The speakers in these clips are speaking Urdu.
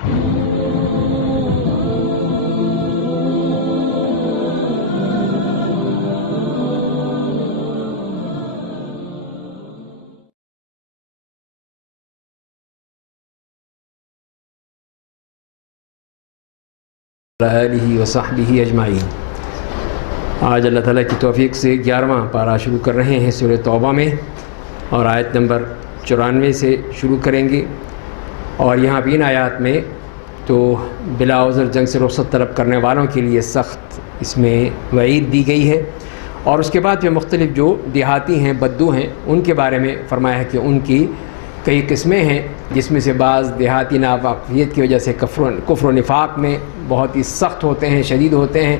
آلہ وصحبہ اجمعین۔ آج اللہ تعالیٰ کی توفیق سے 11واں پارہ شروع کر رہے ہیں سورہ توبہ میں، اور آیت نمبر 94 سے شروع کریں گے۔ اور یہاں بھی ان آیات میں تو بلا عذر جنگ سے رخصت طلب کرنے والوں کے لیے سخت اس میں وعید دی گئی ہے، اور اس کے بعد جو مختلف جو دیہاتی ہیں، بدو ہیں، ان کے بارے میں فرمایا ہے کہ ان کی کئی قسمیں ہیں، جس میں سے بعض دیہاتی ناواقفیت کی وجہ سے کفر و نفاق میں بہت ہی سخت ہوتے ہیں، شدید ہوتے ہیں،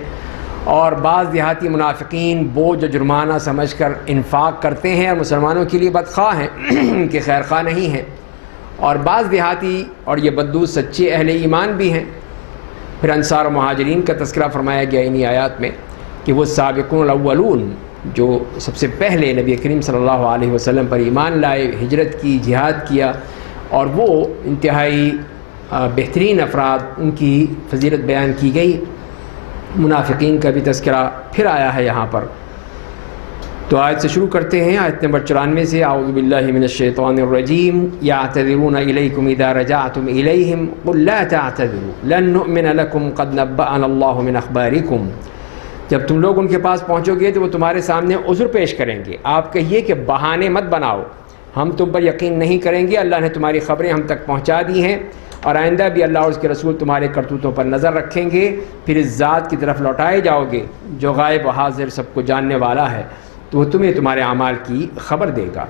اور بعض دیہاتی منافقین بوجھ و جرمانہ سمجھ کر انفاق کرتے ہیں اور مسلمانوں کے لیے بدخواہ ہیں، ان کے خیر خواہ نہیں ہیں، اور بعض دیہاتی اور یہ بدو سچے اہل ایمان بھی ہیں۔ پھر انصار و مہاجرین کا تذکرہ فرمایا گیا انہی آیات میں کہ وہ سابقون الاولون جو سب سے پہلے نبی کریم صلی اللہ علیہ وسلم پر ایمان لائے، ہجرت کی، جہاد کیا، اور وہ انتہائی بہترین افراد، ان کی فضیلت بیان کی گئی۔ منافقین کا بھی تذکرہ پھر آیا ہے یہاں پر۔ تو آیت سے شروع کرتے ہیں، آیت نمبر 94 سے۔ اعوذ باللہ من الشیطان الرجیم، یعتذرون الیکم اذا رجعتم الیہم قل لا تعتذروا لن نؤمن لکم قد نبأنا اللہ من اخبارکم۔ جب تم لوگ ان کے پاس پہنچو گے تو وہ تمہارے سامنے عذر پیش کریں گے، آپ کہیے کہ بہانے مت بناؤ، ہم تم پر یقین نہیں کریں گے، اللہ نے تمہاری خبریں ہم تک پہنچا دی ہیں، اور آئندہ بھی اللہ اور اس کے رسول تمہارے کرتوتوں پر نظر رکھیں گے، پھر اس ذات کی طرف لوٹائے جاؤ گے جو غائب و حاضر سب کو جاننے والا ہے، تو وہ تمہیں تمہارے اعمال کی خبر دے گا۔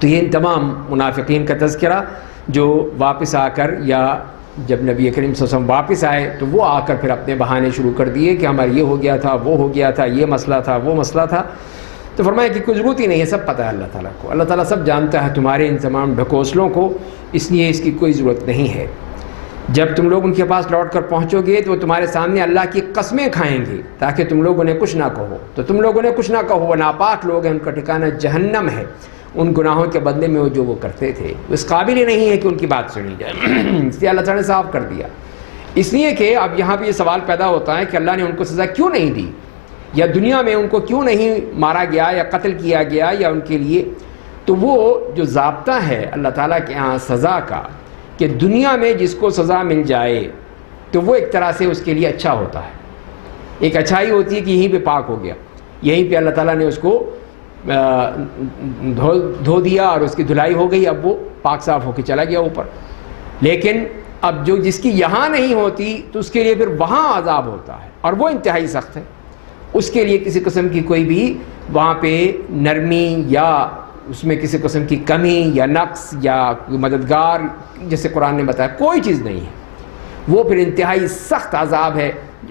تو یہ ان تمام منافقین کا تذکرہ جو واپس آ کر، یا جب نبی کریم صلی اللہ علیہ وسلم واپس آئے تو وہ آ کر پھر اپنے بہانے شروع کر دیے کہ ہمارا یہ ہو گیا تھا، وہ ہو گیا تھا، یہ مسئلہ تھا، وہ مسئلہ تھا۔ تو فرمایا کہ کوئی ضرورت ہی نہیں ہے، سب پتہ ہے اللہ تعالیٰ کو، اللہ تعالیٰ سب جانتا ہے تمہارے ان تمام ڈھکوسلوں کو، اس لیے اس کی کوئی ضرورت نہیں ہے۔ جب تم لوگ ان کے پاس لوٹ کر پہنچو گے تو وہ تمہارے سامنے اللہ کی قسمیں کھائیں گے تاکہ تم لوگ انہیں کچھ نہ کہو، تو تم لوگ انہیں کچھ نہ کہو، وہ ناپاک لوگ ہیں، ان کا ٹھکانہ جہنم ہے، ان گناہوں کے بدلے میں جو وہ کرتے تھے اس قابل ہی نہیں ہے کہ ان کی بات سنی جائے۔ اس لیے اللہ تعالیٰ نے صاف کر دیا، اس لیے کہ اب یہاں بھی یہ سوال پیدا ہوتا ہے کہ اللہ نے ان کو سزا کیوں نہیں دی، یا دنیا میں ان کو کیوں نہیں مارا گیا یا قتل کیا گیا، یا ان کے لیے تو وہ جو ضابطہ ہے اللہ تعالیٰ کے یہاں سزا کا کہ دنیا میں جس کو سزا مل جائے تو وہ ایک طرح سے اس کے لیے اچھا ہوتا ہے، ایک اچھائی ہوتی ہے کہ یہیں پہ پاک ہو گیا، یہیں پہ اللہ تعالیٰ نے اس کو دھو دیا اور اس کی دھلائی ہو گئی، اب وہ پاک صاف ہو کے چلا گیا اوپر۔ لیکن اب جو جس کی یہاں نہیں ہوتی تو اس کے لیے پھر وہاں عذاب ہوتا ہے، اور وہ انتہائی سخت ہے، اس کے لیے کسی قسم کی کوئی بھی وہاں پہ نرمی یا اس میں کسی قسم کی کمی یا نقص یا مددگار جیسے قرآن نے بتایا کوئی چیز نہیں ہے، وہ پھر انتہائی سخت عذاب ہے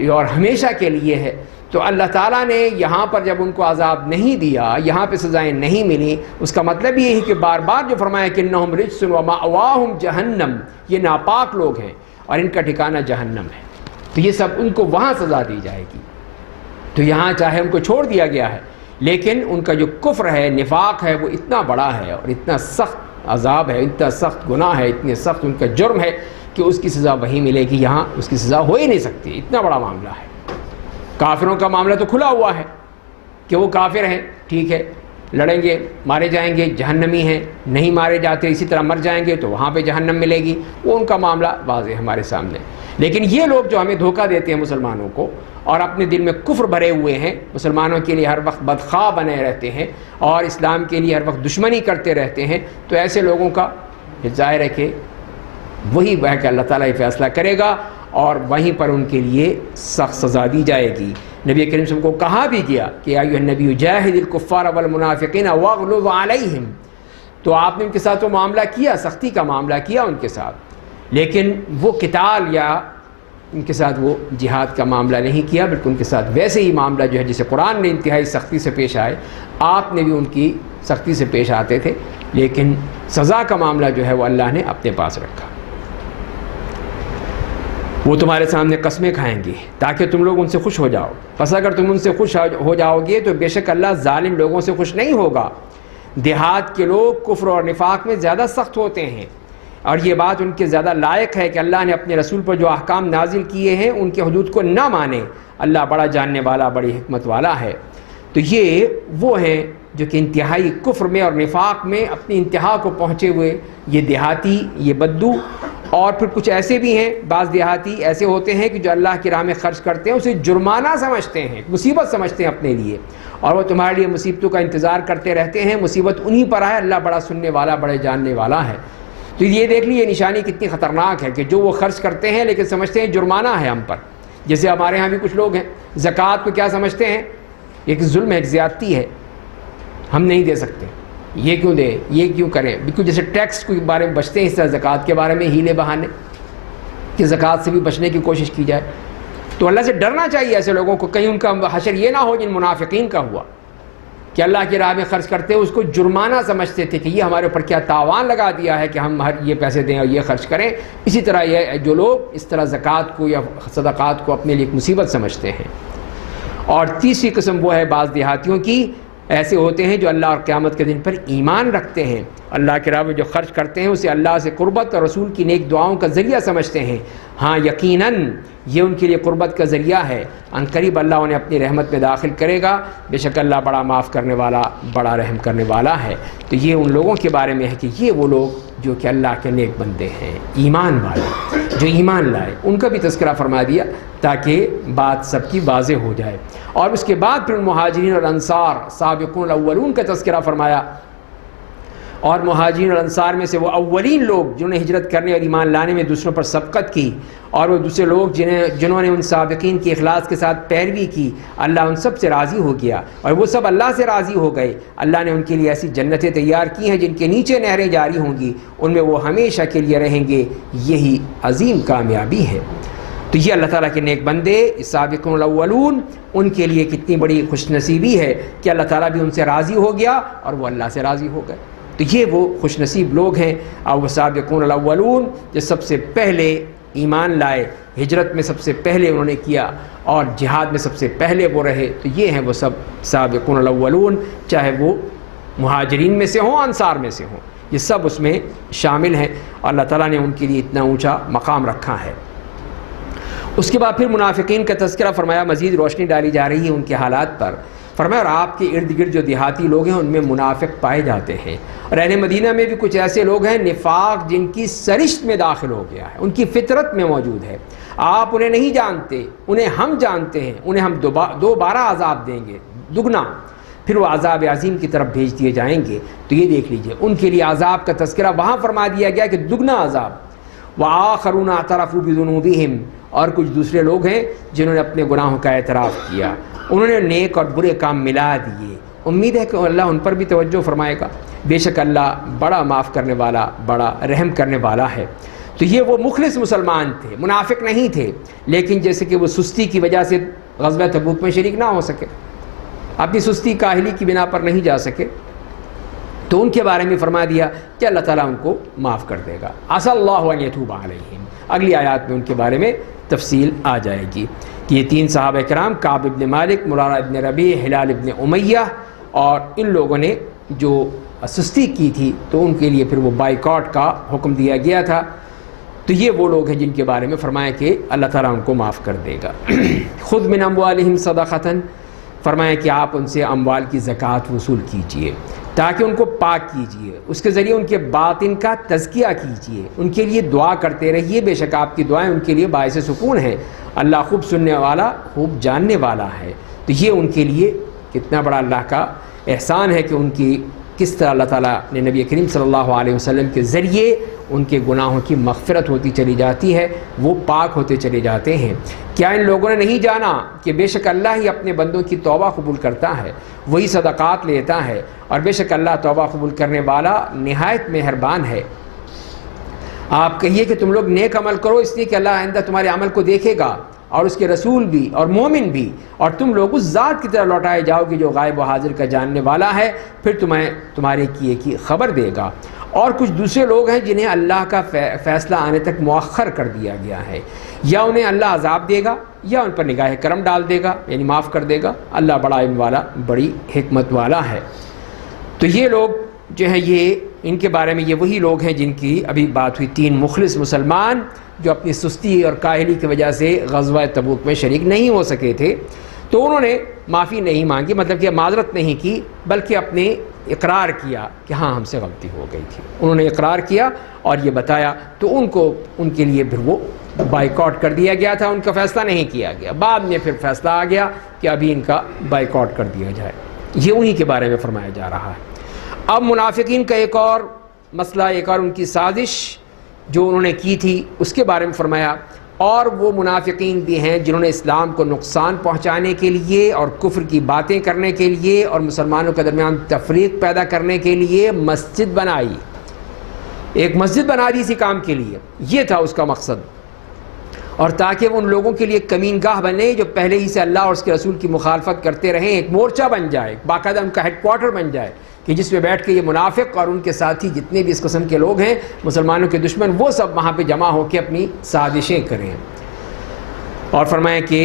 اور ہمیشہ کے لیے ہے۔ تو اللہ تعالیٰ نے یہاں پر جب ان کو عذاب نہیں دیا، یہاں پہ سزائیں نہیں ملی، اس کا مطلب یہ ہے کہ بار بار جو فرمایا کہ انہم رجس ومأواہم جہنم، یہ ناپاک لوگ ہیں اور ان کا ٹھکانہ جہنم ہے، تو یہ سب ان کو وہاں سزا دی جائے گی۔ تو یہاں چاہے ان کو چھوڑ دیا گیا ہے، لیکن ان کا جو کفر ہے، نفاق ہے، وہ اتنا بڑا ہے اور اتنا سخت عذاب ہے، اتنا سخت گناہ ہے، اتنے سخت ان کا جرم ہے کہ اس کی سزا وہیں ملے گی، یہاں اس کی سزا ہو ہی نہیں سکتی، اتنا بڑا معاملہ ہے۔ کافروں کا معاملہ تو کھلا ہوا ہے کہ وہ کافر ہیں، ٹھیک ہے، لڑیں گے، مارے جائیں گے، جہنمی ہیں، نہیں مارے جاتے اسی طرح مر جائیں گے تو وہاں پہ جہنم ملے گی، وہ ان کا معاملہ واضح ہے ہمارے سامنے۔ لیکن یہ لوگ جو ہمیں دھوکہ دیتے ہیں مسلمانوں کو اور اپنے دل میں کفر بھرے ہوئے ہیں، مسلمانوں کے لیے ہر وقت بدخواہ بنے رہتے ہیں اور اسلام کے لیے ہر وقت دشمنی کرتے رہتے ہیں، تو ایسے لوگوں کا ظاہر ہے کہ وہی ہے کہ اللہ تعالیٰ یہ فیصلہ کرے گا اور وہیں پر ان کے لیے سخت سزا دی جائے گی۔ نبی کریم صلی اللہ علیہ وسلم کو کہا بھی گیا کہ یا ایھا النبی جاہد الکفار والمنافقین واغلظ علیہم، تو آپ نے ان کے ساتھ وہ معاملہ کیا، سختی کا معاملہ کیا ان کے ساتھ، لیکن وہ قتال یا ان کے ساتھ وہ جہاد کا معاملہ نہیں کیا، بلکہ ان کے ساتھ ویسے ہی معاملہ جو ہے جسے قرآن نے انتہائی سختی سے پیش آئے، آپ نے بھی ان کی سختی سے پیش آتے تھے، لیکن سزا کا معاملہ جو ہے وہ اللہ نے اپنے پاس رکھا۔ وہ تمہارے سامنے قسمیں کھائیں گے تاکہ تم لوگ ان سے خوش ہو جاؤ، پس اگر تم ان سے خوش ہو جاؤ گے تو بے شک اللہ ظالم لوگوں سے خوش نہیں ہوگا۔ دیہات کے لوگ کفر اور نفاق میں زیادہ سخت ہوتے ہیں، اور یہ بات ان کے زیادہ لائق ہے کہ اللہ نے اپنے رسول پر جو احکام نازل کیے ہیں ان کے حدود کو نہ مانیں۔ اللہ بڑا جاننے والا، بڑی حکمت والا ہے۔ تو یہ وہ ہیں جو کہ انتہائی کفر میں اور نفاق میں اپنی انتہا کو پہنچے ہوئے یہ دیہاتی، یہ بدو، اور پھر کچھ ایسے بھی ہیں، بعض دیہاتی ایسے ہوتے ہیں کہ جو اللہ کی راہ میں خرچ کرتے ہیں اسے جرمانہ سمجھتے ہیں، مصیبت سمجھتے ہیں اپنے لیے، اور وہ تمہارے لیے مصیبتوں کا انتظار کرتے رہتے ہیں۔ مصیبت انہی پر آئے، اللہ بڑا سننے والا، بڑے جاننے والا ہے۔ تو یہ دیکھ لیے نشانی کتنی خطرناک ہے کہ جو وہ خرچ کرتے ہیں لیکن سمجھتے ہیں جرمانہ ہے ہم پر۔ جیسے ہمارے ہاں بھی کچھ لوگ ہیں زکوٰۃ کو کیا سمجھتے ہیں؟ ایک ظلم ہے، ایک زیادتی ہے، ہم نہیں دے سکتے، یہ کیوں دیں، یہ کیوں کریں، بالکل جیسے ٹیکس کے بارے میں بچتے ہیں اس طرح زکوٰۃ کے بارے میں ہیلے بہانے کہ زکوٰۃ سے بھی بچنے کی کوشش کی جائے۔ تو اللہ سے ڈرنا چاہیے ایسے لوگوں کو، کہیں ان کا حشر یہ نہ ہو جن منافقین کا ہوا کہ اللہ کی راہ میں خرچ کرتے اس کو جرمانہ سمجھتے تھے کہ یہ ہمارے اوپر کیا تاوان لگا دیا ہے کہ ہم یہ پیسے دیں اور یہ خرچ کریں۔ اسی طرح یہ جو لوگ اس طرح زکوٰۃ کو یا صدقات کو اپنے لیے ایک مصیبت سمجھتے ہیں۔ اور تیسری قسم وہ ہے بعض دیہاتیوں کی، ایسے ہوتے ہیں جو اللہ اور قیامت کے دن پر ایمان رکھتے ہیں، اللہ کے راہ میں جو خرچ کرتے ہیں اسے اللہ سے قربت اور رسول کی نیک دعاؤں کا ذریعہ سمجھتے ہیں۔ ہاں یقیناً یہ ان کے لیے قربت کا ذریعہ ہے، ان قریب اللہ انہیں اپنی رحمت میں داخل کرے گا، بے شک اللہ بڑا معاف کرنے والا، بڑا رحم کرنے والا ہے۔ تو یہ ان لوگوں کے بارے میں ہے کہ یہ وہ لوگ جو کہ اللہ کے نیک بندے ہیں، ایمان والے جو ایمان لائے، ان کا بھی تذکرہ فرما دیا تاکہ بات سب کی واضح ہو جائے۔ اور اس کے بعد پھر مہاجرین اور انصار سابقون الاولون کا تذکرہ فرمایا، اور مہاجرین اور انصار میں سے وہ اولین لوگ جنہوں نے ہجرت کرنے اور ایمان لانے میں دوسروں پر سبقت کی، اور وہ دوسرے لوگ جنہوں نے ان سابقین کی اخلاص کے ساتھ پیروی کی، اللہ ان سب سے راضی ہو گیا اور وہ سب اللہ سے راضی ہو گئے۔ اللہ نے ان کے لیے ایسی جنتیں تیار کی ہیں جن کے نیچے نہریں جاری ہوں گی، ان میں وہ ہمیشہ کے لیے رہیں گے، یہی عظیم کامیابی ہے۔ تو یہ اللہ تعالیٰ کے نیک بندے سابقون الاولون، ان کے لیے کتنی بڑی خوش نصیبی ہے کہ اللہ تعالیٰ بھی ان سے راضی ہو گیا اور وہ اللہ سے راضی ہو گئے۔ تو یہ وہ خوش نصیب لوگ ہیں، اور وہ سابقون الاولون جو سب سے پہلے ایمان لائے، ہجرت میں سب سے پہلے انہوں نے کیا اور جہاد میں سب سے پہلے وہ رہے۔ تو یہ ہیں وہ سب سابقون الاولون، چاہے وہ مہاجرین میں سے ہوں، انصار میں سے ہوں، یہ سب اس میں شامل ہیں، اور اللہ تعالیٰ نے ان کے لیے اتنا اونچا مقام رکھا ہے۔ اس کے بعد پھر منافقین کا تذکرہ فرمایا، مزید روشنی ڈالی جا رہی ہے ان کے حالات پر۔ فرمایا اور آپ کے ارد گرد جو دیہاتی لوگ ہیں ان میں منافق پائے جاتے ہیں، اور اہل مدینہ میں بھی کچھ ایسے لوگ ہیں نفاق جن کی سرشت میں داخل ہو گیا ہے، ان کی فطرت میں موجود ہے۔ آپ انہیں نہیں جانتے، انہیں ہم جانتے ہیں، انہیں ہم دوبارہ عذاب دیں گے دگنا، پھر وہ عذاب عظیم کی طرف بھیج دیے جائیں گے۔ تو یہ دیکھ لیجئے ان کے لیے عذاب کا تذکرہ وہاں فرما دیا گیا کہ دگنا عذاب۔ وآخرون اعترفوا بذنوبہم، اور کچھ دوسرے لوگ ہیں جنہوں نے اپنے گناہوں کا اعتراف کیا، انہوں نے نیک اور برے کام ملا دیے۔ امید ہے کہ اللہ ان پر بھی توجہ فرمائے گا، بے شک اللہ بڑا معاف کرنے والا، بڑا رحم کرنے والا ہے۔ تو یہ وہ مخلص مسلمان تھے، منافق نہیں تھے، لیکن جیسے کہ وہ سستی کی وجہ سے غزوہ تبوک میں شریک نہ ہو سکے، اپنی سستی کاہلی کی بنا پر نہیں جا سکے، تو ان کے بارے میں فرما دیا کہ اللہ تعالیٰ ان کو معاف کر دے گا۔ عسى اللہ ان یتوب علیہم، اگلی آیات میں ان کے بارے میں تفصیل آ جائے گی کہ یہ تین صحابہ کرام کعب ابن مالک، مرارہ ابن ربیع، ہلال ابن امیہ، اور ان لوگوں نے جو سستی کی تھی تو ان کے لیے پھر وہ بائیکاٹ کا حکم دیا گیا تھا۔ تو یہ وہ لوگ ہیں جن کے بارے میں فرمایا کہ اللہ تعالیٰ ان کو معاف کر دے گا۔ خذ من اموالہم صدقۃ، فرمایا کہ آپ ان سے اموال کی زکوٰۃ وصول کیجئے تاکہ ان کو پاک کیجئے، اس کے ذریعے ان کے باطن کا تزکیہ کیجئے، ان کے لیے دعا کرتے رہیے، بے شک آپ کی دعائیں ان کے لیے باعث سکون ہیں، اللہ خوب سننے والا، خوب جاننے والا ہے۔ تو یہ ان کے لیے کتنا بڑا اللہ کا احسان ہے کہ ان کی کس طرح اللہ تعالیٰ نے نبی کریم صلی اللہ علیہ وسلم کے ذریعے ان کے گناہوں کی مغفرت ہوتی چلی جاتی ہے، وہ پاک ہوتے چلے جاتے ہیں۔ کیا ان لوگوں نے نہیں جانا کہ بے شک اللہ ہی اپنے بندوں کی توبہ قبول کرتا ہے، وہی صدقات لیتا ہے، اور بے شک اللہ توبہ قبول کرنے والا نہایت مہربان ہے۔ آپ کہیے کہ تم لوگ نیک عمل کرو، اس لیے کہ اللہ آئندہ تمہارے عمل کو دیکھے گا، اور اس کے رسول بھی اور مومن بھی، اور تم لوگ اس ذات کی طرح لوٹائے جاؤ گے جو غائب و حاضر کا جاننے والا ہے، پھر تمہیں تمہارے کیے کی خبر دے گا۔ اور کچھ دوسرے لوگ ہیں جنہیں اللہ کا فیصلہ آنے تک مؤخر کر دیا گیا ہے، یا انہیں اللہ عذاب دے گا یا ان پر نگاہ کرم ڈال دے گا، یعنی معاف کر دے گا۔ اللہ بڑا علم والا، بڑی حکمت والا ہے۔ تو یہ لوگ جو ہیں یہ ان کے بارے میں یہ وہی لوگ ہیں جن کی ابھی بات ہوئی، 3 مخلص مسلمان جو اپنی سستی اور کاہلی کی وجہ سے غزوہ تبوک میں شریک نہیں ہو سکے تھے، تو انہوں نے معافی نہیں مانگی، مطلب کہ معذرت نہیں کی، بلکہ اپنے اقرار کیا کہ ہاں ہم سے غلطی ہو گئی تھی۔ انہوں نے اقرار کیا اور یہ بتایا، تو ان کے لیے پھر وہ بائیکاٹ کر دیا گیا تھا، ان کا فیصلہ نہیں کیا گیا۔ بعد میں پھر فیصلہ آ گیا کہ ابھی ان کا بائیکاٹ کر دیا جائے۔ یہ انہی کے بارے میں فرمایا جا رہا ہے۔ اب منافقین کا ایک اور مسئلہ، ایک اور ان کی سازش جو انہوں نے کی تھی، اس کے بارے میں فرمایا، اور وہ منافقین بھی ہیں جنہوں نے اسلام کو نقصان پہنچانے کے لیے اور کفر کی باتیں کرنے کے لیے اور مسلمانوں کے درمیان تفریق پیدا کرنے کے لیے مسجد بنائی، ایک مسجد بنا دی اسی کام کے لیے، یہ تھا اس کا مقصد، اور تاکہ وہ ان لوگوں کے لیے کمین گاہ بنے جو پہلے ہی سے اللہ اور اس کے رسول کی مخالفت کرتے رہیں، ایک مورچہ بن جائے، باقاعدہ ان کا ہیڈ کوارٹر بن جائے کہ جس میں بیٹھ کے یہ منافق اور ان کے ساتھی جتنے بھی اس قسم کے لوگ ہیں مسلمانوں کے دشمن، وہ سب وہاں پہ جمع ہو کے اپنی سازشیں کریں۔ اور فرمائیں کہ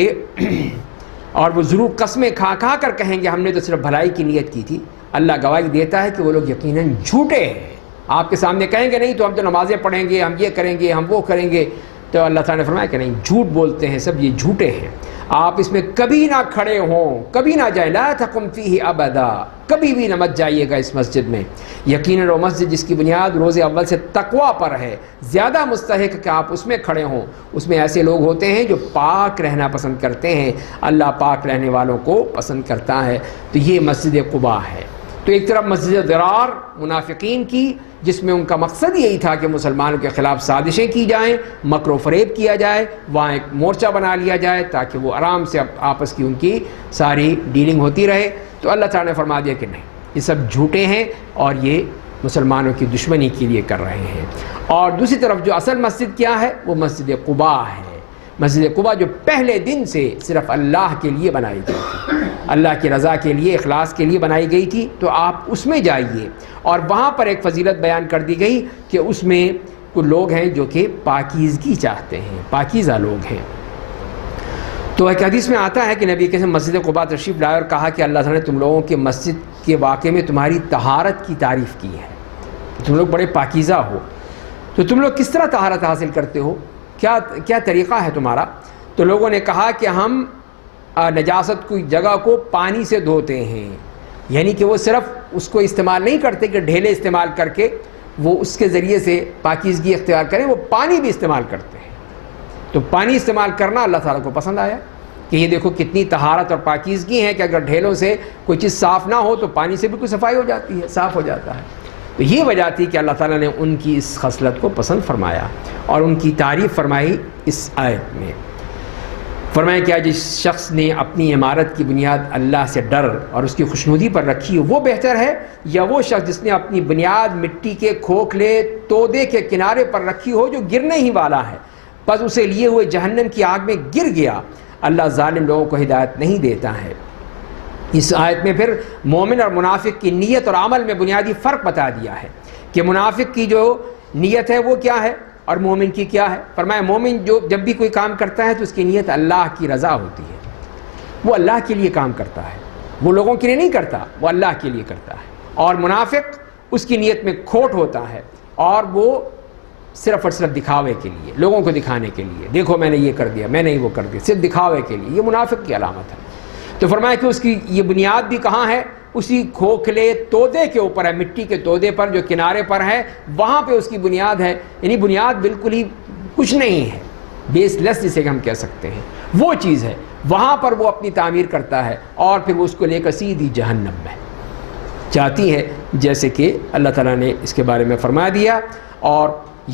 اور وہ ضرور قسمیں کھا کھا کر کہیں گے ہم نے تو صرف بھلائی کی نیت کی تھی۔ اللہ گواہی دیتا ہے کہ وہ لوگ یقیناً جھوٹے ہیں۔ آپ کے سامنے کہیں گے نہیں تو ہم تو نمازیں پڑھیں گے، ہم یہ کریں گے، ہم وہ کریں گے، تو اللہ تعالیٰ نے فرمایا کہ نہیں، جھوٹ بولتے ہیں سب، یہ جھوٹے ہیں، آپ اس میں کبھی نہ کھڑے ہوں، کبھی نہ جائیں، لا تقم فیہ ابدا، کبھی بھی نہ مت جائیے گا اس مسجد میں۔ یقیناً وہ مسجد جس کی بنیاد روز اول سے تقویٰ پر ہے، زیادہ مستحق کہ آپ اس میں کھڑے ہوں۔ اس میں ایسے لوگ ہوتے ہیں جو پاک رہنا پسند کرتے ہیں، اللہ پاک رہنے والوں کو پسند کرتا ہے۔ تو یہ مسجد قباء ہے۔ تو ایک طرف مسجد ضرار منافقین کی، جس میں ان کا مقصد یہی تھا کہ مسلمانوں کے خلاف سازشیں کی جائیں، مکر و فریب کیا جائے، وہاں ایک مورچہ بنا لیا جائے تاکہ وہ آرام سے آپس کی ان کی ساری ڈیلنگ ہوتی رہے۔ تو اللہ تعالیٰ نے فرما دیا کہ نہیں، یہ سب جھوٹے ہیں اور یہ مسلمانوں کی دشمنی کے لیے کر رہے ہیں۔ اور دوسری طرف جو اصل مسجد کیا ہے، وہ مسجد قباء ہے۔ مسجد قباء جو پہلے دن سے صرف اللہ کے لیے بنائی گئی تھی، اللہ کی رضا کے لیے، اخلاص کے لیے بنائی گئی تھی، تو آپ اس میں جائیے۔ اور وہاں پر ایک فضیلت بیان کر دی گئی کہ اس میں کچھ لوگ ہیں جو کہ پاکیزگی چاہتے ہیں، پاکیزہ لوگ ہیں۔ تو ایک حدیث میں آتا ہے کہ نبی کے مسجد قباء تشریف لائے اور کہا کہ اللہ تعالیٰ نے تم لوگوں کے مسجد کے واقعے میں تمہاری طہارت کی تعریف کی ہے، تم لوگ بڑے پاکیزہ ہو۔ تو تم لوگ کس طرح طہارت حاصل کرتے ہو، کیا طریقہ ہے تمہارا؟ تو لوگوں نے کہا کہ ہم نجاست کی جگہ کو پانی سے دھوتے ہیں، یعنی کہ وہ صرف اس کو استعمال نہیں کرتے کہ ڈھیلے استعمال کر کے وہ اس کے ذریعے سے پاکیزگی اختیار کریں، وہ پانی بھی استعمال کرتے ہیں۔ تو پانی استعمال کرنا اللہ تعالیٰ کو پسند آیا کہ یہ دیکھو کتنی طہارت اور پاکیزگی ہے کہ اگر ڈھیلوں سے کوئی چیز صاف نہ ہو تو پانی سے بھی کوئی صفائی ہو جاتی ہے، صاف ہو جاتا ہے۔ تو یہ وجہ تھی کہ اللہ تعالیٰ نے ان کی اس خصلت کو پسند فرمایا اور ان کی تعریف فرمائی اس آیت میں۔ فرمایا کہ جس شخص نے اپنی عمارت کی بنیاد اللہ سے ڈر اور اس کی خوشنودی پر رکھی ہو، وہ بہتر ہے یا وہ شخص جس نے اپنی بنیاد مٹی کے کھوکھلے تودے کے کنارے پر رکھی ہو جو گرنے ہی والا ہے، پس اسے لیے ہوئے جہنم کی آگ میں گر گیا۔ اللہ ظالم لوگوں کو ہدایت نہیں دیتا ہے۔ اس آیت میں پھر مومن اور منافق کی نیت اور عمل میں بنیادی فرق بتا دیا ہے کہ منافق کی جو نیت ہے وہ کیا ہے اور مومن کی کیا ہے۔ فرمایا مومن جو جب بھی کوئی کام کرتا ہے تو اس کی نیت اللہ کی رضا ہوتی ہے، وہ اللہ کے لیے کام کرتا ہے، وہ لوگوں کے لیے نہیں کرتا، وہ اللہ کے لیے کرتا ہے۔ اور منافق اس کی نیت میں کھوٹ ہوتا ہے اور وہ صرف اور صرف دکھاوے کے لیے، لوگوں کو دکھانے کے لیے، دیکھو میں نے یہ کر دیا، میں نے وہ کر دیا، صرف دکھاوے کے لیے، یہ منافق کی علامت ہے۔ تو فرمایا کہ اس کی یہ بنیاد بھی کہاں ہے، اسی کھوکھلے تودے کے اوپر ہے، مٹی کے تودے پر جو کنارے پر ہے، وہاں پہ اس کی بنیاد ہے، یعنی بنیاد بالکل ہی کچھ نہیں ہے، بیس لیس جسے کہ ہم کہہ سکتے ہیں، وہ چیز ہے، وہاں پر وہ اپنی تعمیر کرتا ہے اور پھر وہ اس کو لے کر سیدھی جہنم میں جاتی ہے، جیسے کہ اللہ تعالیٰ نے اس کے بارے میں فرما دیا۔ اور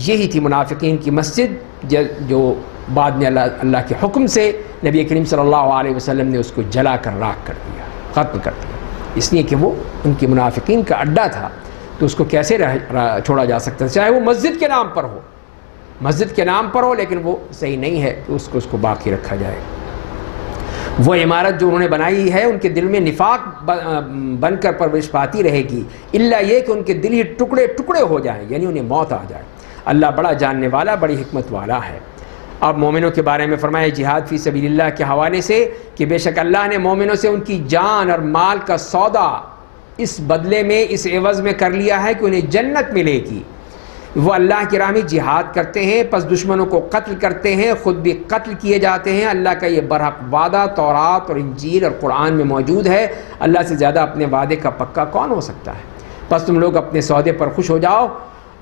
یہی تھی منافقین کی مسجد جو بعد میں اللہ کے حکم سے نبی کریم صلی اللہ علیہ وسلم نے اس کو جلا کر راکھ کر دیا، ختم کر دیا، اس لیے کہ وہ ان کی منافقین کا اڈا تھا، تو اس کو کیسے چھوڑا جا سکتا ہے، چاہے وہ مسجد کے نام پر ہو، مسجد کے نام پر ہو، لیکن وہ صحیح نہیں ہے کہ اس کو باقی رکھا جائے۔ وہ عمارت جو انہوں نے بنائی ہے ان کے دل میں نفاق بن کر پرورش پاتی رہے گی، الا یہ کہ ان کے دل ہی ٹکڑے ٹکڑے ہو جائیں، یعنی انہیں موت آ جائے۔ اللہ بڑا جاننے والا، بڑی حکمت والا ہے۔ اب مومنوں کے بارے میں فرمایا جہاد فی سبیل اللہ کے حوالے سے کہ بے شک اللہ نے مومنوں سے ان کی جان اور مال کا سودا اس بدلے میں، اس عوض میں کر لیا ہے کہ انہیں جنت ملے گی۔ وہ اللہ کی راہ میں جہاد کرتے ہیں، پس دشمنوں کو قتل کرتے ہیں، خود بھی قتل کیے جاتے ہیں۔ اللہ کا یہ برحق وعدہ تورات اور انجیل اور قرآن میں موجود ہے۔ اللہ سے زیادہ اپنے وعدے کا پکا کون ہو سکتا ہے؟ پس تم لوگ اپنے سودے پر خوش ہو جاؤ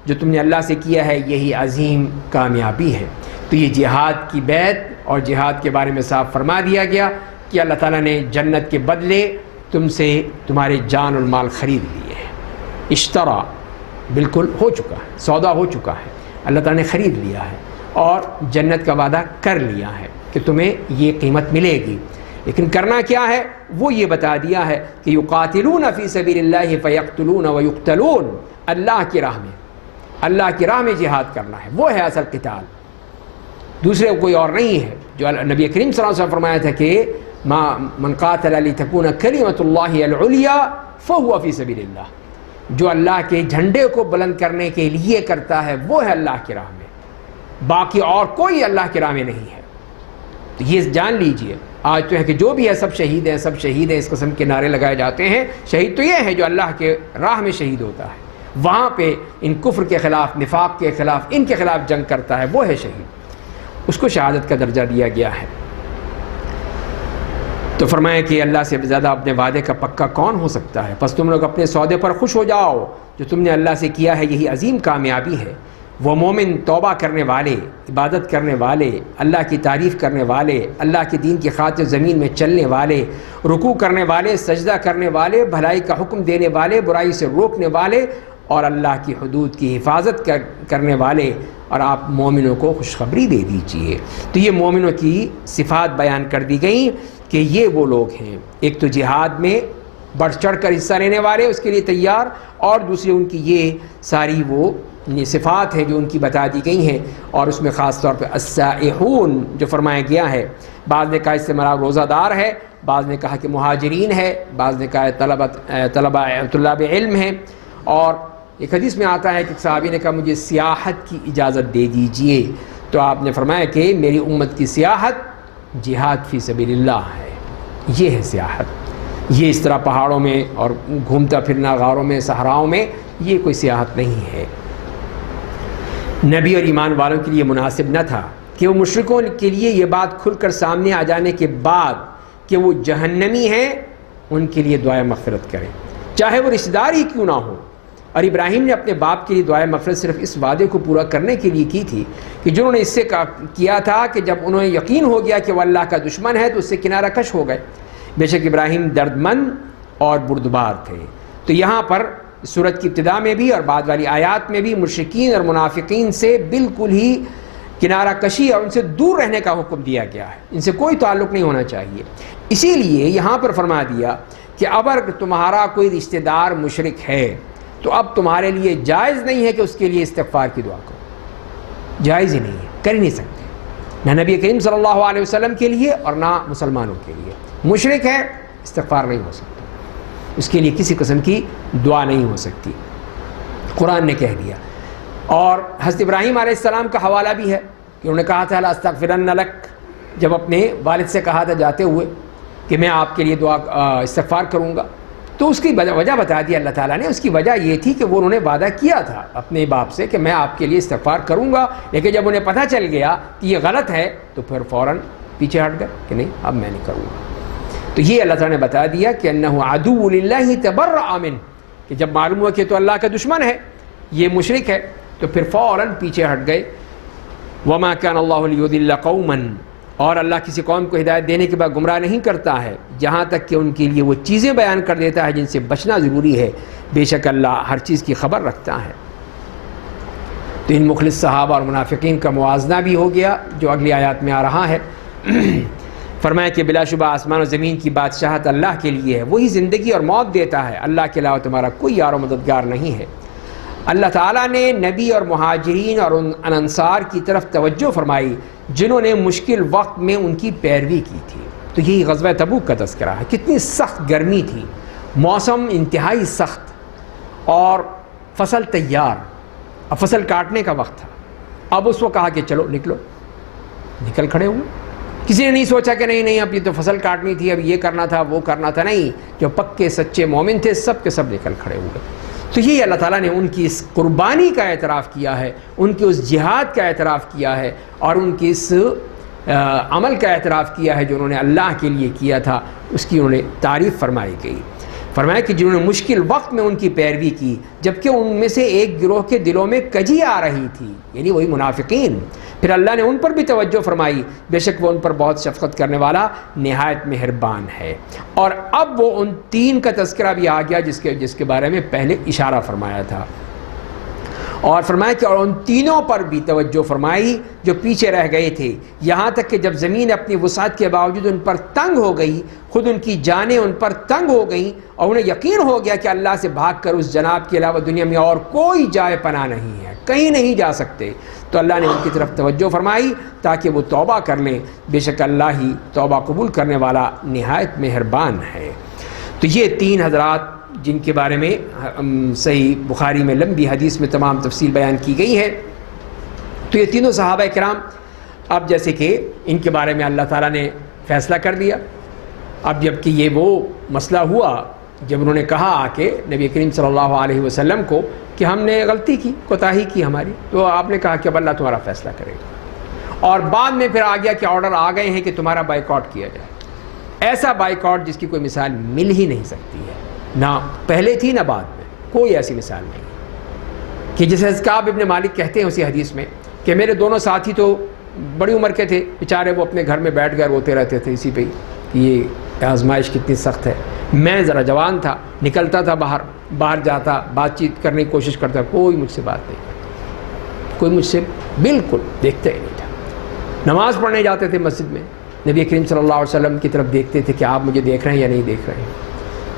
جو تم نے اللہ سے کیا ہے، یہی عظیم کامیابی ہے۔ تو یہ جہاد کی بیعت اور جہاد کے بارے میں صاف فرما دیا گیا کہ اللہ تعالیٰ نے جنت کے بدلے تم سے تمہارے جان اور مال خرید لیے ہیں۔ اشترا بالکل ہو چکا ہے، سودا ہو چکا ہے، اللہ تعالیٰ نے خرید لیا ہے اور جنت کا وعدہ کر لیا ہے کہ تمہیں یہ قیمت ملے گی۔ لیکن کرنا کیا ہے وہ یہ بتا دیا ہے کہ یقاتلون فی سبیل اللہ فیقتلون ویقتلون، اللہ کی راہ میں، اللہ کی راہ میں جہاد کرنا ہے، وہ ہے اصل قتال، دوسرے کوئی اور نہیں ہے۔ جو نبی کریم صلی اللہ علیہ وسلم فرمایا تھا کہ من قاتل لتکون کلمۃ اللہ العلیٰ فہو فی سبیل اللہ، جو اللہ کے جھنڈے کو بلند کرنے کے لیے کرتا ہے وہ ہے اللہ کی راہ میں، باقی اور کوئی اللہ کی راہ میں نہیں ہے۔ تو یہ جان لیجئے، آج تو ہے کہ جو بھی ہے سب شہید ہیں، سب شہید ہیں، اس قسم کے نعرے لگائے جاتے ہیں۔ شہید تو یہ ہے جو اللہ کے راہ میں شہید ہوتا ہے، وہاں پہ ان کفر کے خلاف، نفاق کے خلاف، ان کے خلاف جنگ کرتا ہے، وہ ہے شہید، اس کو شہادت کا درجہ دیا گیا ہے۔ تو فرمایا کہ اللہ سے زیادہ اپنے وعدے کا پکا کون ہو سکتا ہے؟ پس تم لوگ اپنے سودے پر خوش ہو جاؤ جو تم نے اللہ سے کیا ہے، یہی عظیم کامیابی ہے۔ وہ مومن توبہ کرنے والے، عبادت کرنے والے، اللہ کی تعریف کرنے والے، اللہ کے دین کی خاطر زمین میں چلنے والے، رکوع کرنے والے، سجدہ کرنے والے، بھلائی کا حکم دینے والے، برائی سے روکنے والے اور اللہ کی حدود کی حفاظت کرنے والے، اور آپ مومنوں کو خوشخبری دے دیجئے۔ تو یہ مومنوں کی صفات بیان کر دی گئیں کہ یہ وہ لوگ ہیں، ایک تو جہاد میں بڑھ چڑھ کر حصہ لینے والے، اس کے لیے تیار، اور دوسرے ان کی یہ ساری وہ صفات ہیں جو ان کی بتا دی گئی ہیں، اور اس میں خاص طور پہ السائحون جو فرمایا گیا ہے۔ بعض نے کہا اس سے مراد روزہ دار ہے، بعض نے کہا کہ مہاجرین ہے، بعض نے کہا طلاب علم ہیں، اور ایک حدیث میں آتا ہے کہ صحابی نے کہا مجھے سیاحت کی اجازت دے دیجئے، تو آپ نے فرمایا کہ میری امت کی سیاحت جہاد فی سبیل اللہ ہے، یہ ہے سیاحت۔ یہ اس طرح پہاڑوں میں اور گھومتا پھرنا غاروں میں، صحراؤں میں، یہ کوئی سیاحت نہیں ہے۔ نبی اور ایمان والوں کے لیے مناسب نہ تھا کہ وہ مشرکوں کے لیے یہ بات کھل کر سامنے آ جانے کے بعد کہ وہ جہنمی ہیں ان کے لیے دعائے مغفرت کریں، چاہے وہ رشتہ دار ہی کیوں نہ ہو۔ اور ابراہیم نے اپنے باپ کے لیے دعائے مغفرت صرف اس وعدے کو پورا کرنے کے لیے کی تھی کہ جنہوں نے اس سے کیا تھا کہ جب انہیں یقین ہو گیا کہ وہ اللہ کا دشمن ہے تو اس سے کنارہ کش ہو گئے۔ بے شک ابراہیم درد مند اور بردبار تھے۔ تو یہاں پر سورت کی ابتدا میں بھی اور بعد والی آیات میں بھی مشرکین اور منافقین سے بالکل ہی کنارہ کشی اور ان سے دور رہنے کا حکم دیا گیا ہے، ان سے کوئی تعلق نہیں ہونا چاہیے۔ اسی لیے یہاں پر فرما دیا کہ اگر تمہارا کوئی رشتہ دار مشرک ہے تو اب تمہارے لیے جائز نہیں ہے کہ اس کے لیے استغفار کی دعا کرو، جائز ہی نہیں ہے، کر ہی نہیں سکتے، نہ نبی کریم صلی اللہ علیہ وسلم کے لیے اور نہ مسلمانوں کے لیے۔ مشرک ہے، استغفار نہیں ہو سکتا، اس کے لیے کسی قسم کی دعا نہیں ہو سکتی، قرآن نے کہہ دیا۔ اور حضرت ابراہیم علیہ السلام کا حوالہ بھی ہے کہ انہوں نے کہا تھا لاستغفرن لک، جب اپنے والد سے کہا تھا جاتے ہوئے کہ میں آپ کے لیے دعا استغفار کروں گا، تو اس کی وجہ بتا دی اللہ تعالیٰ نے۔ اس کی وجہ یہ تھی کہ وہ انہوں نے وعدہ کیا تھا اپنے باپ سے کہ میں آپ کے لیے استغفار کروں گا، لیکن جب انہیں پتہ چل گیا کہ یہ غلط ہے تو پھر فوراً پیچھے ہٹ گئے کہ نہیں اب میں نہیں کروں گا۔ تو یہ اللہ تعالیٰ نے بتا دیا کہ انہ عدو للہ تبرأ منہ، کہ جب معلوم ہوا کہ تو اللہ کا دشمن ہے، یہ مشرک ہے، تو پھر فوراً پیچھے ہٹ گئے۔ وما كان اللہ لیضل قوما، اور اللہ کسی قوم کو ہدایت دینے کے بعد گمراہ نہیں کرتا ہے جہاں تک کہ ان کے لیے وہ چیزیں بیان کر دیتا ہے جن سے بچنا ضروری ہے، بے شک اللہ ہر چیز کی خبر رکھتا ہے۔ تو ان مخلص صحابہ اور منافقین کا موازنہ بھی ہو گیا جو اگلی آیات میں آ رہا ہے۔ فرمایا کہ بلا شبہ آسمان و زمین کی بادشاہت اللہ کے لیے ہے، وہی زندگی اور موت دیتا ہے، اللہ کے علاوہ تمہارا کوئی یار و مددگار نہیں ہے۔ اللہ تعالیٰ نے نبی اور مہاجرین اور ان انصار کی طرف توجہ فرمائی جنہوں نے مشکل وقت میں ان کی پیروی کی تھی۔ تو یہی غزوہ تبوک کا تذکرہ ہے، کتنی سخت گرمی تھی، موسم انتہائی سخت، اور فصل تیار، اب فصل کاٹنے کا وقت تھا۔ اب اس کو کہا کہ چلو نکلو، نکل کھڑے ہوئے، کسی نے نہیں سوچا کہ نہیں اب یہ تو فصل کاٹنی تھی، اب یہ کرنا تھا وہ کرنا تھا، نہیں، جو پکے سچے مومن تھے سب کے سب نکل کھڑے ہوئے۔ تو یہ اللہ تعالیٰ نے ان کی اس قربانی کا اعتراف کیا ہے، ان کی اس جہاد کا اعتراف کیا ہے، اور ان کی اس عمل کا اعتراف کیا ہے جو انہوں نے اللہ کے لیے کیا تھا، اس کی انہوں نے تعریف فرمائی گئی۔ فرمایا کہ جنہوں نے مشکل وقت میں ان کی پیروی کی، جبکہ ان میں سے ایک گروہ کے دلوں میں کجی آ رہی تھی، یعنی وہی منافقین، پھر اللہ نے ان پر بھی توجہ فرمائی، بے شک وہ ان پر بہت شفقت کرنے والا نہایت مہربان ہے۔ اور اب وہ ان تین کا تذکرہ بھی آ گیا جس کے بارے میں پہلے اشارہ فرمایا تھا، اور فرمایا کہ اور ان تینوں پر بھی توجہ فرمائی جو پیچھے رہ گئے تھے، یہاں تک کہ جب زمین اپنی وسعت کے باوجود ان پر تنگ ہو گئی، خود ان کی جانیں ان پر تنگ ہو گئیں، اور انہیں یقین ہو گیا کہ اللہ سے بھاگ کر اس جناب کے علاوہ دنیا میں اور کوئی جائے پناہ نہیں ہے، کہیں نہیں جا سکتے، تو اللہ نے ان کی طرف توجہ فرمائی تاکہ وہ توبہ کر لیں، بے شک اللہ ہی توبہ قبول کرنے والا نہایت مہربان ہے۔ تو یہ تین حضرات جن کے بارے میں صحیح بخاری میں لمبی حدیث میں تمام تفصیل بیان کی گئی ہے، تو یہ تینوں صحابہ کرام، اب جیسے کہ ان کے بارے میں اللہ تعالیٰ نے فیصلہ کر دیا، اب جب کہ یہ وہ مسئلہ ہوا جب انہوں نے کہا آ کے نبی کریم صلی اللہ علیہ وسلم کو کہ ہم نے غلطی کی، کوتاہی کی ہماری، تو آپ نے کہا کہ اب اللہ تمہارا فیصلہ کرے گا، اور بعد میں پھر آ گیا کہ آرڈر آ گئے ہیں کہ تمہارا بائیکاٹ کیا جائے، ایسا بائیکاٹ جس کی کوئی مثال مل ہی نہیں سکتی ہے، نہ پہلے تھی نہ بعد میں، کوئی ایسی مثال نہیں، کہ جیسے کعب ابن مالک کہتے ہیں اسی حدیث میں کہ میرے دونوں ساتھی تو بڑی عمر کے تھے، بیچارے وہ اپنے گھر میں بیٹھ کر روتے رہتے تھے اسی پہ کہ یہ آزمائش کتنی سخت ہے، میں ذرا جوان تھا، نکلتا تھا باہر جاتا، بات چیت کرنے کی کوشش کرتا، کوئی مجھ سے بات نہیں کرتا، کوئی مجھ سے بالکل دیکھتا ہی نہیں تھا، نماز پڑھنے جاتے تھے مسجد میں، نبی کریم صلی اللہ علیہ وسلم کی طرف دیکھتے تھے کہ آپ مجھے دیکھ رہے ہیں یا نہیں دیکھ رہے ہیں،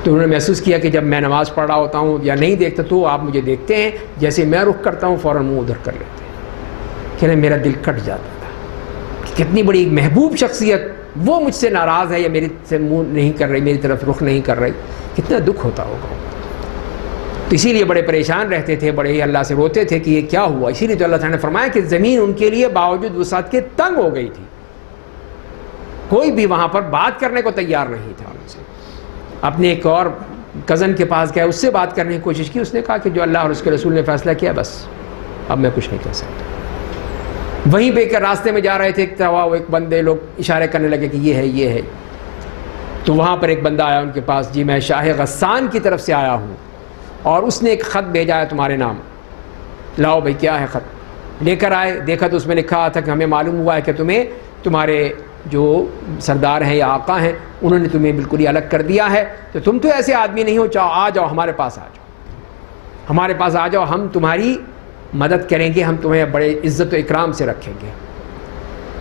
تو انہوں نے محسوس کیا کہ جب میں نماز پڑھ رہا ہوتا ہوں یا نہیں دیکھتا تو آپ مجھے دیکھتے ہیں، جیسے میں رخ کرتا ہوں فوراً منہ ادھر کر لیتے ہیں، کہ میرا دل کٹ جاتا تھا کہ کتنی بڑی ایک محبوب شخصیت وہ مجھ سے ناراض ہے یا میری سے منہ نہیں کر رہی، میری طرف رخ نہیں کر رہی، کتنا دکھ ہوتا ہوگا، تو اسی لیے بڑے پریشان رہتے تھے، بڑے ہی اللہ سے روتے تھے کہ یہ کیا ہوا، اسی لیے تو اللہ تعالیٰ نے فرمایا کہ زمین ان کے لیے باوجود وسعت کے تنگ ہو گئی تھی، کوئی بھی وہاں پر بات کرنے کو تیار نہیں تھا ان سے، اپنے ایک اور کزن کے پاس گئے، اس سے بات کرنے کی کوشش کی، اس نے کہا کہ جو اللہ اور اس کے رسول نے فیصلہ کیا بس اب میں کچھ نہیں کہہ سکتا۔ وہیں پہ کہ راستے میں جا رہے تھے ایک بندے لوگ اشارے کرنے لگے کہ یہ ہے، تو وہاں پر ایک بندہ آیا ان کے پاس، جی میں شاہ غسان کی طرف سے آیا ہوں اور اس نے ایک خط بھیجا ہے تمہارے نام، لاؤ بھائی کیا ہے خط، لے کر آئے، دیکھا تو اس میں لکھا تھا کہ ہمیں معلوم ہوا ہے کہ تمہارے جو سردار ہیں یا آقا ہیں انہوں نے تمہیں بالکل ہی الگ کر دیا ہے، تو تم تو ایسے آدمی نہیں ہو، آ جاؤ ہمارے پاس، ہمارے پاس آ جاؤ، ہم تمہاری مدد کریں گے، ہم تمہیں بڑے عزت و اکرام سے رکھیں گے۔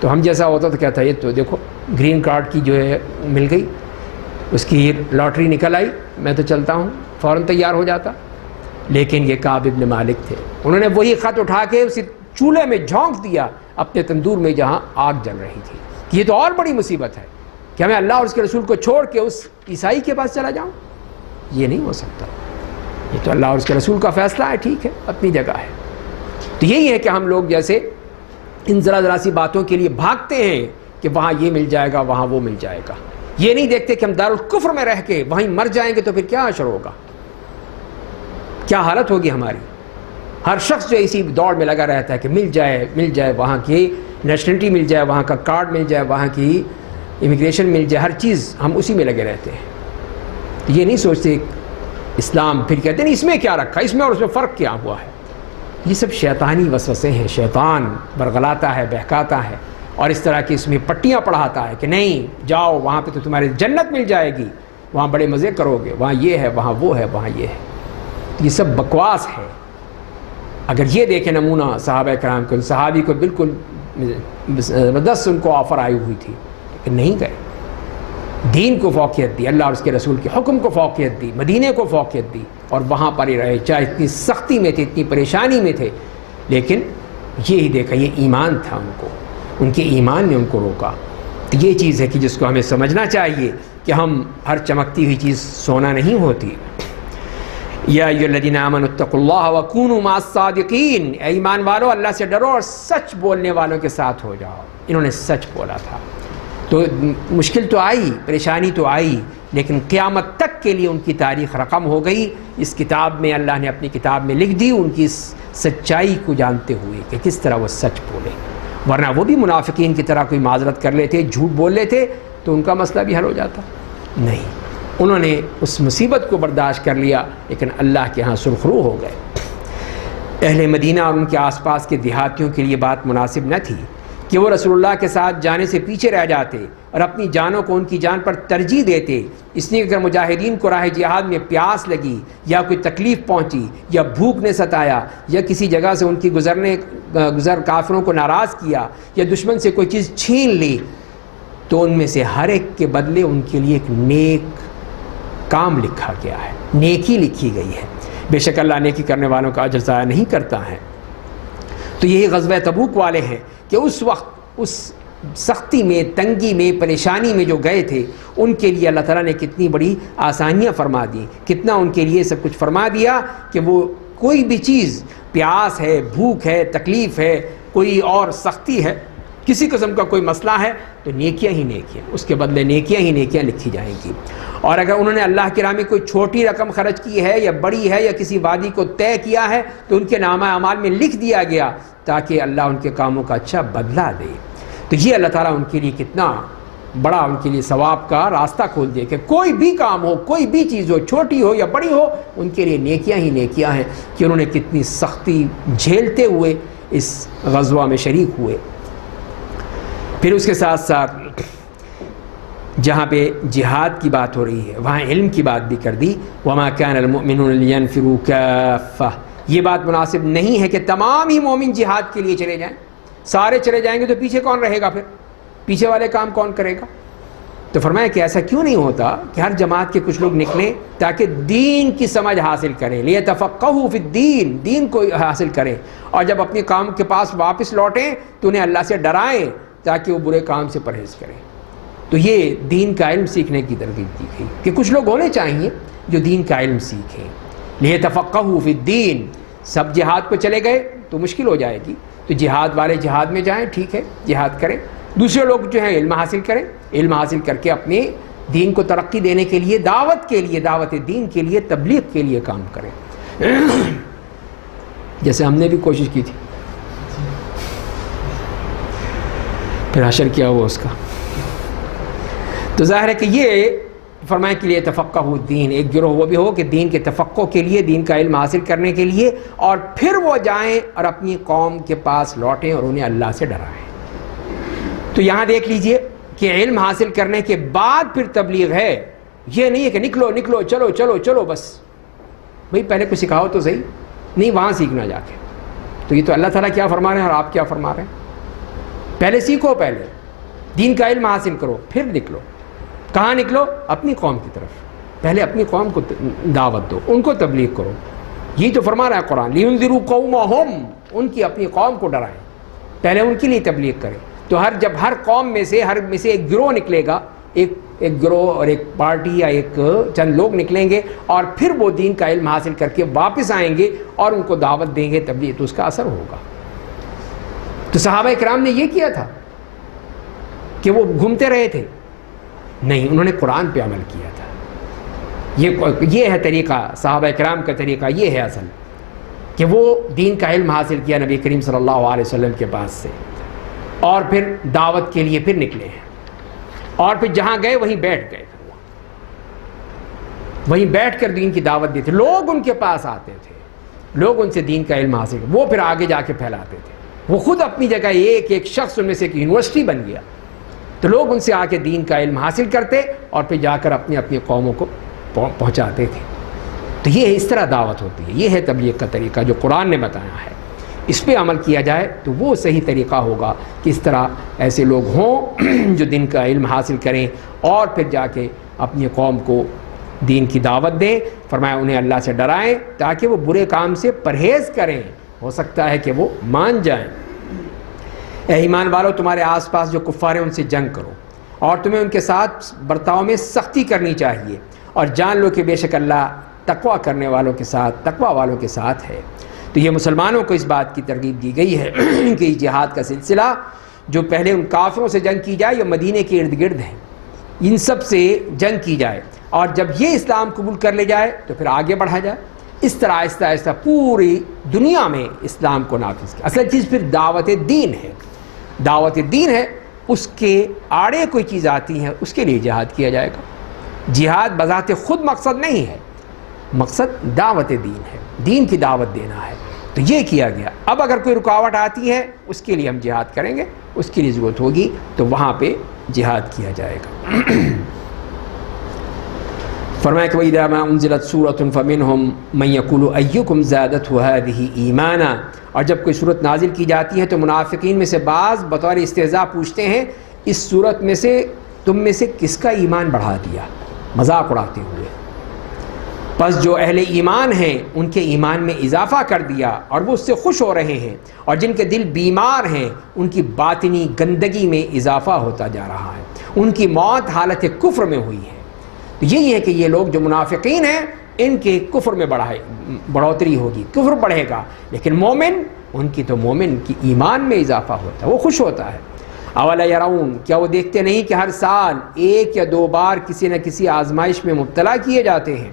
تو ہم جیسا ہوتا تو کیا تھا، یہ تو دیکھو گرین کارڈ کی جو ہے مل گئی، اس کی لاٹری نکل آئی، میں تو چلتا ہوں، فوراً تیار ہو جاتا، لیکن یہ کعب ابن مالک تھے، انہوں نے وہی خط اٹھا کے اسی چولہے میں جھونک دیا اپنے تندور میں جہاں آگ جل رہی تھی، یہ تو اور بڑی مصیبت ہے کہ میں اللہ اور اس کے رسول کو چھوڑ کے اس عیسائی کے پاس چلا جاؤں، یہ نہیں ہو سکتا، یہ تو اللہ اور اس کے رسول کا فیصلہ ہے، ٹھیک ہے اپنی جگہ ہے۔ تو یہی ہے کہ ہم لوگ جیسے ان ذرا سی باتوں کے لیے بھاگتے ہیں کہ وہاں یہ مل جائے گا، وہاں وہ مل جائے گا، یہ نہیں دیکھتے کہ ہم دارالکفر میں رہ کے وہیں مر جائیں گے تو پھر کیا اثر ہوگا، کیا حالت ہوگی ہماری۔ ہر شخص جو اسی دوڑ میں لگا رہتا ہے کہ مل جائے وہاں کی نیشنلٹی، مل جائے وہاں کا کارڈ، مل جائے وہاں کی امیگریشن، مل جائے ہر چیز، ہم اسی میں لگے رہتے ہیں، یہ نہیں سوچتے اسلام، پھر کہتے ہیں اس میں کیا رکھا، اس میں اور اس میں فرق کیا ہوا ہے۔ یہ سب شیطانی وسوسے ہیں، شیطان برگلاتا ہے، بہکاتا ہے، اور اس طرح کی اس میں پٹیاں پڑھاتا ہے کہ نہیں جاؤ وہاں پہ تو تمہاری جنت مل جائے گی، وہاں بڑے مزے کرو گے، وہاں یہ ہے، وہاں وہ ہے، وہاں یہ ہے، یہ سب بکواس ہے۔ اگر یہ دیکھیں نمونہ صحابہ کرام کو، صحابی کو بالکل زبردست ان کو آفر آئی ہوئی تھی لیکن نہیں گئے، دین کو فوقیت دی، اللہ اور اس کے رسول کے حکم کو فوقیت دی، مدینے کو فوقیت دی، اور وہاں پر ہی رہے، چاہے اتنی سختی میں تھے، اتنی پریشانی میں تھے، لیکن یہی دیکھا، یہ ایمان تھا ان کو، ان کے ایمان نے ان کو روکا۔ تو یہ چیز ہے کہ جس کو ہمیں سمجھنا چاہیے کہ ہم ہر چمکتی ہوئی چیز سونا نہیں ہوتی۔ یا ایھا الذین آمنوا اتقوا اللہ وکونوا مع الصادقین، اے ایمان والو اللہ سے ڈرو اور سچ بولنے والوں کے ساتھ ہو جاؤ۔ انہوں نے سچ بولا تھا، تو مشکل تو آئی، پریشانی تو آئی، لیکن قیامت تک کے لیے ان کی تاریخ رقم ہو گئی۔ اس کتاب میں اللہ نے اپنی کتاب میں لکھ دی ان کی سچائی کو جانتے ہوئے کہ کس طرح وہ سچ بولے، ورنہ وہ بھی منافقین کی طرح کوئی معذرت کر لیتے، جھوٹ بول لیتے تو ان کا مسئلہ بھی حل ہو جاتا۔ نہیں، انہوں نے اس مصیبت کو برداشت کر لیا، لیکن اللہ کے ہاں سرخرو ہو گئے۔ اہل مدینہ اور ان کے آس پاس کے دیہاتیوں کے لیے بات مناسب نہ تھی کہ وہ رسول اللہ کے ساتھ جانے سے پیچھے رہ جاتے اور اپنی جانوں کو ان کی جان پر ترجیح دیتے، اس لیے اگر مجاہدین کو راہ جہاد میں پیاس لگی یا کوئی تکلیف پہنچی یا بھوک نے ستایا یا کسی جگہ سے ان کی گزر کافروں کو ناراض کیا یا دشمن سے کوئی چیز چھین لی، تو ان میں سے ہر ایک کے بدلے ان کے لیے ایک نیک کام لکھا گیا ہے، نیکی لکھی گئی ہے۔ بے شک اللہ نیکی کرنے والوں کا اجر ضائع نہیں کرتا ہے۔ تو یہی غزوہ تبوک والے ہیں کہ اس وقت اس سختی میں، تنگی میں، پریشانی میں جو گئے تھے، ان کے لیے اللہ تعالیٰ نے کتنی بڑی آسانیاں فرما دی، کتنا ان کے لیے سب کچھ فرما دیا کہ وہ کوئی بھی چیز، پیاس ہے، بھوک ہے، تکلیف ہے، کوئی اور سختی ہے، کسی قسم کا کوئی مسئلہ ہے تو نیکیاں ہی نیکیاں، اس کے بدلے نیکیاں ہی نیکیاں لکھی جائیں گی۔ اور اگر انہوں نے اللہ کی راہ میں کوئی چھوٹی رقم خرچ کی ہے یا بڑی ہے یا کسی وادی کو طے کیا ہے تو ان کے نامہ اعمال میں لکھ دیا گیا تاکہ اللہ ان کے کاموں کا اچھا بدلہ دے۔ تو یہ اللہ تعالیٰ ان کے لیے کتنا بڑا ان کے لیے ثواب کا راستہ کھول دے کہ کوئی بھی کام ہو، کوئی بھی چیز ہو، چھوٹی ہو یا بڑی ہو، ان کے لیے نیکیاں ہی نیکیاں ہیں کہ انہوں نے کتنی سختی جھیلتے ہوئے اس غزوہ میں شریک ہوئے۔ پھر اس کے ساتھ ساتھ جہاں پہ جہاد کی بات ہو رہی ہے وہاں علم کی بات بھی کر دی۔ وما كان المؤمنون لينفروا كافة، یہ بات مناسب نہیں ہے کہ تمام ہی مومن جہاد کے لیے چلے جائیں، سارے چلے جائیں گے تو پیچھے کون رہے گا، پھر پیچھے والے کام کون کرے گا؟ تو فرمایا کہ ایسا کیوں نہیں ہوتا کہ ہر جماعت کے کچھ لوگ نکلیں تاکہ دین کی سمجھ حاصل کریں، لیتفقہوا فی الدین، دین کو حاصل کریں، اور جب اپنے کام کے پاس واپس لوٹیں تو انہیں اللہ سے ڈرائیں تاکہ وہ برے کام سے پرہیز کریں۔ تو یہ دین کا علم سیکھنے کی ترغیب دی گئی کہ کچھ لوگ ہونے چاہیے جو دین کا علم سیکھیں۔ لیتفقہوا فی الدین، سب جہاد کو چلے گئے تو مشکل ہو جائے گی، تو جہاد والے جہاد میں جائیں، ٹھیک ہے جہاد کریں، دوسرے لوگ جو ہیں علم حاصل کریں، علم حاصل کر کے اپنے دین کو ترقی دینے کے لیے، دعوت کے لیے، دعوت دین کے لیے، تبلیغ کے لیے کام کریں، جیسے ہم نے بھی کوشش کی تھی، پھر حشر کیا ہوا اس کا۔ تو ظاہر ہے کہ یہ فرمائے کے لیے تفقہ الدین، ایک گروہ وہ بھی ہو کہ دین کے تفقہ کے لیے، دین کا علم حاصل کرنے کے لیے، اور پھر وہ جائیں اور اپنی قوم کے پاس لوٹیں اور انہیں اللہ سے ڈرائیں۔ تو یہاں دیکھ لیجئے کہ علم حاصل کرنے کے بعد پھر تبلیغ ہے، یہ نہیں ہے کہ نکلو نکلو چلو چلو چلو بس، بھئی پہلے کچھ سکھاؤ تو صحیح، نہیں وہاں سیکھنا جا کے۔ تو یہ تو اللہ تعالیٰ کیا فرما رہے ہیں اور آپ کیا فرما رہے ہیں، پہلے سیکھو، پہلے دین کا علم حاصل کرو، پھر نکلو۔ کہاں نکلو؟ اپنی قوم کی طرف، پہلے اپنی قوم کو دعوت دو، ان کو تبلیغ کرو، یہی تو فرما رہا ہے قرآن، لِيُنذِرُوا قَوْمَهُمْ، ان کی اپنی قوم کو ڈرائیں، پہلے ان کے لیے تبلیغ کریں۔ تو جب ہر قوم میں سے ایک گروہ نکلے گا، ایک گروہ اور ایک پارٹی یا ایک چند لوگ نکلیں گے اور پھر وہ دین کا علم حاصل کر کے واپس آئیں گے اور ان کو دعوت دیں گے، تبلیغ، تو اس کا اثر ہوگا۔ تو صحابہ کرام نے یہ کیا تھا کہ وہ گھومتے رہے تھے؟ نہیں، انہوں نے قرآن پہ عمل کیا تھا۔ یہ ہے طریقہ، صحابہ کرام کا طریقہ یہ ہے اصل، کہ وہ دین کا علم حاصل کیا نبی کریم صلی اللہ علیہ وسلم کے پاس سے، اور پھر دعوت کے لیے پھر نکلے ہیں، اور پھر جہاں گئے وہیں بیٹھ گئے، وہیں بیٹھ کر دین کی دعوت دیتے، لوگ ان کے پاس آتے تھے، لوگ ان سے دین کا علم حاصل، وہ پھر آگے جا کے پھیلاتے تھے، وہ خود اپنی جگہ ایک شخص ان میں سے ایک یونیورسٹی بن گیا، تو لوگ ان سے آ کے دین کا علم حاصل کرتے اور پھر جا کر اپنی اپنی قوموں کو پہنچاتے تھے۔ تو یہ اس طرح دعوت ہوتی ہے، یہ ہے تبلیغ کا طریقہ جو قرآن نے بتایا ہے، اس پہ عمل کیا جائے تو وہ صحیح طریقہ ہوگا کہ اس طرح ایسے لوگ ہوں جو دین کا علم حاصل کریں اور پھر جا کے اپنی قوم کو دین کی دعوت دیں۔ فرمایا انہیں اللہ سے ڈرائیں تاکہ وہ برے کام سے پرہیز کریں، ہو سکتا ہے کہ وہ مان جائیں۔ اے ایمان والو، تمہارے آس پاس جو کفار ہیں ان سے جنگ کرو، اور تمہیں ان کے ساتھ برتاؤ میں سختی کرنی چاہیے، اور جان لو کہ بے شک اللہ تقویٰ کرنے والوں کے ساتھ، تقویٰ والوں کے ساتھ ہے۔ تو یہ مسلمانوں کو اس بات کی ترغیب دی گئی ہے کہ جہاد کا سلسلہ جو پہلے ان کافروں سے جنگ کی جائے یا مدینے کے ارد گرد ہیں، ان سب سے جنگ کی جائے، اور جب یہ اسلام قبول کر لے جائے تو پھر آگے بڑھا جائے۔ اس طرح آہستہ آہستہ پوری دنیا میں اسلام کو نافذ کیا۔ اصل چیز پھر دعوت دین ہے، دعوت دین ہے، اس کے آڑے کوئی چیز آتی ہے اس کے لیے جہاد کیا جائے گا۔ جہاد بذات خود مقصد نہیں ہے، مقصد دعوت دین ہے، دین کی دعوت دینا ہے، تو یہ کیا گیا۔ اب اگر کوئی رکاوٹ آتی ہے اس کے لیے ہم جہاد کریں گے، اس کے لیے ضرورت ہوگی تو وہاں پہ جہاد کیا جائے گا۔ فرمایا کہ وَإِذَا مَا أُنزِلَتْ سُورَةٌ فَمِنْهُمْ مَنْ يَقُولُ أَيُّكُمْ زَادَتْهُ هَذِهِ إِيمَانًا، اور جب کوئی صورت نازل کی جاتی ہے تو منافقین میں سے بعض بطور استہزاء پوچھتے ہیں اس صورت میں سے تم میں سے کس کا ایمان بڑھا دیا، مذاق اڑاتے ہوئے۔ پس جو اہل ایمان ہیں ان کے ایمان میں اضافہ کر دیا اور وہ اس سے خوش ہو رہے ہیں، اور جن کے دل بیمار ہیں ان کی باطنی گندگی میں اضافہ ہوتا جا رہا ہے، ان کی موت حالت کفر میں ہوئی ہے۔ تو یہی ہے کہ یہ لوگ جو منافقین ہیں ان کے کفر میں بڑھوتری ہوگی، کفر بڑھے گا، لیکن مومن ان کی تو مومن کی ایمان میں اضافہ ہوتا ہے، وہ خوش ہوتا ہے۔ اولا یرون، کیا وہ دیکھتے نہیں کہ ہر سال ایک یا دو بار کسی نہ کسی آزمائش میں مبتلا کیے جاتے ہیں،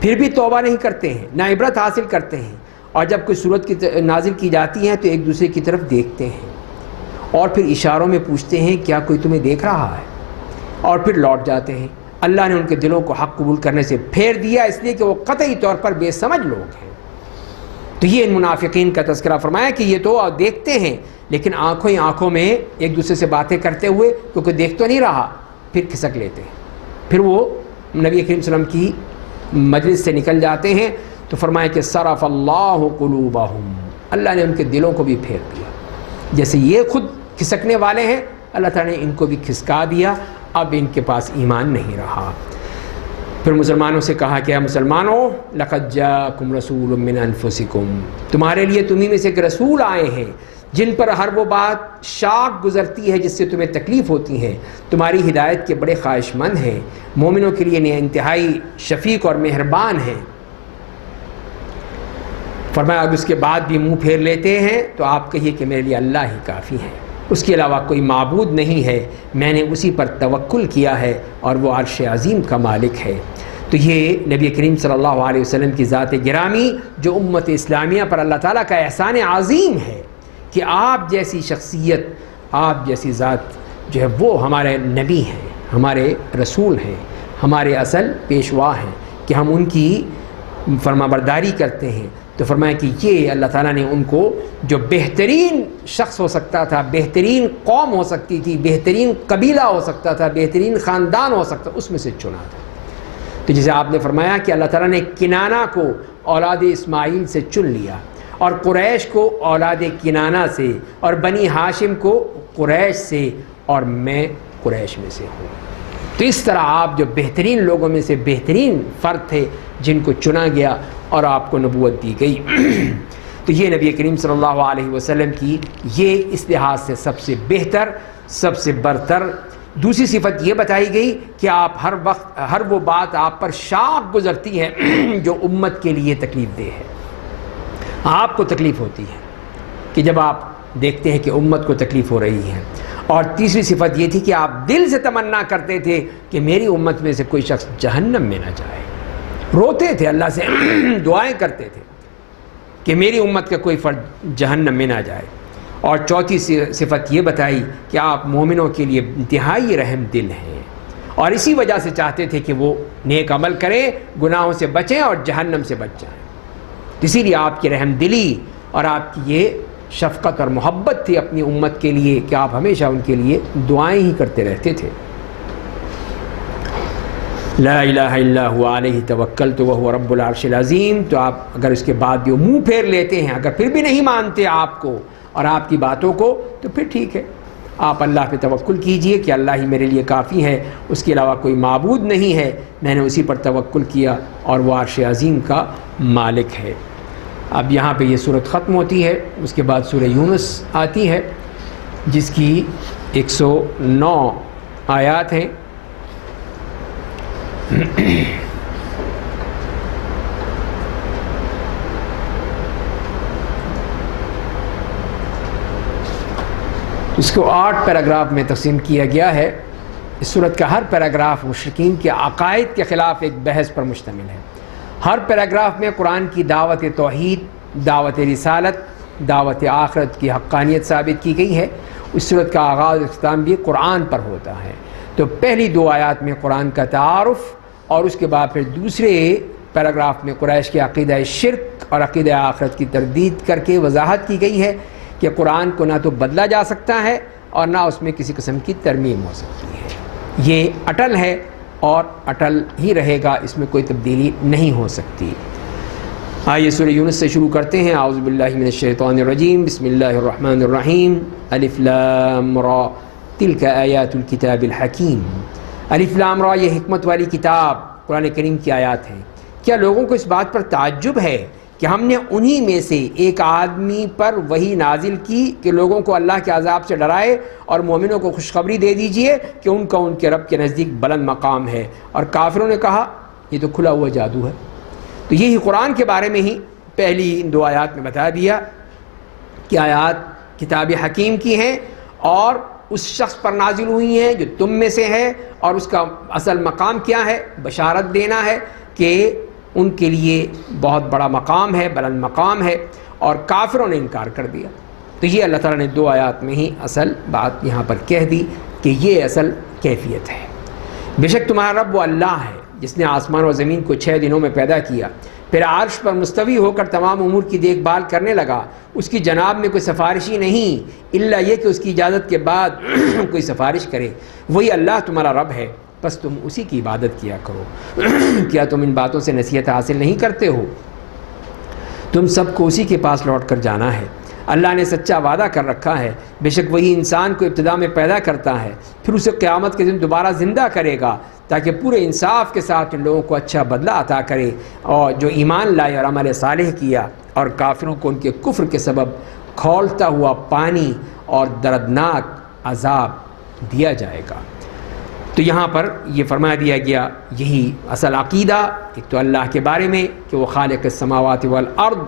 پھر بھی توبہ نہیں کرتے ہیں، نہ عبرت حاصل کرتے ہیں، اور جب کوئی صورت نازل کی جاتی ہے تو ایک دوسرے کی طرف دیکھتے ہیں اور پھر اشاروں میں پوچھتے ہیں کیا کوئی تمہیں دیکھ رہا ہے، اور پھر لوٹ جاتے ہیں۔ اللہ نے ان کے دلوں کو حق قبول کرنے سے پھیر دیا، اس لیے کہ وہ قطعی طور پر بے سمجھ لوگ ہیں۔ تو یہ ان منافقین کا تذکرہ فرمایا کہ یہ تو دیکھتے ہیں لیکن آنکھوں ہی آنکھوں میں ایک دوسرے سے باتیں کرتے ہوئے، کیونکہ دیکھ تو نہیں رہا، پھر کھسک لیتے ہیں، پھر وہ نبی کریم صلی اللہ علیہ وسلم کی مجلس سے نکل جاتے ہیں۔ تو فرمایا کہ صرف اللہ قلوبہم، اللہ نے ان کے دلوں کو بھی پھیر دیا، جیسے یہ خود کھسکنے والے ہیں اللہ تعالیٰ نے ان کو بھی کھسکا دیا، اب ان کے پاس ایمان نہیں رہا۔ پھر مسلمانوں سے کہا کہ اے مسلمانوں، لقد جاءکم رسول من انفسکم، تمہارے لیے تمہیں میں سے ایک رسول آئے ہیں جن پر ہر وہ بات شاق گزرتی ہے جس سے تمہیں تکلیف ہوتی ہے، تمہاری ہدایت کے بڑے خواہش مند ہیں، مومنوں کے لیے انتہائی شفیق اور مہربان ہیں۔ فرمایا اب اس کے بعد بھی منہ پھیر لیتے ہیں تو آپ کہیے کہ میرے لیے اللہ ہی کافی ہے، اس کے علاوہ کوئی معبود نہیں ہے، میں نے اسی پر توکل کیا ہے اور وہ عرش عظیم کا مالک ہے۔ تو یہ نبی کریم صلی اللہ علیہ وسلم کی ذات گرامی جو امت اسلامیہ پر اللہ تعالیٰ کا احسان عظیم ہے کہ آپ جیسی شخصیت، آپ جیسی ذات جو ہے وہ ہمارے نبی ہیں، ہمارے رسول ہیں، ہمارے اصل پیشوا ہیں کہ ہم ان کی فرما برداری کرتے ہیں۔ تو فرمایا کہ یہ اللہ تعالیٰ نے ان کو جو بہترین شخص ہو سکتا تھا، بہترین قوم ہو سکتی تھی، بہترین قبیلہ ہو سکتا تھا، بہترین خاندان ہو سکتا، اس میں سے چنا تھا۔ تو جیسے آپ نے فرمایا کہ اللہ تعالیٰ نے کنانہ کو اولاد اسماعیل سے چن لیا، اور قریش کو اولاد کنانہ سے، اور بنی ہاشم کو قریش سے، اور میں قریش میں سے ہوں۔ تو اس طرح آپ جو بہترین لوگوں میں سے بہترین فرد تھے جن کو چنا گیا اور آپ کو نبوت دی گئی۔ تو یہ نبی کریم صلی اللہ علیہ وسلم کی یہ اس لحاظ سے سب سے بہتر، سب سے برتر دوسری صفت یہ بتائی گئی کہ آپ ہر وقت ہر وہ بات آپ پر شاق گزرتی ہے جو امت کے لیے تکلیف دہ ہے، آپ کو تکلیف ہوتی ہے کہ جب آپ دیکھتے ہیں کہ امت کو تکلیف ہو رہی ہے۔ اور تیسری صفت یہ تھی کہ آپ دل سے تمنا کرتے تھے کہ میری امت میں سے کوئی شخص جہنم میں نہ جائے، روتے تھے اللہ سے دعائیں کرتے تھے کہ میری امت کا کوئی فرد جہنم میں نہ جائے۔ اور چوتھی صفت یہ بتائی کہ آپ مومنوں کے لیے انتہائی رحم دل ہیں، اور اسی وجہ سے چاہتے تھے کہ وہ نیک عمل کریں، گناہوں سے بچیں اور جہنم سے بچ جائیں۔ اسی لیے آپ کی رحم دلی اور آپ کی یہ شفقت اور محبت تھی اپنی امت کے لیے کہ آپ ہمیشہ ان کے لیے دعائیں ہی کرتے رہتے تھے۔ لا الہ الا هو علیہ توکلت وہو رب العرش العظیم۔ تو آپ اگر اس کے بعد بھی منہ پھیر لیتے ہیں، اگر پھر بھی نہیں مانتے آپ کو اور آپ کی باتوں کو، تو پھر ٹھیک ہے، آپ اللہ پہ توکل کیجئے کہ اللہ ہی میرے لیے کافی ہے، اس کے علاوہ کوئی معبود نہیں ہے، میں نے اسی پر توکل کیا اور وہ عرش عظیم کا مالک ہے۔ اب یہاں پہ یہ صورت ختم ہوتی ہے، اس کے بعد سورہ یونس آتی ہے جس کی 109 آیات ہیں۔ اس کو 8 پیراگراف میں تقسیم کیا گیا ہے۔ اس صورت کا ہر پیراگراف مشرکین کے عقائد کے خلاف ایک بحث پر مشتمل ہے۔ ہر پیراگراف میں قرآن کی دعوت توحید، دعوت رسالت، دعوت آخرت کی حقانیت ثابت کی گئی ہے۔ اس صورت کا آغاز اختتام بھی قرآن پر ہوتا ہے۔ تو پہلی 2 آیات میں قرآن کا تعارف اور اس کے بعد پھر دوسرے پیراگراف میں قریش کے عقیدہ شرک اور عقیدہ آخرت کی تردید کر کے وضاحت کی گئی ہے کہ قرآن کو نہ تو بدلا جا سکتا ہے اور نہ اس میں کسی قسم کی ترمیم ہو سکتی ہے۔ یہ اٹل ہے اور اٹل ہی رہے گا، اس میں کوئی تبدیلی نہیں ہو سکتی۔ آئیے سورہ یونس سے شروع کرتے ہیں۔ اعوذ باللہ من الشیطان الرجیم، بسم اللہ الرحمن الرحیم۔ الف لام را تلک آیات الکتاب الحکیم۔ الف لام را یہ حکمت والی کتاب قرآن کریم کی آیات ہیں۔ کیا لوگوں کو اس بات پر تعجب ہے کہ ہم نے انہی میں سے ایک آدمی پر وحی نازل کی کہ لوگوں کو اللہ کے عذاب سے ڈرائے اور مومنوں کو خوشخبری دے دیجئے کہ ان کا ان کے رب کے نزدیک بلند مقام ہے، اور کافروں نے کہا یہ تو کھلا ہوا جادو ہے۔ تو یہی قرآن کے بارے میں ہی پہلی ان 2 آیات میں بتا دیا کہ آیات کتاب حکیم کی ہیں اور اس شخص پر نازل ہوئی ہیں جو تم میں سے ہے، اور اس کا اصل مقام کیا ہے؟ بشارت دینا ہے کہ ان کے لیے بہت بڑا مقام ہے، بلند مقام ہے، اور کافروں نے انکار کر دیا۔ تو یہ اللہ تعالیٰ نے 2 آیات میں ہی اصل بات یہاں پر کہہ دی کہ یہ اصل کیفیت ہے۔ بے شک تمہارا رب وہ اللہ ہے جس نے آسمان اور زمین کو 6 دنوں میں پیدا کیا، پھر عرش پر مستوی ہو کر تمام امور کی دیکھ بھال کرنے لگا۔ اس کی جناب میں کوئی سفارشی نہیں الا یہ کہ اس کی اجازت کے بعد کوئی سفارش کرے۔ وہی اللہ تمہارا رب ہے، بس تم اسی کی عبادت کیا کرو۔ کیا تم ان باتوں سے نصیحت حاصل نہیں کرتے ہو؟ تم سب کو اسی کے پاس لوٹ کر جانا ہے۔ اللہ نے سچا وعدہ کر رکھا ہے، بے شک وہی انسان کو ابتدا میں پیدا کرتا ہے، پھر اسے قیامت کے دن دوبارہ زندہ کرے گا تاکہ پورے انصاف کے ساتھ ان لوگوں کو اچھا بدلہ عطا کرے اور جو ایمان لائے اور عمل صالح کیا، اور کافروں کو ان کے کفر کے سبب کھولتا ہوا پانی اور دردناک عذاب دیا جائے گا۔ تو یہاں پر یہ فرما دیا گیا یہی اصل عقیدہ، ایک تو اللہ کے بارے میں کہ وہ خالق السماوات والارض،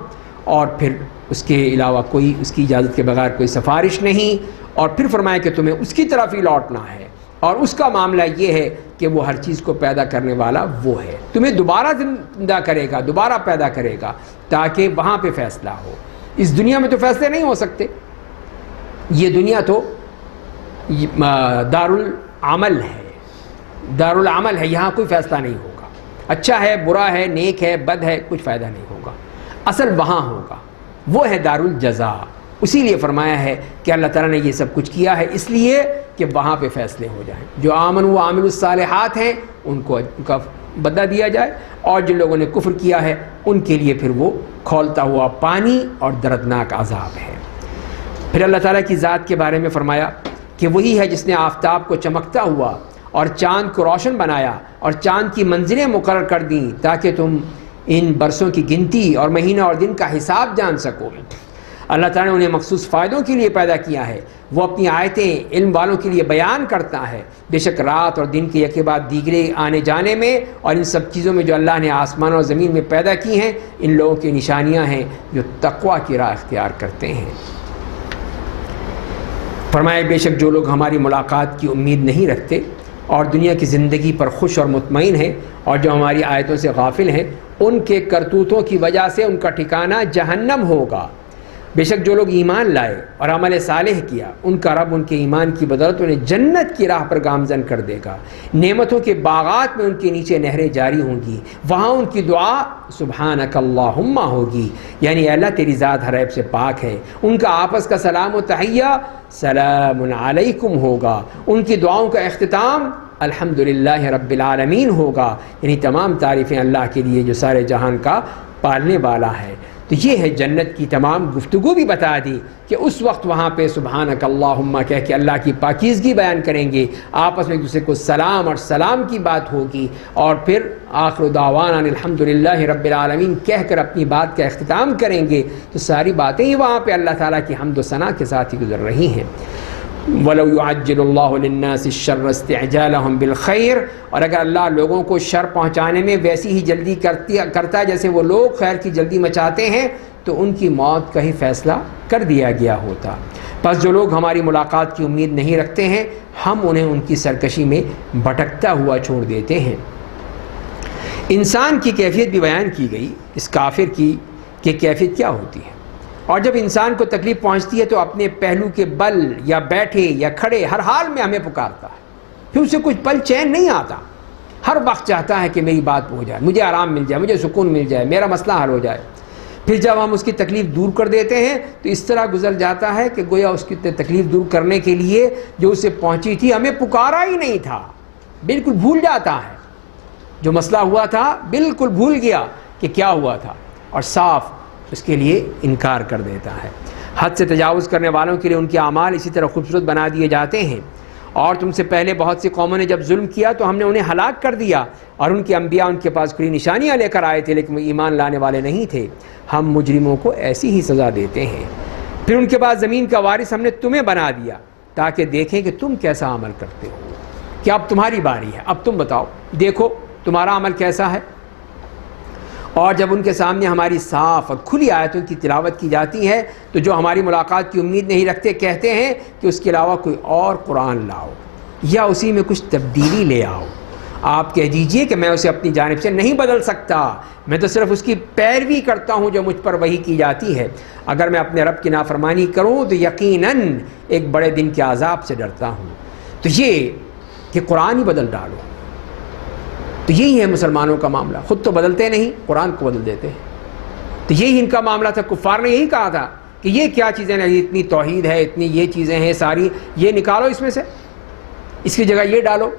اور پھر اس کے علاوہ کوئی اس کی اجازت کے بغیر کوئی سفارش نہیں، اور پھر فرمایا کہ تمہیں اس کی طرف ہی لوٹنا ہے، اور اس کا معاملہ یہ ہے کہ وہ ہر چیز کو پیدا کرنے والا وہ ہے، تمہیں دوبارہ زندہ کرے گا، دوبارہ پیدا کرے گا تاکہ وہاں پہ فیصلہ ہو۔ اس دنیا میں تو فیصلے نہیں ہو سکتے، یہ دنیا تو دارالعمل ہے، دارالعمل ہے، یہاں کوئی فیصلہ نہیں ہوگا، اچھا ہے برا ہے نیک ہے بد ہے، کچھ فائدہ نہیں ہوگا، اصل وہاں ہوگا، وہ ہے دارالجزا۔ اسی لیے فرمایا ہے کہ اللہ تعالیٰ نے یہ سب کچھ کیا ہے اس لیے کہ وہاں پہ فیصلے ہو جائیں، جو آمن و عامل الصالحات ہیں ان کو ان کا بدلہ دیا جائے، اور جن لوگوں نے کفر کیا ہے ان کے لیے پھر وہ کھولتا ہوا پانی اور دردناک عذاب ہے۔ پھر اللہ تعالیٰ کی ذات کے بارے میں فرمایا کہ وہی ہے جس نے آفتاب کو چمکتا ہوا اور چاند کو روشن بنایا اور چاند کی منزلیں مقرر کر دیں تاکہ تم ان برسوں کی گنتی اور مہینہ اور دن کا حساب جان سکو۔ اللہ تعالیٰ نے انہیں مخصوص فائدوں کے لیے پیدا کیا ہے، وہ اپنی آیتیں علم والوں کے لیے بیان کرتا ہے۔ بے شک رات اور دن کے یکے بعد دیگرے آنے جانے میں اور ان سب چیزوں میں جو اللہ نے آسمان اور زمین میں پیدا کی ہیں، ان لوگوں کی نشانیاں ہیں جو تقویٰ کی راہ اختیار کرتے ہیں۔ فرمایا بے شک جو لوگ ہماری ملاقات کی امید نہیں رکھتے اور دنیا کی زندگی پر خوش اور مطمئن ہیں اور جو ہماری آیتوں سے غافل ہیں، ان کے کرتوتوں کی وجہ سے ان کا ٹھکانہ جہنم ہوگا۔ بے شک جو لوگ ایمان لائے اور عمل صالح کیا، ان کا رب ان کے ایمان کی بدولت انہیں جنت کی راہ پر گامزن کر دے گا، نعمتوں کے باغات میں ان کے نیچے نہریں جاری ہوں گی، وہاں ان کی دعا سبحانک اللہم ہوگی، یعنی اللہ تیری ذات ہر عیب سے پاک ہے۔ ان کا آپس کا سلام و تحیہ سلام علیکم ہوگا، ان کی دعاؤں کا اختتام الحمدللہ رب العالمین ہوگا، یعنی تمام تعریفیں اللہ کے لیے جو سارے جہان کا پالنے والا ہے۔ تو یہ ہے جنت کی تمام گفتگو بھی بتا دی کہ اس وقت وہاں پہ سبحانک اللہم کہہ کے اللہ کی پاکیزگی بیان کریں گے، آپس میں ایک دوسرے کو سلام اور سلام کی بات ہوگی، اور پھر آخر دعوانا الحمدللہ رب العالمین کہہ کر اپنی بات کا اختتام کریں گے۔ تو ساری باتیں ہی وہاں پہ اللہ تعالیٰ کی حمد و ثنا کے ساتھ ہی گزر رہی ہیں۔ وَلَوْ يُعَجِّلُ اللَّهُ لِلنَّاسِ الشَّرَّ اسْتِعْجَالَهُم بِالْخَيْرِ، اور اگر اللہ لوگوں کو شر پہنچانے میں ویسی ہی جلدی کرتا ہے جیسے وہ لوگ خیر کی جلدی مچاتے ہیں، تو ان کی موت کا ہی فیصلہ کر دیا گیا ہوتا۔ پس جو لوگ ہماری ملاقات کی امید نہیں رکھتے ہیں ہم انہیں ان کی سرکشی میں بھٹکتا ہوا چھوڑ دیتے ہیں۔ انسان کی کیفیت بھی بیان کی گئی، اس کافر کی کہ کیفیت کیا ہوتی ہے، اور جب انسان کو تکلیف پہنچتی ہے تو اپنے پہلو کے بل یا بیٹھے یا کھڑے ہر حال میں ہمیں پکارتا ہے، پھر اسے کچھ پل چین نہیں آتا، ہر وقت چاہتا ہے کہ میری بات ہو جائے، مجھے آرام مل جائے، مجھے سکون مل جائے، میرا مسئلہ حل ہو جائے۔ پھر جب ہم اس کی تکلیف دور کر دیتے ہیں تو اس طرح گزر جاتا ہے کہ گویا اس کی تکلیف دور کرنے کے لیے جو اسے پہنچی تھی ہمیں پکارا ہی نہیں تھا، بالکل بھول جاتا ہے، جو مسئلہ ہوا تھا بالکل بھول گیا کہ کیا ہوا تھا، اور صاف اس کے لیے انکار کر دیتا ہے۔ حد سے تجاوز کرنے والوں کے لیے ان کے اعمال اسی طرح خوبصورت بنا دیے جاتے ہیں، اور تم سے پہلے بہت سی قوموں نے جب ظلم کیا تو ہم نے انہیں ہلاک کر دیا، اور ان کے انبیاء ان کے پاس کھلی نشانیاں لے کر آئے تھے لیکن وہ ایمان لانے والے نہیں تھے۔ ہم مجرموں کو ایسی ہی سزا دیتے ہیں۔ پھر ان کے بعد زمین کا وارث ہم نے تمہیں بنا دیا تاکہ دیکھیں کہ تم کیسا عمل کرتے ہو، کہ اب تمہاری باری ہے، اب تم بتاؤ، دیکھو تمہارا عمل کیسا ہے۔ اور جب ان کے سامنے ہماری صاف اور کھلی آیتوں کی تلاوت کی جاتی ہے تو جو ہماری ملاقات کی امید نہیں رکھتے کہتے ہیں کہ اس کے علاوہ کوئی اور قرآن لاؤ یا اسی میں کچھ تبدیلی لے آؤ۔ آپ کہہ دیجئے کہ میں اسے اپنی جانب سے نہیں بدل سکتا، میں تو صرف اس کی پیروی کرتا ہوں جو مجھ پر وحی کی جاتی ہے۔ اگر میں اپنے رب کی نافرمانی کروں تو یقیناً ایک بڑے دن کے عذاب سے ڈرتا ہوں۔ تو یہ کہ قرآن ہی بدل ڈالو، تو یہی ہے مسلمانوں کا معاملہ، خود تو بدلتے نہیں، قرآن کو بدل دیتے ہیں۔ تو یہی ان کا معاملہ تھا، کفار نے یہی کہا تھا کہ یہ کیا چیزیں ہیں، اتنی توحید ہے، اتنی یہ چیزیں ہیں ساری، یہ نکالو اس میں سے، اس کی جگہ یہ ڈالو۔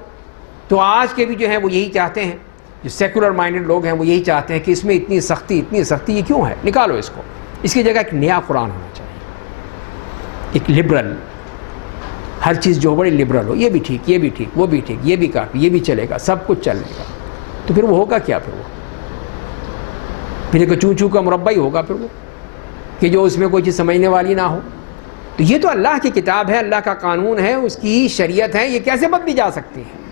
تو آج کے بھی جو ہیں وہ یہی چاہتے ہیں، جو سیکولر مائنڈڈ لوگ ہیں وہ یہی چاہتے ہیں کہ اس میں اتنی سختی یہ کیوں ہے، نکالو اس کو، اس کی جگہ ایک نیا قرآن ہونا چاہیے، ایک لبرل، ہر چیز جو بڑی لبرل ہو، یہ بھی ٹھیک، یہ بھی ٹھیک، وہ بھی ٹھیک، یہ بھی کافی، یہ بھی چلے گا، سب کچھ چلے گا۔ تو پھر وہ ہوگا کیا، پھر ایک چوں چوں کا مربع ہی ہوگا پھر وہ، کہ جو اس میں کوئی چیز سمجھنے والی نہ ہو۔ تو یہ تو اللہ کی کتاب ہے، اللہ کا قانون ہے، اس کی شریعت ہے، یہ کیسے بدلی جا سکتی ہے؟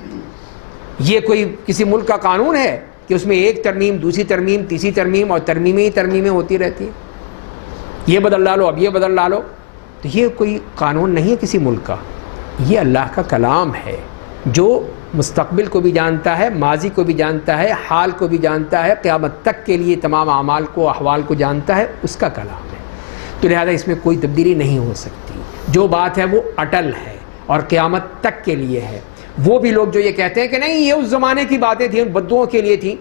یہ کوئی کسی ملک کا قانون ہے کہ اس میں ایک ترمیم، دوسری ترمیم، تیسری ترمیم اور ترمیمیں ہی ترمیمیں ہوتی رہتی ہیں، یہ بدل ڈالو، اب یہ بدل ڈالو۔ تو یہ کوئی قانون نہیں ہے کسی ملک کا، یہ اللہ کا کلام ہے جو مستقبل کو بھی جانتا ہے، ماضی کو بھی جانتا ہے، حال کو بھی جانتا ہے، قیامت تک کے لیے تمام اعمال کو، احوال کو جانتا ہے، اس کا کلام ہے۔ تو لہذا اس میں کوئی تبدیلی نہیں ہو سکتی، جو بات ہے وہ اٹل ہے اور قیامت تک کے لیے ہے۔ وہ بھی لوگ جو یہ کہتے ہیں کہ نہیں یہ اس زمانے کی باتیں تھیں، ان بدوؤں کے لیے تھیں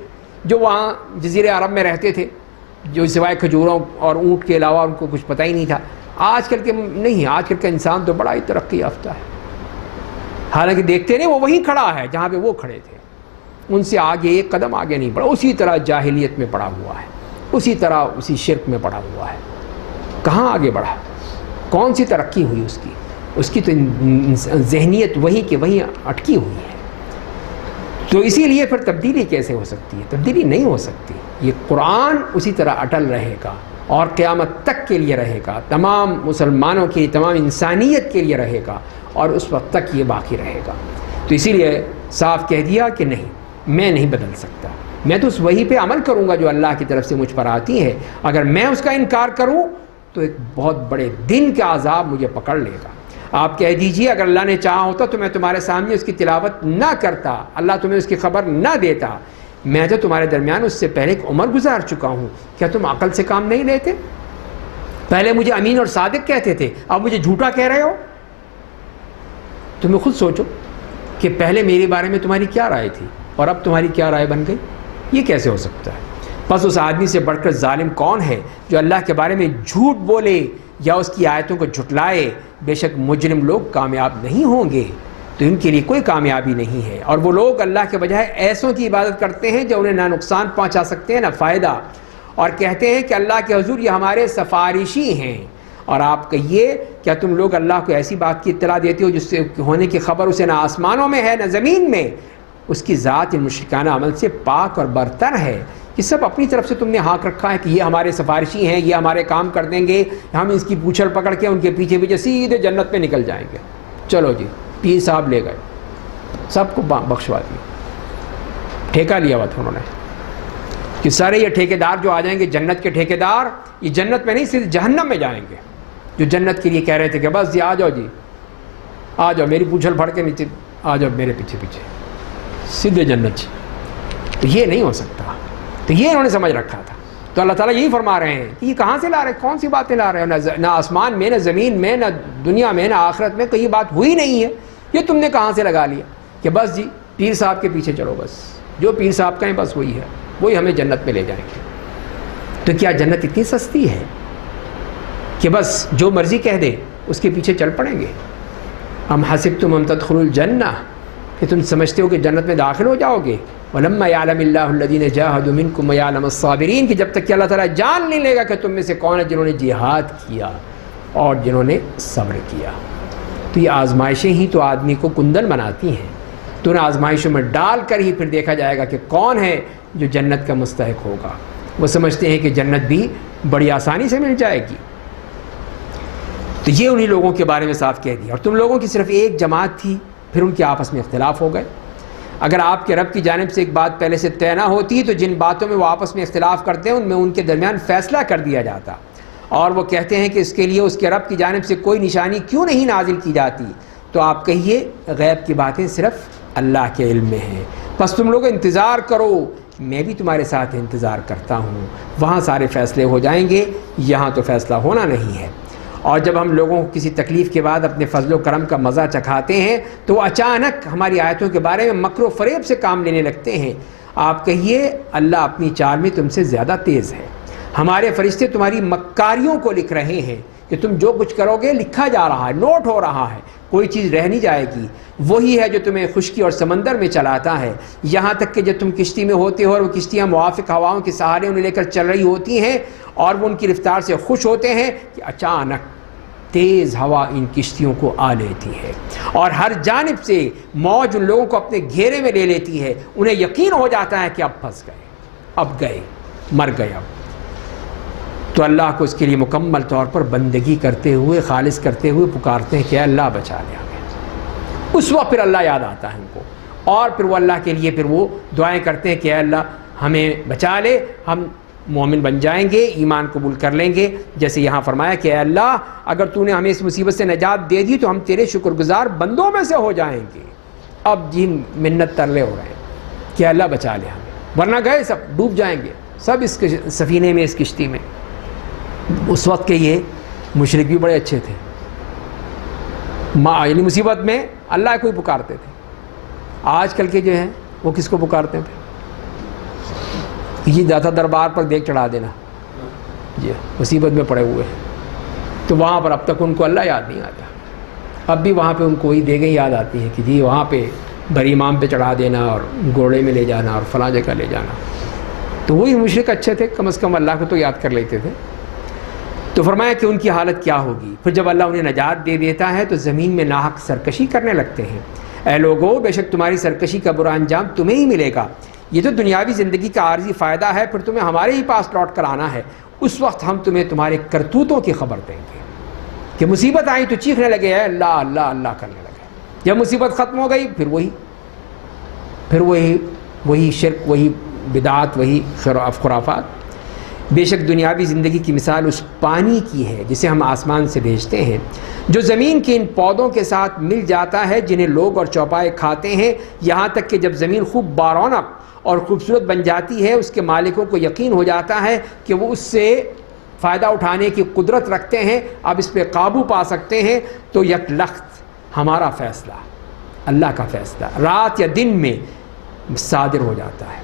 جو وہاں جزیرے عرب میں رہتے تھے، جو سوائے کھجوروں اور اونٹ کے علاوہ ان کو کچھ پتہ ہی نہیں تھا۔ آج کل کے نہیں، آج کل کا انسان تو بڑا ہی ترقی یافتہ ہے، حالانکہ دیکھتے نہیں وہ وہیں کھڑا ہے جہاں پہ وہ کھڑے تھے، ان سے آگے ایک قدم آگے نہیں بڑھا، اسی طرح جاہلیت میں پڑا ہوا ہے، اسی طرح اسی شرک میں پڑا ہوا ہے۔ کہاں آگے بڑھا، کون سی ترقی ہوئی اس کی تو ذہنیت وہیں کہ وہیں اٹکی ہوئی ہے۔ تو اسی لیے پھر تبدیلی کیسے ہو سکتی ہے؟ تبدیلی نہیں ہو سکتی، یہ قرآن اسی طرح اٹل رہے گا اور قیامت تک کے لیے رہے گا، تمام مسلمانوں کی، تمام انسانیت کے لیے رہے گا، اور اس وقت تک یہ باقی رہے گا۔ تو اسی لیے صاف کہہ دیا کہ نہیں، میں نہیں بدل سکتا، میں تو اس وحی پہ عمل کروں گا جو اللہ کی طرف سے مجھ پر آتی ہے، اگر میں اس کا انکار کروں تو ایک بہت بڑے دن کا عذاب مجھے پکڑ لے گا۔ آپ کہہ دیجئے اگر اللہ نے چاہا ہوتا تو میں تمہارے سامنے اس کی تلاوت نہ کرتا، اللہ تمہیں اس کی خبر نہ دیتا، میں تو تمہارے درمیان اس سے پہلے ایک عمر گزار چکا ہوں، کیا تم عقل سے کام نہیں لیتے؟ پہلے مجھے امین اور صادق کہتے تھے، اب مجھے جھوٹا کہہ رہے ہو؟ تمہیں خود سوچو کہ پہلے میرے بارے میں تمہاری کیا رائے تھی اور اب تمہاری کیا رائے بن گئی، یہ کیسے ہو سکتا ہے؟ بس اس آدمی سے بڑھ کر ظالم کون ہے جو اللہ کے بارے میں جھوٹ بولے یا اس کی آیتوں کو جھٹلائے؟ بے شک مجرم لوگ کامیاب نہیں ہوں گے، تو ان کے لیے کوئی کامیابی نہیں ہے۔ اور وہ لوگ اللہ کے بجائے ایسوں کی عبادت کرتے ہیں جو انہیں نہ نقصان پہنچا سکتے ہیں نہ فائدہ، اور کہتے ہیں کہ اللہ کے حضور یہ ہمارے سفارشی ہیں۔ اور آپ کہیے کیا تم لوگ اللہ کو ایسی بات کی اطلاع دیتے ہو جس سے ہونے کی خبر اسے نہ آسمانوں میں ہے نہ زمین میں؟ اس کی ذات ان مشرکانہ عمل سے پاک اور برتر ہے۔ یہ سب اپنی طرف سے تم نے ہاک رکھا ہے کہ یہ ہمارے سفارشی ہیں، یہ ہمارے کام کر دیں گے، ہم اس کی پوچھڑ پکڑ کے ان کے پیچھے پیچھے سیدھے جنت میں نکل جائیں گے۔ چلو جی، پیر صاحب لے گئے، سب کو بخشوا دیا، ٹھیکہ لیا ہوا تھا انہوں نے کہ سارے یہ ٹھیکیدار جو آ جائیں گے جنت کے ٹھیکیدار، یہ جنت میں نہیں صرف جہنم میں جائیں گے، جو جنت کے لیے کہہ رہے تھے کہ بس جی آ جاؤ جی، آ جاؤ میری پوچھل پھڑ کے نیچے آ جاؤ میرے پیچھے پیچھے سیدھے جنت جی، تو یہ نہیں ہو سکتا. تو یہ انہوں نے سمجھ رکھا تھا. تو اللہ تعالیٰ یہی فرما رہے ہیں کہ یہ کہاں سے لا رہے، کون سی باتیں لا رہے ہو، نہ آسمان میں، نہ زمین میں، نہ دنیا میں، نہ آخرت میں کہیں بات ہوئی نہیں ہے، یہ تم نے کہاں سے لگا لیا کہ بس جی پیر صاحب کے پیچھے چلو، بس جو پیر صاحب کہیں بس وہی ہے، وہی ہمیں جنت میں لے جائیں گے. تو کیا جنت اتنی سستی ہے کہ بس جو مرضی کہہ دے اس کے پیچھے چل پڑیں گے؟ ام حسبتم ان تدخلوا الجنہ، کہ تم سمجھتے ہو کہ جنت میں داخل ہو جاؤ گے؟ وَلَمَّا يَعْلَمِ اللَّهُ الَّذِينَ جَاهَدُوا مِنكُمْ وَيَعْلَمَ الصَّابِرِينَ، کہ جب تک کہ اللہ تعالیٰ جان نہیں لے گا کہ تم میں سے کون ہے جنہوں نے جہاد کیا اور جنہوں نے صبر کیا. تو یہ آزمائشیں ہی تو آدمی کو کندن بناتی ہیں. تو ان آزمائشوں میں ڈال کر ہی پھر دیکھا جائے گا کہ کون ہے جو جنت کا مستحق ہوگا. وہ سمجھتے ہیں کہ جنت بھی بڑی آسانی سے مل جائے گی. تو یہ انہی لوگوں کے بارے میں صاف کہہ دیا. اور تم لوگوں کی صرف ایک جماعت تھی، پھر ان کے آپس میں اختلاف ہو گئے. اگر آپ کے رب کی جانب سے ایک بات پہلے سے طے نہ ہوتی تو جن باتوں میں وہ آپس میں اختلاف کرتے ہیں ان میں ان کے درمیان فیصلہ کر دیا جاتا. اور وہ کہتے ہیں کہ اس کے لیے اس کے رب کی جانب سے کوئی نشانی کیوں نہیں نازل کی جاتی؟ تو آپ کہیے غیب کی باتیں صرف اللہ کے علم میں ہیں، بس تم لوگ انتظار کرو، میں بھی تمہارے ساتھ انتظار کرتا ہوں. وہاں سارے فیصلے ہو جائیں گے، یہاں تو فیصلہ ہونا نہیں ہے. اور جب ہم لوگوں کو کسی تکلیف کے بعد اپنے فضل و کرم کا مزہ چکھاتے ہیں تو وہ اچانک ہماری آیتوں کے بارے میں مکر و فریب سے کام لینے لگتے ہیں. آپ کہیے اللہ اپنی چال میں تم سے زیادہ تیز ہے. ہمارے فرشتے تمہاری مکاریوں کو لکھ رہے ہیں کہ تم جو کچھ کرو گے لکھا جا رہا ہے، نوٹ ہو رہا ہے، کوئی چیز رہ نہیں جائے گی. وہی ہے جو تمہیں خشکی اور سمندر میں چلاتا ہے، یہاں تک کہ جب تم کشتی میں ہوتے ہو اور وہ کشتیاں موافق ہواؤں کے سہارے انہیں لے کر چل رہی ہوتی ہیں اور وہ ان کی رفتار سے خوش ہوتے ہیں کہ اچانک تیز ہوا ان کشتیوں کو آ لیتی ہے اور ہر جانب سے موج ان لوگوں کو اپنے گھیرے میں لے لیتی ہے. انہیں یقین ہو جاتا ہے کہ اب پھنس گئے، اب گئے، مر گئے. اب تو اللہ کو اس کے لیے مکمل طور پر بندگی کرتے ہوئے، خالص کرتے ہوئے پکارتے ہیں کہ اللہ بچا لے ہمیں. اس وقت پھر اللہ یاد آتا ہے ان کو اور پھر وہ اللہ کے لیے پھر وہ دعائیں کرتے ہیں کہ اے اللہ ہمیں بچا لے، ہم مومن بن جائیں گے، ایمان قبول کر لیں گے. جیسے یہاں فرمایا کہ اے اللہ اگر تو نے ہمیں اس مصیبت سے نجات دے دی تو ہم تیرے شکر گزار بندوں میں سے ہو جائیں گے. اب جی منت ترلے ہو رہے ہیں کہ اللہ بچا لے ہمیں، ورنہ گئے سب، ڈوب جائیں گے سب اس سفینے میں، اس کشتی میں. اس وقت کے یہ مشرک بھی بڑے اچھے تھے، یعنی مصیبت میں اللہ کو ہی پکارتے تھے. آج کل کے جو ہیں وہ کس کو پکارتے تھے؟ یہ داتا دربار پر دیکھ چڑھا دینا، یہ مصیبت میں پڑے ہوئے ہیں تو وہاں پر اب تک ان کو اللہ یاد نہیں آتا. اب بھی وہاں پہ ان کو وہی دیگیں یاد آتی ہیں کہ جی وہاں پہ بری امام پہ چڑھا دینا اور گھوڑے میں لے جانا اور فلاں جگہ لے جانا. تو وہی مشرک اچھے تھے، کم از کم اللہ کو تو یاد کر لیتے تھے. تو فرمایا کہ ان کی حالت کیا ہوگی. پھر جب اللہ انہیں نجات دے دیتا ہے تو زمین میں ناحق سرکشی کرنے لگتے ہیں. اے لوگو بے شک تمہاری سرکشی کا برا انجام تمہیں ہی ملے گا. یہ تو دنیاوی زندگی کا عارضی فائدہ ہے، پھر تمہیں ہمارے ہی پاس لوٹ کر آنا ہے. اس وقت ہم تمہیں تمہارے کرتوتوں کی خبر دیں گے. کہ مصیبت آئی تو چیخنے لگے اے اللہ اللہ اللہ کرنے لگے. جب مصیبت ختم ہو گئی پھر وہی شرک، وہی بدعات، وہی خرافات. بے شک دنیاوی زندگی کی مثال اس پانی کی ہے جسے ہم آسمان سے بھیجتے ہیں، جو زمین کے ان پودوں کے ساتھ مل جاتا ہے جنہیں لوگ اور چوپائے کھاتے ہیں، یہاں تک کہ جب زمین خوب بارونق اور خوبصورت بن جاتی ہے اس کے مالکوں کو یقین ہو جاتا ہے کہ وہ اس سے فائدہ اٹھانے کی قدرت رکھتے ہیں، اب اس پہ قابو پا سکتے ہیں. تو یک لخت ہمارا فیصلہ، اللہ کا فیصلہ رات یا دن میں صادر ہو جاتا ہے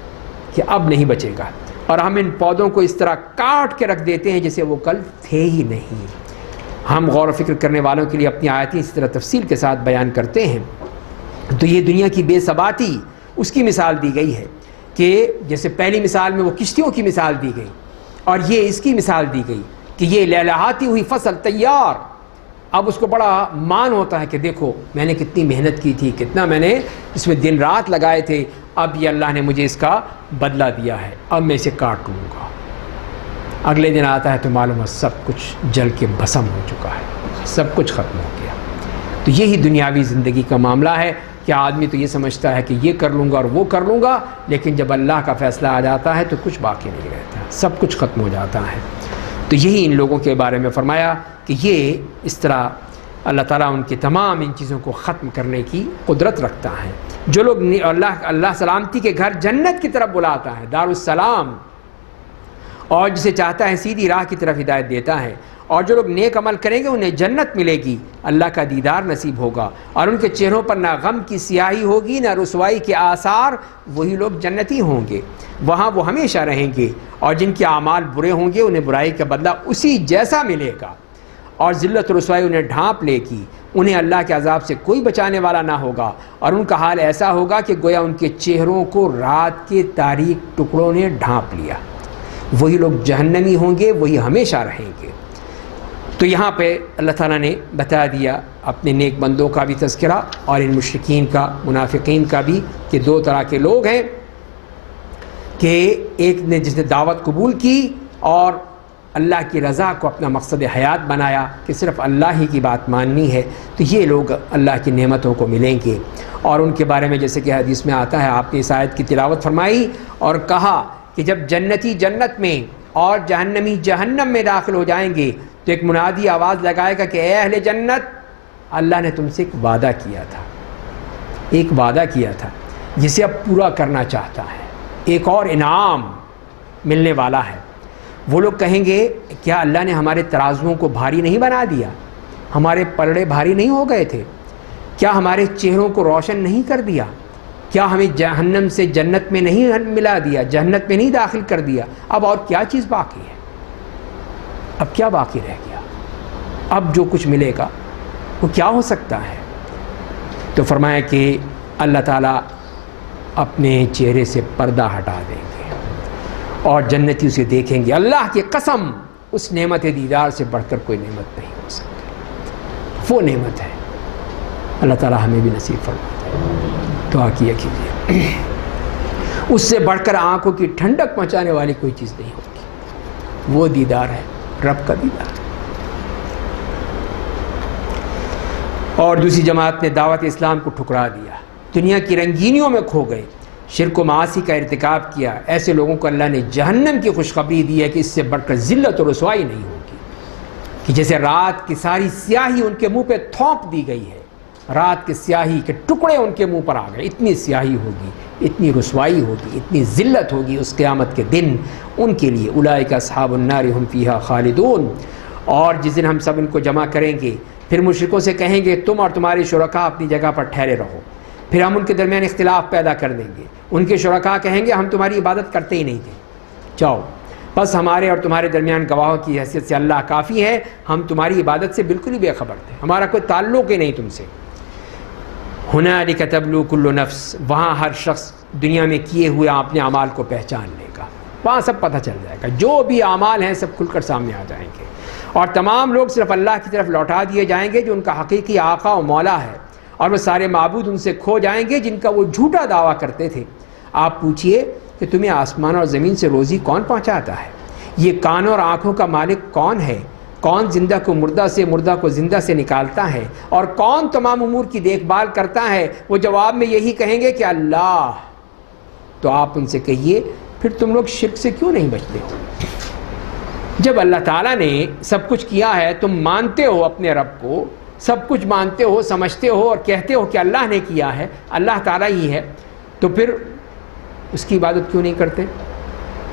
کہ اب نہیں بچے گا، اور ہم ان پودوں کو اس طرح کاٹ کے رکھ دیتے ہیں جیسے وہ کل تھے ہی نہیں. ہم غور و فکر کرنے والوں کے لیے اپنی آیتیں اس طرح تفصیل کے ساتھ بیان کرتے ہیں. تو یہ دنیا کی بے ثباتی اس کی مثال دی گئی ہے کہ جیسے پہلی مثال میں وہ کشتیوں کی مثال دی گئی اور یہ اس کی مثال دی گئی کہ یہ لہلہاتی ہوئی فصل تیار. اب اس کو بڑا مان ہوتا ہے کہ دیکھو میں نے کتنی محنت کی تھی، کتنا میں نے اس میں دن رات لگائے تھے، اب یہ اللہ نے مجھے اس کا بدلہ دیا ہے، اب میں اسے کاٹ لوں گا. اگلے دن آتا ہے تو معلوم ہے سب کچھ جل کے بھسم ہو چکا ہے، سب کچھ ختم ہو گیا. تو یہی دنیاوی زندگی کا معاملہ ہے کہ آدمی تو یہ سمجھتا ہے کہ یہ کر لوں گا اور وہ کر لوں گا، لیکن جب اللہ کا فیصلہ آ جاتا ہے تو کچھ باقی نہیں رہتا، سب کچھ ختم ہو جاتا ہے. تو یہی ان لوگوں کے بارے میں فرمایا کہ یہ اس طرح اللہ تعالیٰ ان کی تمام ان چیزوں کو ختم کرنے کی قدرت رکھتا ہے. جو لوگ اللہ سلامتی کے گھر جنت کی طرف بلاتا ہے، دار السلام، اور جسے چاہتا ہے سیدھی راہ کی طرف ہدایت دیتا ہے، اور جو لوگ نیک عمل کریں گے انہیں جنت ملے گی، اللہ کا دیدار نصیب ہوگا، اور ان کے چہروں پر نہ غم کی سیاہی ہوگی نہ رسوائی کے آثار، وہی لوگ جنتی ہوں گے، وہاں وہ ہمیشہ رہیں گے، اور جن کے اعمال برے ہوں گے انہیں برائی کا بدلہ اسی جیسا ملے گا، اور ذلت و رسوائی انہیں ڈھانپ لے گی، انہیں اللہ کے عذاب سے کوئی بچانے والا نہ ہوگا، اور ان کا حال ایسا ہوگا کہ گویا ان کے چہروں کو رات کے تاریک ٹکڑوں نے ڈھانپ لیا. وہی لوگ جہنمی ہوں گے، وہی ہمیشہ رہیں گے. تو یہاں پہ اللہ تعالیٰ نے بتا دیا اپنے نیک بندوں کا بھی تذکرہ اور ان مشرکین کا، منافقین کا بھی، کہ دو طرح کے لوگ ہیں، کہ ایک نے جس نے دعوت قبول کی اور اللہ کی رضا کو اپنا مقصد حیات بنایا کہ صرف اللہ ہی کی بات ماننی ہے، تو یہ لوگ اللہ کی نعمتوں کو ملیں گے. اور ان کے بارے میں جیسے کہ حدیث میں آتا ہے، آپ نے اس آیت کی تلاوت فرمائی اور کہا کہ جب جنتی جنت میں اور جہنمی جہنم میں داخل ہو جائیں گے تو ایک منادی آواز لگائے گا کہ اے اہل جنت، اللہ نے تم سے ایک وعدہ کیا تھا جسے اب پورا کرنا چاہتا ہے، ایک اور انعام ملنے والا ہے. وہ لوگ کہیں گے کیا اللہ نے ہمارے ترازوؤں کو بھاری نہیں بنا دیا، ہمارے پلڑے بھاری نہیں ہو گئے تھے، کیا ہمارے چہروں کو روشن نہیں کر دیا، کیا ہمیں جہنم سے جنت میں نہیں ملا دیا، جنت میں نہیں داخل کر دیا، اب اور کیا چیز باقی ہے، اب کیا باقی رہ گیا، اب جو کچھ ملے گا وہ کیا ہو سکتا ہے. تو فرمایا کہ اللہ تعالیٰ اپنے چہرے سے پردہ ہٹا دیں گے اور جنتی اسے دیکھیں گے. اللہ کی قسم، اس نعمت دیدار سے بڑھ کر کوئی نعمت نہیں ہو سکتی، وہ نعمت ہے. اللہ تعالیٰ ہمیں بھی نصیب فرمائے. دعا کیا کیجیے. اس سے بڑھ کر آنکھوں کی ٹھنڈک پہنچانے والی کوئی چیز نہیں ہوگی. وہ دیدار ہے، رب کا دیدار. اور دوسری جماعت نے دعوت اسلام کو ٹھکرا دیا، دنیا کی رنگینیوں میں کھو گئے، شرک و معاصی کا ارتکاب کیا. ایسے لوگوں کو اللہ نے جہنم کی خوشخبری دی ہے کہ اس سے بڑھ کر ذلت و رسوائی نہیں ہوگی، کہ جیسے رات کی ساری سیاہی ان کے منہ پہ تھوپ دی گئی ہے، رات کے سیاہی کے ٹکڑے ان کے منہ پر آ گئے. اتنی سیاہی ہوگی، اتنی رسوائی ہوگی، اتنی ذلت ہوگی اس قیامت کے دن ان کے لیے. اولئک اصحاب النار ہم فیہا خالدون. اور جس دن ہم سب ان کو جمع کریں گے، پھر مشرکوں سے کہیں گے تم اور تمہارے شرکاء اپنی جگہ پر ٹھہرے رہو. پھر ہم ان کے درمیان اختلاف پیدا کر دیں گے. ان کے شرکاء کہیں گے ہم تمہاری عبادت کرتے ہی نہیں تھے، جاؤ بس ہمارے اور تمہارے درمیان گواہوں کی حیثیت سے اللہ کافی ہے، ہم تمہاری عبادت سے بالکل ہی بے خبر تھے، ہمارا کوئی تعلق ہی نہیں تم سے. ہنالک تبلو کل نفس، وہاں ہر شخص دنیا میں کیے ہوئے اپنے اعمال کو پہچان لے گا، وہاں سب پتہ چل جائے گا، جو بھی اعمال ہیں سب کھل کر سامنے آ جائیں گے. اور تمام لوگ صرف اللہ کی طرف لوٹا دیے جائیں گے جو ان کا حقیقی آقا و مولا ہے، اور وہ سارے معبود ان سے کھو جائیں گے جن کا وہ جھوٹا دعویٰ کرتے تھے. آپ پوچھئے کہ تمہیں آسمان اور زمین سے روزی کون پہنچاتا ہے؟ یہ کانوں اور آنکھوں کا مالک کون ہے؟ کون زندہ کو مردہ سے، مردہ کو زندہ سے نکالتا ہے؟ اور کون تمام امور کی دیکھ بھال کرتا ہے؟ وہ جواب میں یہی کہیں گے کہ اللہ. تو آپ ان سے کہیے پھر تم لوگ شرک سے کیوں نہیں بچتے ہو؟ جب اللہ تعالیٰ نے سب کچھ کیا ہے، تم مانتے ہو اپنے رب کو، سب کچھ مانتے ہو، سمجھتے ہو اور کہتے ہو کہ اللہ نے کیا ہے، اللہ تعالیٰ ہی ہے، تو پھر اس کی عبادت کیوں نہیں کرتے؟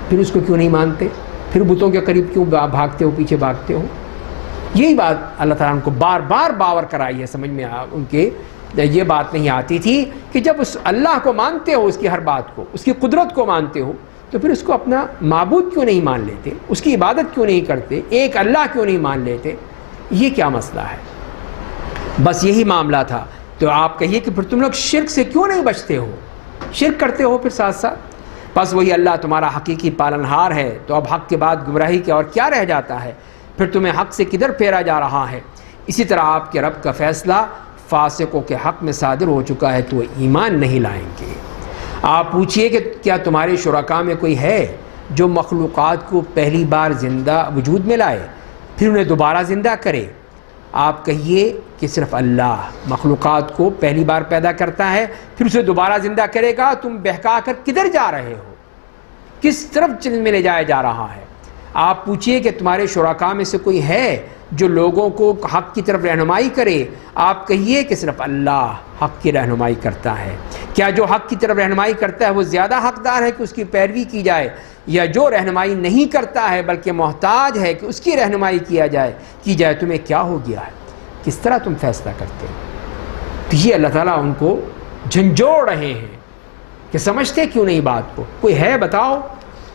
پھر اس کو کیوں نہیں مانتے؟ پھر بتوں کے قریب کیوں بھاگتے ہو، پیچھے بھاگتے ہو؟ یہی بات اللہ تعالیٰ ان کو بار بار باور کرائی ہے. سمجھ میں ان کے یہ بات نہیں آتی تھی کہ جب اس اللہ کو مانتے ہو، اس کی ہر بات کو، اس کی قدرت کو مانتے ہو، تو پھر اس کو اپنا معبود کیوں نہیں مان لیتے؟ اس کی عبادت کیوں نہیں کرتے؟ ایک اللہ کیوں نہیں مان لیتے؟ یہ کیا مسئلہ ہے؟ بس یہی معاملہ تھا. تو آپ کہیے کہ پھر تم لوگ شرک سے کیوں نہیں بچتے ہو؟ شرک کرتے ہو پھر ساتھ ساتھ. بس وہی اللہ تمہارا حقیقی پالنہار ہے، تو اب حق کے بعد گمراہی کے اور کیا رہ جاتا ہے؟ پھر تمہیں حق سے کدھر پھیرا جا رہا ہے؟ اسی طرح آپ کے رب کا فیصلہ فاسقوں کے حق میں صادر ہو چکا ہے، تو وہ ایمان نہیں لائیں گے. آپ پوچھئے کہ کیا تمہارے شرکاء میں کوئی ہے جو مخلوقات کو پہلی بار زندہ وجود میں لائے پھر انہیں دوبارہ زندہ کرے؟ آپ کہیے کہ صرف اللہ مخلوقات کو پہلی بار پیدا کرتا ہے پھر اسے دوبارہ زندہ کرے گا. تم بہکا کر کدھر جا رہے ہو؟ کس طرف چل میں لے جایا جا رہا ہے؟ آپ پوچھئے کہ تمہارے شرکاء میں سے کوئی ہے جو لوگوں کو حق کی طرف رہنمائی کرے؟ آپ کہیے کہ صرف اللہ حق کی رہنمائی کرتا ہے۔ کیا جو حق کی طرف رہنمائی کرتا ہے وہ زیادہ حقدار ہے کہ اس کی پیروی کی جائے، یا جو رہنمائی نہیں کرتا ہے بلکہ محتاج ہے کہ اس کی رہنمائی کی جائے؟ تمہیں کیا ہو گیا ہے؟ کس طرح تم فیصلہ کرتے ہو؟ تو یہ اللہ تعالیٰ ان کو جھنجھوڑ رہے ہیں کہ سمجھتے کیوں نہیں بات کو؟ کوئی ہے بتاؤ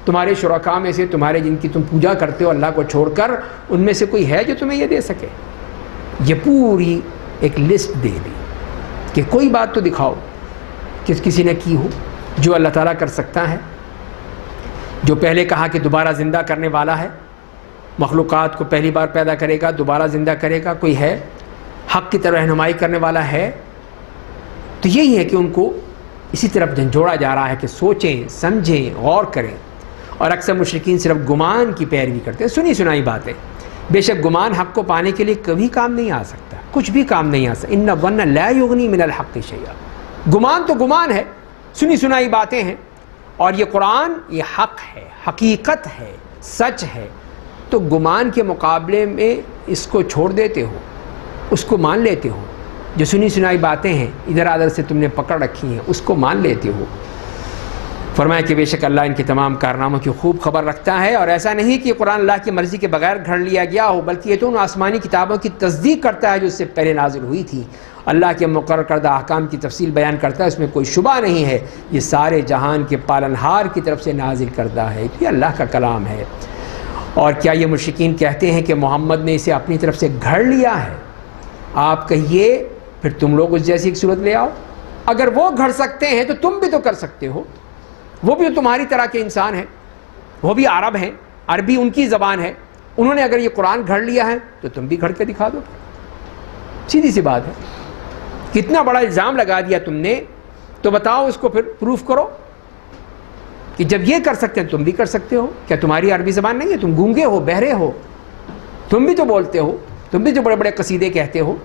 تمہارے شرکاء میں سے، تمہارے جن کی تم پوجا کرتے ہو اللہ کو چھوڑ کر، ان میں سے کوئی ہے جو تمہیں یہ دے سکے؟ یہ پوری ایک لسٹ دے دی کہ کوئی بات تو دکھاؤ کہ کسی نے کی ہو جو اللہ تعالیٰ کر سکتا ہے، جو پہلے کہا کہ دوبارہ زندہ کرنے والا ہے، مخلوقات کو پہلی بار پیدا کرے گا دوبارہ زندہ کرے گا، کوئی ہے حق کی طرف رہنمائی کرنے والا ہے؟ تو یہی ہے کہ ان کو اسی طرف جھنجھوڑا جا رہا ہے کہ سوچیں سمجھیں غور کریں۔ اور اکثر مشرکین صرف گمان کی پیروی کرتے ہیں، سنی سنائی باتیں۔ بے شک گمان حق کو پانے کے لیے کبھی کام نہیں آ سکتا، کچھ بھی کام نہیں آ سکتا۔ ان الظن لا یغنی من الحق شیئا، گمان تو گمان ہے، سنی سنائی باتیں ہیں، اور یہ قرآن یہ حق ہے، حقیقت ہے، سچ ہے، تو گمان کے مقابلے میں اس کو چھوڑ دیتے ہو، اس کو مان لیتے ہو۔ جو سنی سنائی باتیں ہیں ادھر ادھر سے تم نے پکڑ رکھی ہیں، اس کو مان لیتے ہو۔ فرمایا کہ بے شک اللہ ان کے تمام کارناموں کی خوب خبر رکھتا ہے، اور ایسا نہیں کہ قرآن اللہ کی مرضی کے بغیر گھڑ لیا گیا ہو، بلکہ یہ تو ان آسمانی کتابوں کی تصدیق کرتا ہے جو اس سے پہلے نازل ہوئی تھی۔ اللہ کے مقرر کردہ احکام کی تفصیل بیان کرتا ہے، اس میں کوئی شبہ نہیں ہے، یہ سارے جہان کے پالنہار کی طرف سے نازل کردہ ہے، تو یہ اللہ کا کلام ہے۔ اور کیا یہ مشرکین کہتے ہیں کہ محمد نے اسے اپنی طرف سے گھڑ لیا ہے؟ آپ کہیے پھر تم لوگ اس جیسی ایک صورت لے آؤ۔ اگر وہ گھڑ سکتے ہیں تو تم بھی تو کر سکتے ہو، وہ بھی تمہاری طرح کے انسان ہیں، وہ بھی عرب ہیں، عربی ان کی زبان ہے، انہوں نے اگر یہ قرآن گھڑ لیا ہے تو تم بھی گھڑ کے دکھا دو۔ سیدھی سی بات ہے، کتنا بڑا الزام لگا دیا تم نے، تو بتاؤ اس کو پھر پروف کرو کہ جب یہ کر سکتے ہیں تم بھی کر سکتے ہو۔ کیا تمہاری عربی زبان نہیں ہے؟ تم گونگے ہو، بہرے ہو، تم بھی تو بولتے ہو، تم بھی جو بڑے بڑے قصیدے کہتے ہو۔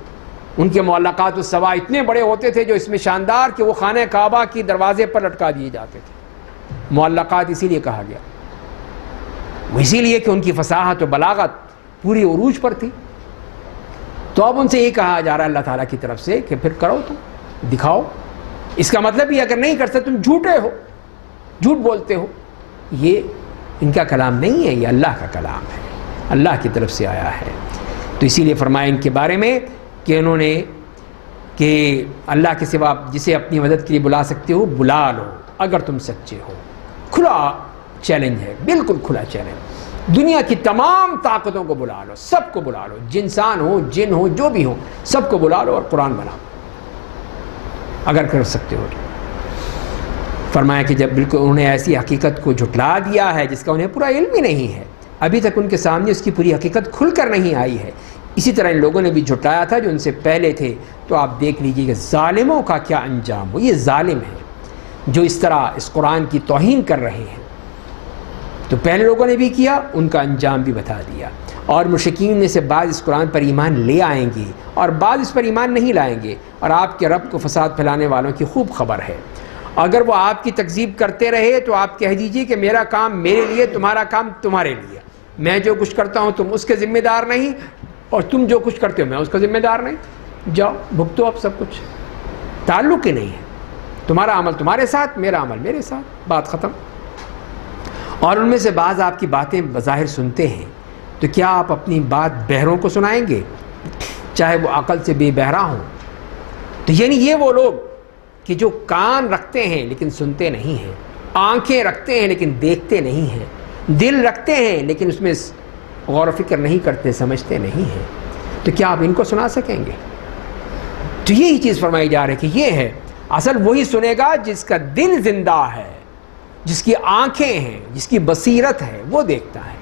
ان کے معلقات السوا اتنے بڑے ہوتے تھے جو اس میں شاندار کہ وہ خانہ کعبہ کی دروازے پر لٹکا دیے جاتے تھے۔ معلقات اسی لیے کہا گیا، وہ اسی لیے کہ ان کی فصاحت و بلاغت پوری عروج پر تھی۔ تو اب ان سے یہ کہا جا رہا ہے اللہ تعالیٰ کی طرف سے کہ پھر کرو، تم دکھاؤ۔ اس کا مطلب یہ اگر نہیں کر سکتے تم جھوٹے ہو، جھوٹ بولتے ہو۔ یہ ان کا کلام نہیں ہے، یہ اللہ کا کلام ہے، اللہ کی طرف سے آیا ہے۔ تو اسی لیے فرمایا ان کے بارے میں کہ انہوں نے کہ اللہ کے سوا جسے اپنی مدد کے لیے بلا سکتے ہو بلا لو اگر تم سچے ہو۔ کھلا چیلنج ہے، بالکل کھلا چیلنج۔ دنیا کی تمام طاقتوں کو بلا لو، سب کو بلا لو، انسان ہو جن ہو جو بھی ہو، سب کو بلا لو اور قرآن بناؤ اگر کر سکتے ہو۔ فرمایا کہ جب بالکل انہوں نے ایسی حقیقت کو جھٹلا دیا ہے جس کا انہیں پورا علم ہی نہیں ہے، ابھی تک ان کے سامنے اس کی پوری حقیقت کھل کر نہیں آئی ہے، اسی طرح ان لوگوں نے بھی جھٹلایا تھا جو ان سے پہلے تھے۔ تو آپ دیکھ لیجئے کہ ظالموں کا کیا انجام ہو۔ یہ ظالم ہیں جو اس طرح اس قرآن کی توہین کر رہے ہیں، تو پہلے لوگوں نے بھی کیا، ان کا انجام بھی بتا دیا۔ اور مشرکین میں سے بعض اس قرآن پر ایمان لے آئیں گے اور بعض اس پر ایمان نہیں لائیں گے، اور آپ کے رب کو فساد پھیلانے والوں کی خوب خبر ہے۔ اگر وہ آپ کی تکذیب کرتے رہے تو آپ کہہ دیجئے کہ میرا کام میرے لیے، تمہارا کام تمہارے لیے، میں جو کچھ کرتا ہوں تم اس کے ذمہ دار نہیں، اور تم جو کچھ کرتے ہو میں اس کا ذمہ دار نہیں، جاؤ بھگتو اب سب کچھ، تعلق ہی نہیں ہے، تمہارا عمل تمہارے ساتھ، میرا عمل میرے ساتھ، بات ختم۔ اور ان میں سے بعض آپ کی باتیں بظاہر سنتے ہیں، تو کیا آپ اپنی بات بہروں کو سنائیں گے چاہے وہ عقل سے بے بہرا ہوں؟ تو یعنی یہ وہ لوگ کہ جو کان رکھتے ہیں لیکن سنتے نہیں ہیں، آنکھیں رکھتے ہیں لیکن دیکھتے نہیں ہیں، دل رکھتے ہیں لیکن اس میں غور و فکر نہیں کرتے، سمجھتے نہیں ہیں، تو کیا آپ ان کو سنا سکیں گے؟ تو یہی چیز فرمائی جا رہی ہے کہ یہ ہے اصل وہی سنے گا جس کا دل زندہ ہے، جس کی آنکھیں ہیں، جس کی بصیرت ہے، وہ دیکھتا ہے۔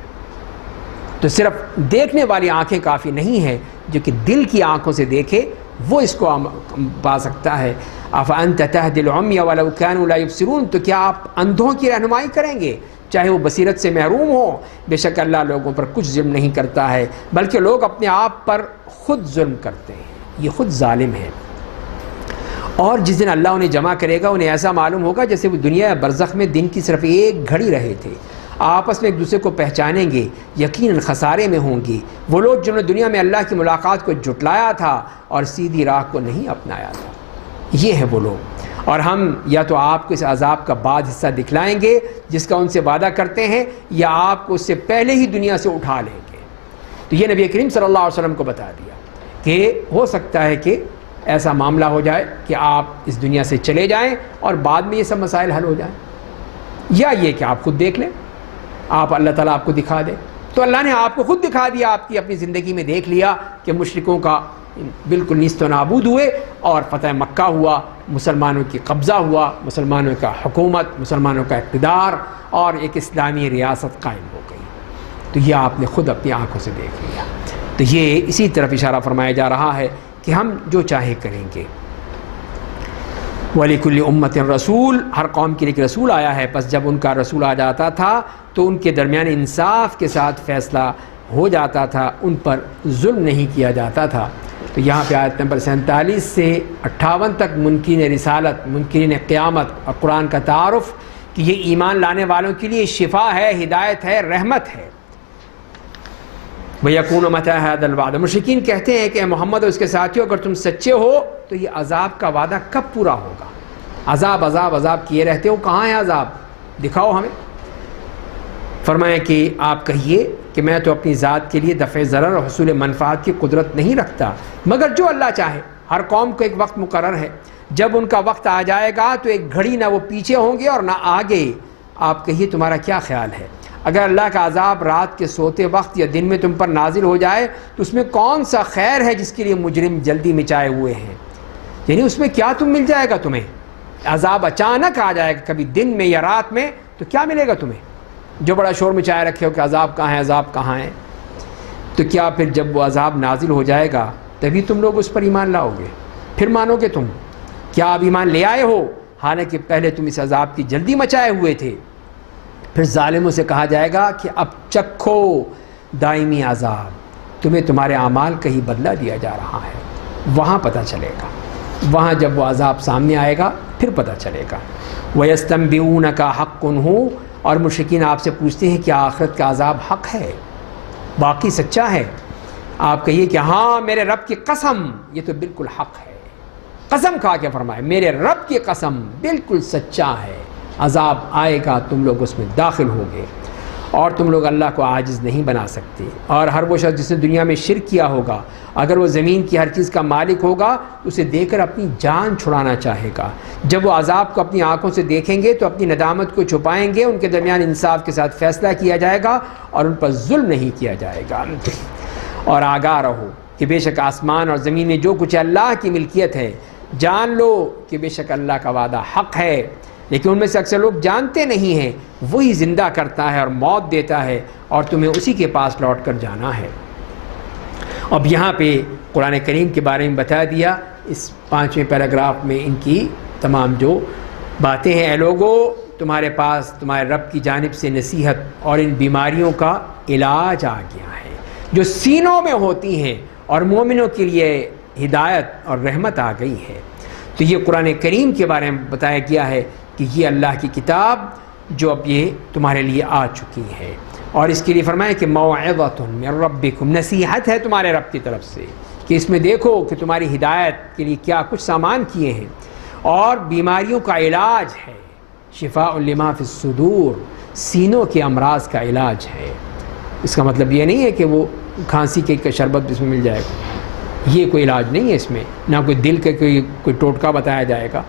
تو صرف دیکھنے والی آنکھیں کافی نہیں ہیں، جو کہ دل کی آنکھوں سے دیکھے وہ اس کو پا سکتا ہے۔ افانت تهدی العمی ولو كانوا لا يبصرون، تو کیا آپ اندھوں کی رہنمائی کریں گے چاہے وہ بصیرت سے محروم ہو؟ بے شک اللہ لوگوں پر کچھ ظلم نہیں کرتا ہے، بلکہ لوگ اپنے آپ پر خود ظلم کرتے ہیں، یہ خود ظالم ہے۔ اور جس دن اللہ انہیں جمع کرے گا انہیں ایسا معلوم ہوگا جیسے وہ دنیا یا برزخ میں دن کی صرف ایک گھڑی رہے تھے۔ آپس میں ایک دوسرے کو پہچانیں گے، یقیناً خسارے میں ہوں گے وہ لوگ جنہوں نے دنیا میں اللہ کی ملاقات کو جھٹلایا تھا اور سیدھی راہ کو نہیں اپنایا تھا۔ یہ ہے وہ لوگ، اور ہم یا تو آپ کو اس عذاب کا بعد حصہ دکھلائیں گے جس کا ان سے وعدہ کرتے ہیں، یا آپ کو اس سے پہلے ہی دنیا سے اٹھا لیں گے۔ تو یہ نبی کریم صلی اللہ علیہ وسلم کو بتا دیا کہ ہو سکتا ہے کہ ایسا معاملہ ہو جائے کہ آپ اس دنیا سے چلے جائیں اور بعد میں یہ سب مسائل حل ہو جائیں، یا یہ کہ آپ خود دیکھ لیں، آپ اللہ تعالیٰ آپ کو دکھا دے۔ تو اللہ نے آپ کو خود دکھا دیا، آپ کی اپنی زندگی میں دیکھ لیا کہ مشرکوں کا بالکل نیست و نابود ہوئے اور فتح مکہ ہوا، مسلمانوں کی قبضہ ہوا، مسلمانوں کا حکومت، مسلمانوں کا اقتدار اور ایک اسلامی ریاست قائم ہو گئی۔ تو یہ آپ نے خود اپنی آنکھوں سے دیکھ لیا۔ تو یہ اسی طرف اشارہ فرمایا جا رہا ہے کہ ہم جو چاہے کریں گے۔ وَلِكُلِّ أُمَّةٍ رسول، ہر قوم کے لیے ایک رسول آیا ہے، پس جب ان کا رسول آ جاتا تھا تو ان کے درمیان انصاف کے ساتھ فیصلہ ہو جاتا تھا، ان پر ظلم نہیں کیا جاتا تا۔ تو یہاں پہ آیت نمبر 47 سے 58 تک منکرین رسالت، منکرین قیامت اور قرآن کا تعارف کہ یہ ایمان لانے والوں کے لیے شفا ہے، ہدایت ہے، رحمت ہے۔ وَيَكُونُ مَتَىٰ هَٰذَا الْوَعْدُ، مشرکین کہتے ہیں کہ اے محمد اور اس کے ساتھیوں اگر تم سچے ہو تو یہ عذاب کا وعدہ کب پورا ہوگا؟ عذاب عذاب عذاب کیے رہتے ہو، کہاں ہے عذاب؟ دکھاؤ ہمیں۔ فرمایا کہ آپ کہیے کہ میں تو اپنی ذات کے لیے دفع ضرر اور حصول منفعت کی قدرت نہیں رکھتا مگر جو اللہ چاہے۔ ہر قوم کو ایک وقت مقرر ہے، جب ان کا وقت آ جائے گا تو ایک گھڑی نہ وہ پیچھے ہوں گے اور نہ آگے۔ آپ کہیے تمہارا کیا خیال ہے، اگر اللہ کا عذاب رات کے سوتے وقت یا دن میں تم پر نازل ہو جائے تو اس میں کون سا خیر ہے جس کے لیے مجرم جلدی مچائے ہوئے ہیں؟ یعنی اس میں کیا تم مل جائے گا تمہیں؟ عذاب اچانک آ جائے گا کبھی دن میں یا رات میں، تو کیا ملے گا تمہیں؟ جو بڑا شور مچائے رکھے ہو کہ عذاب کہاں ہے، عذاب کہاں ہے، تو کیا پھر جب وہ عذاب نازل ہو جائے گا تبھی تم لوگ اس پر ایمان لاؤ گے؟ پھر مانو گے تم؟ کیا آپ ایمان لے آئے ہو حالانکہ پہلے تم اس عذاب کی جلدی مچائے ہوئے تھے؟ پھر ظالموں سے کہا جائے گا کہ اب چکھو دائمی عذاب، تمہیں تمہارے اعمال کا ہی بدلہ دیا جا رہا ہے۔ وہاں پتہ چلے گا، وہاں جب وہ عذاب سامنے آئے گا پھر پتہ چلے گا۔ وَيَسْتَنبِئُونَكَ حَقٌّ هُوَ، اور مشرکین آپ سے پوچھتے ہیں کہ آخرت کا عذاب حق ہے، باقی سچا ہے؟ آپ کہیے کہ ہاں میرے رب کی قسم یہ تو بالکل حق ہے۔ قسم کھا کے فرمائے میرے رب کی قسم بالکل سچا ہے، عذاب آئے گا، تم لوگ اس میں داخل ہوگے اور تم لوگ اللہ کو عاجز نہیں بنا سکتے۔ اور ہر وہ شخص جس نے دنیا میں شرک کیا ہوگا اگر وہ زمین کی ہر چیز کا مالک ہوگا اسے دیکھ کر اپنی جان چھڑانا چاہے گا۔ جب وہ عذاب کو اپنی آنکھوں سے دیکھیں گے تو اپنی ندامت کو چھپائیں گے، ان کے درمیان انصاف کے ساتھ فیصلہ کیا جائے گا اور ان پر ظلم نہیں کیا جائے گا۔ اور آگاہ رہو کہ بے شک آسمان اور زمین میں جو کچھ اللہ کی ملکیت ہے، جان لو کہ بے شک اللہ کا وعدہ حق ہے، لیکن ان میں سے اکثر لوگ جانتے نہیں ہیں۔ وہی زندہ کرتا ہے اور موت دیتا ہے اور تمہیں اسی کے پاس لوٹ کر جانا ہے۔ اب یہاں پہ قرآن کریم کے بارے میں بتا دیا، اس 5ویں پیراگراف میں ان کی تمام جو باتیں ہیں۔ اے لوگو تمہارے پاس تمہارے رب کی جانب سے نصیحت اور ان بیماریوں کا علاج آ گیا ہے جو سینوں میں ہوتی ہیں، اور مومنوں کے لیے ہدایت اور رحمت آ گئی ہے۔ تو یہ قرآن کریم کے بارے میں بتایا گیا ہے کہ یہ اللہ کی کتاب جو اب یہ تمہارے لیے آ چکی ہے، اور اس کے لیے فرمایا کہ موعظۃ من ربکم، نصیحت ہے تمہارے رب کی طرف سے کہ اس میں دیکھو کہ تمہاری ہدایت کے لیے کیا کچھ سامان کیے ہیں، اور بیماریوں کا علاج ہے، شفاء لما فی الصدور، سینوں کے امراض کا علاج ہے۔ اس کا مطلب یہ نہیں ہے کہ وہ کھانسی کے شربت اس میں مل جائے گا، یہ کوئی علاج نہیں ہے، اس میں نہ کوئی دل کے کوئی ٹوٹکا بتایا جائے گا۔